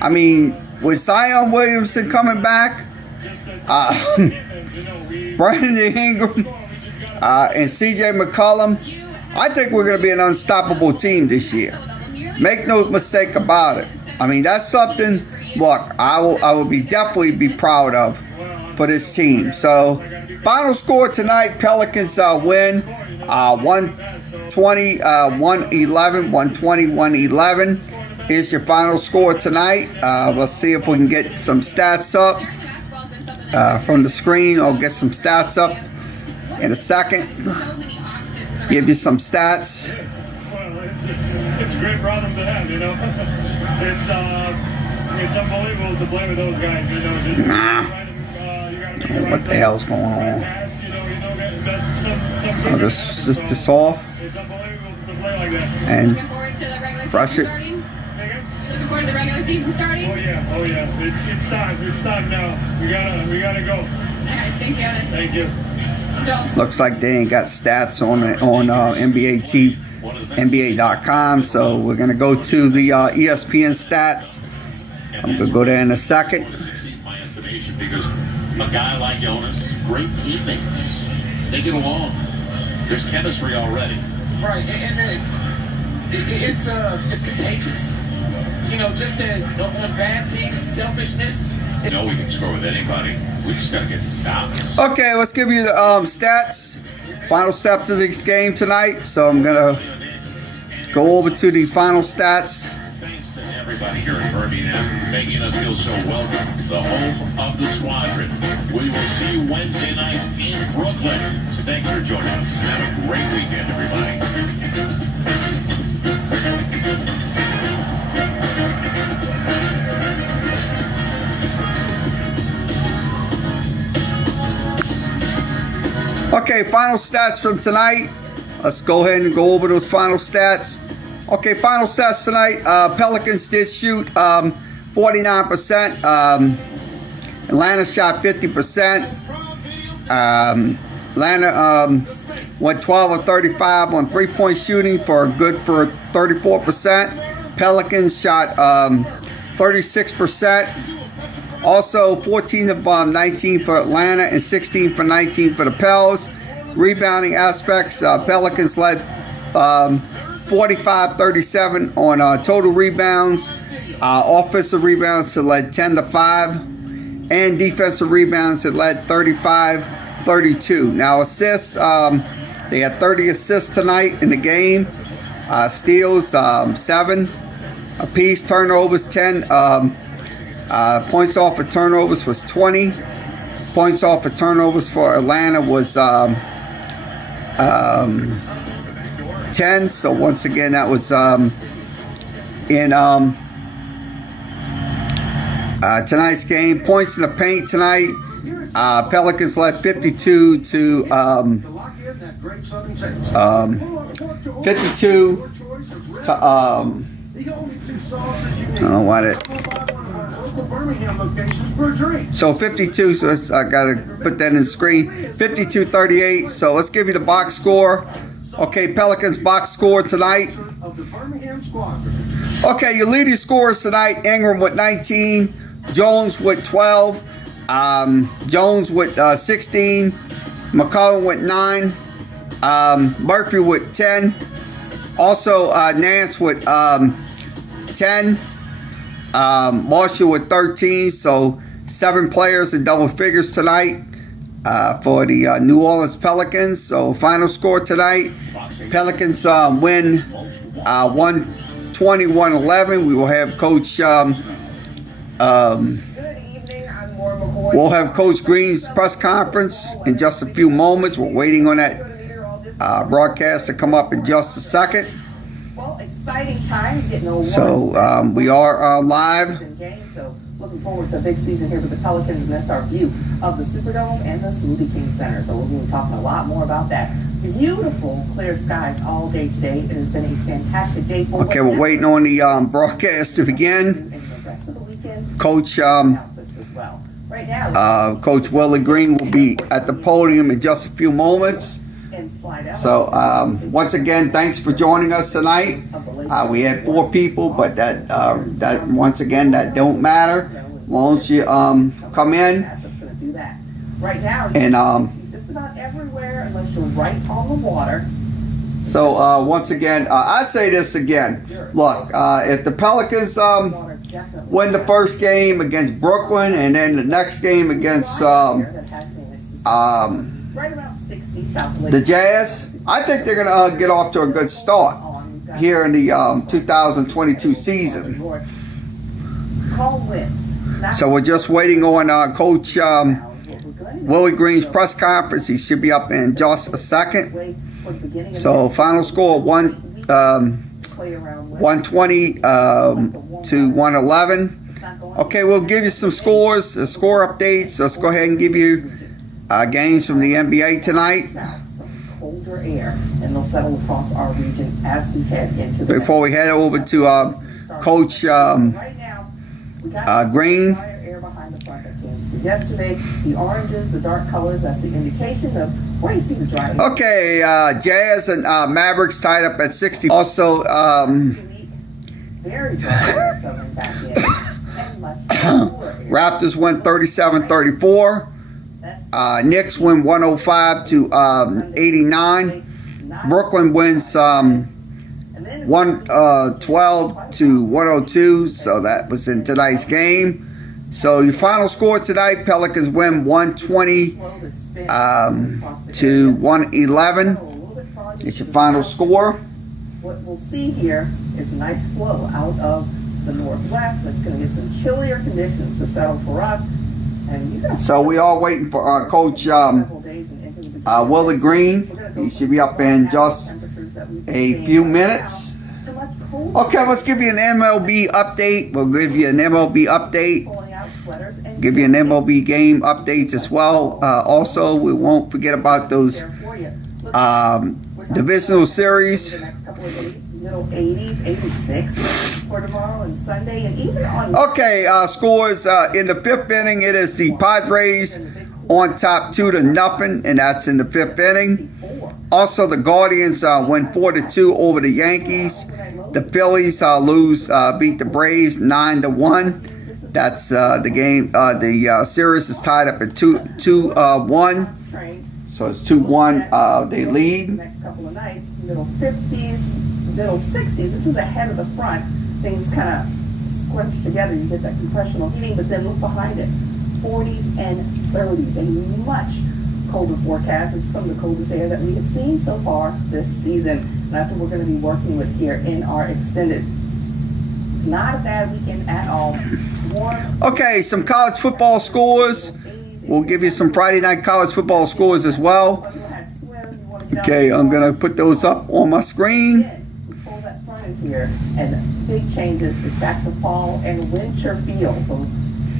I mean, with Zion Williamson coming back, Brandon Ingram, and C.J. McCollum, I think we're going to be an unstoppable team this year. Make no mistake about it. I mean, that's something, look, I will definitely be proud of for this team. So, final score tonight, Pelicans win 120, 111, 120, 111. Here's your final score tonight. Let's see if we can get some stats up from the screen. I'll get some stats up in a second. Give you some stats. Well, it's a great problem to have, you know. It's unbelievable to play with those guys, you know. What the hell's going on? Oh, this off. It's unbelievable to play like that. And fresh it. Looking forward to the regular season starting? Oh yeah. It's time now. We gotta go. All right, thank you. Thank you. Looks like they ain't got stats on NBA.com, so we're gonna go to the ESPN stats. I'm gonna go there in a second. My estimation, because a guy like Jonas, great teammates, they get along. There's chemistry already. Right, and it's contagious. You know, just as on bad teams, selfishness. You know we can score with anybody. We just gotta get stops. Okay, let's give you the stats. Final steps of this game tonight. So I'm gonna go over to the final stats. Thanks to everybody here in Birmingham, making us feel so welcome. The home of the squadron. We will see you Wednesday night in Brooklyn. Thanks for joining us. Have a great weekend, everybody. Okay, final stats from tonight. Let's go ahead and go over those final stats. Okay, final stats tonight. Pelicans did shoot 49%. Atlanta shot 50%. Atlanta went 12 of 35 on three-point shooting for 34%. Pelicans shot 36%. Also, 14 of 19 for Atlanta and 16 for 19 for the Pels. Rebounding aspects, Pelicans led 45-37 on total rebounds. Offensive rebounds it led 10-5. And defensive rebounds it led 35-32. Now assists, they had 30 assists tonight in the game. Steals, 7 apiece. Turnovers, 10. Points off of turnovers was 20. Points off of turnovers for Atlanta was 10. So once again, that was in tonight's game. Points in the paint tonight. Pelicans led 52 to 52 to I don't know why that. So 52, so I gotta put that in the screen. 52-38. So let's give you the box score. Okay, Pelicans box score tonight. Okay, your leading scorers tonight: Ingram with 19, Jones with 12, Jones with 16, McCollum with 9, Murphy with 10. Also, Nance with 10. Marshall with 13, so 7 players in double figures tonight for the New Orleans Pelicans. So final score tonight, Pelicans win 120-111. We will have Coach we'll have Coach Green's press conference in just a few moments. We're waiting on that broadcast to come up in just a second. Well, exciting times, getting awards. So we are live. So looking forward to a big season here with the Pelicans, and that's our view of the Superdome and the Smoothie King Center. So we'll be talking a lot more about that. Beautiful clear skies all day today. It has been a fantastic day. For okay, we're waiting on the broadcast to begin. Coach Coach Willie Green will be at the podium in just a few moments. So once again, thanks for joining us tonight. We had 4 people, but that once again, that don't matter as long as you come in. And just about everywhere unless you're right on the water. So once again, I say this again. Look, if the Pelicans win the first game against Brooklyn and then the next game against the Jazz, I think they're going to get off to a good start here in the 2022 season. So we're just waiting on Coach Willie Green's press conference. He should be up in just a second. So final score 120 to 111. Okay, we'll give you some scores, score updates. Let's go ahead and give you games from the NBA tonight. Colder air, and they'll settle across our region as we head into the before we head over to Coach Green. Yesterday, the oranges, the dark colors, that's the indication of where you see the dry air. Okay, Jazz and Mavericks tied up at 60. Also, very dry coming back in, and much cooler air. Raptors win 37-34. Knicks win 105 to 89. Brooklyn wins 112 to 102. So that was in tonight's game. So your final score tonight: Pelicans win 120 to 111. It's your final score. What we'll see here is a nice flow out of the northwest. That's going to get some chillier conditions to settle for us. So we are waiting for Coach Willie Green. He should be up in just a few minutes. Okay, let's give you an MLB update. We'll give you an MLB update. Give you an MLB game updates as well. Also, we won't forget about those divisional series. Middle 80s, 86 for tomorrow and Sunday, and even on. Okay, scores in the 5th inning. It is the Padres on top 2-0, and that's in the 5th inning. Also, the Guardians win 4-2 over the Yankees. The Phillies beat the Braves 9-1. That's the game. The series is tied up at 2-1. So it's 2-1. They lead. Next couple of nights, middle 50s, middle 60s. This is ahead of the front. Things kind of scrunch together. You get that compressional heating, but then look behind it. 40s and 30s. A much colder forecast. It's some of the coldest air that we have seen so far this season. And that's what we're going to be working with here in our extended. Not a bad weekend at all. Warm. Okay, some college football scores. We'll give you some Friday night college football scores as well. Okay, I'm going to put those up on my screen. We pull that front in here, and big changes to back to fall and winter feel. So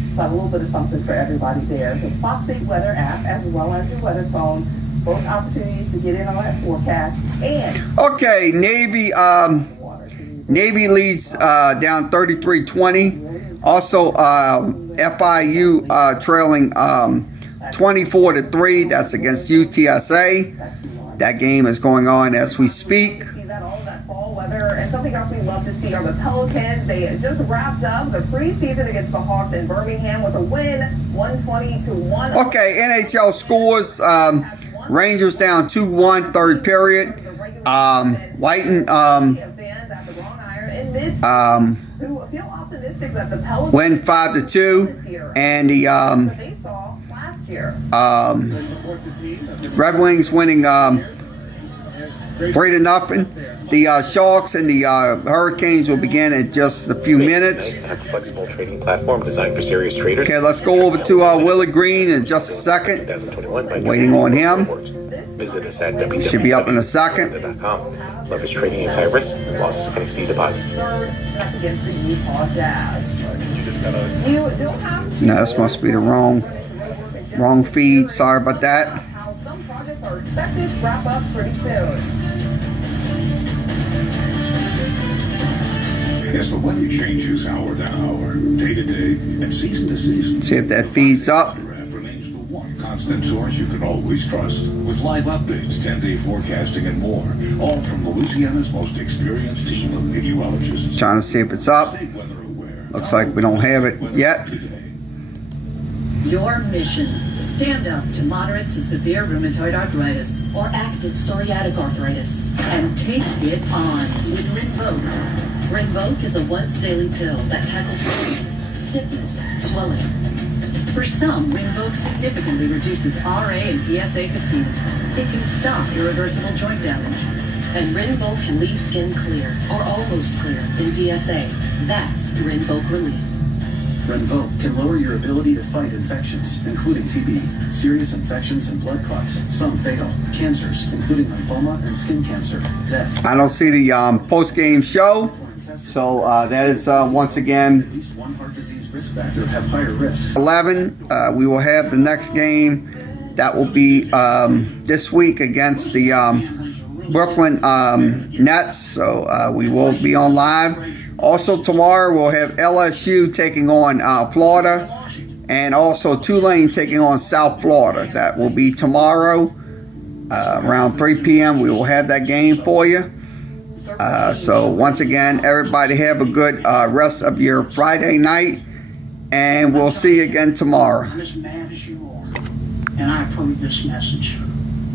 it's a little bit of something for everybody there. The Fox 8 weather app, as well as your weather phone, both opportunities to get in on that forecast. And okay, Navy leads down 33-20. Also, FIU trailing 24-3. That's against UTSA. That game is going on as we speak. See that all that fall weather, and something else we love to see are the Pelicans. They just wrapped up the preseason against the Hawks in Birmingham with a win, 120-1. Okay, NHL scores. Rangers down 2-1, third period. Lighten. Who feel optimistic that the Pelicans win 5-2, and the they saw last year. Red Wings winning 3-0. The Sharks and the Hurricanes will begin in just a few minutes. Flexible trading platform designed for serious traders. Okay, let's go over to Willie Green in just a second. Waiting on him. Visit us at Should be up in a second. www.trading.com. Leverage trading in Cyprus. Losses can exceed deposits. No, this must be the wrong feed. Sorry about that. How some projects are expected to wrap up pretty soon. As the weather changes hour to hour, day to day, and season to season, see if that feeds up. remains the one constant. constant source you can always trust. With live updates, 10-day forecasting, and more. All from Louisiana's most experienced team of meteorologists. Trying to see if it's up. Looks like we don't have it yet. Your mission, stand up to moderate to severe rheumatoid arthritis or active psoriatic arthritis and take it on with Rinvoq. Rinvoq is a once daily pill that tackles pain, stiffness, swelling. For some, Rinvoq significantly reduces RA and PSA fatigue. It can stop irreversible joint damage. And Rinvoq can leave skin clear or almost clear in PSA. That's Rinvoq Relief. Rinvoq can lower your ability to fight infections, including TB, serious infections and blood clots, some fatal, cancers, including lymphoma and skin cancer, death. I don't see the post-game show, so that is once again At least one heart disease risk factor have higher risks. 11. We will have the next game. That will be this week against the Brooklyn Nets, so we will be on live. Also tomorrow we'll have LSU taking on Florida, and also Tulane taking on South Florida. That will be tomorrow around 3 p.m. We will have that game for you. So once again, everybody have a good rest of your Friday night, and we'll see you again tomorrow. I'm as mad as you are, and I approve this message.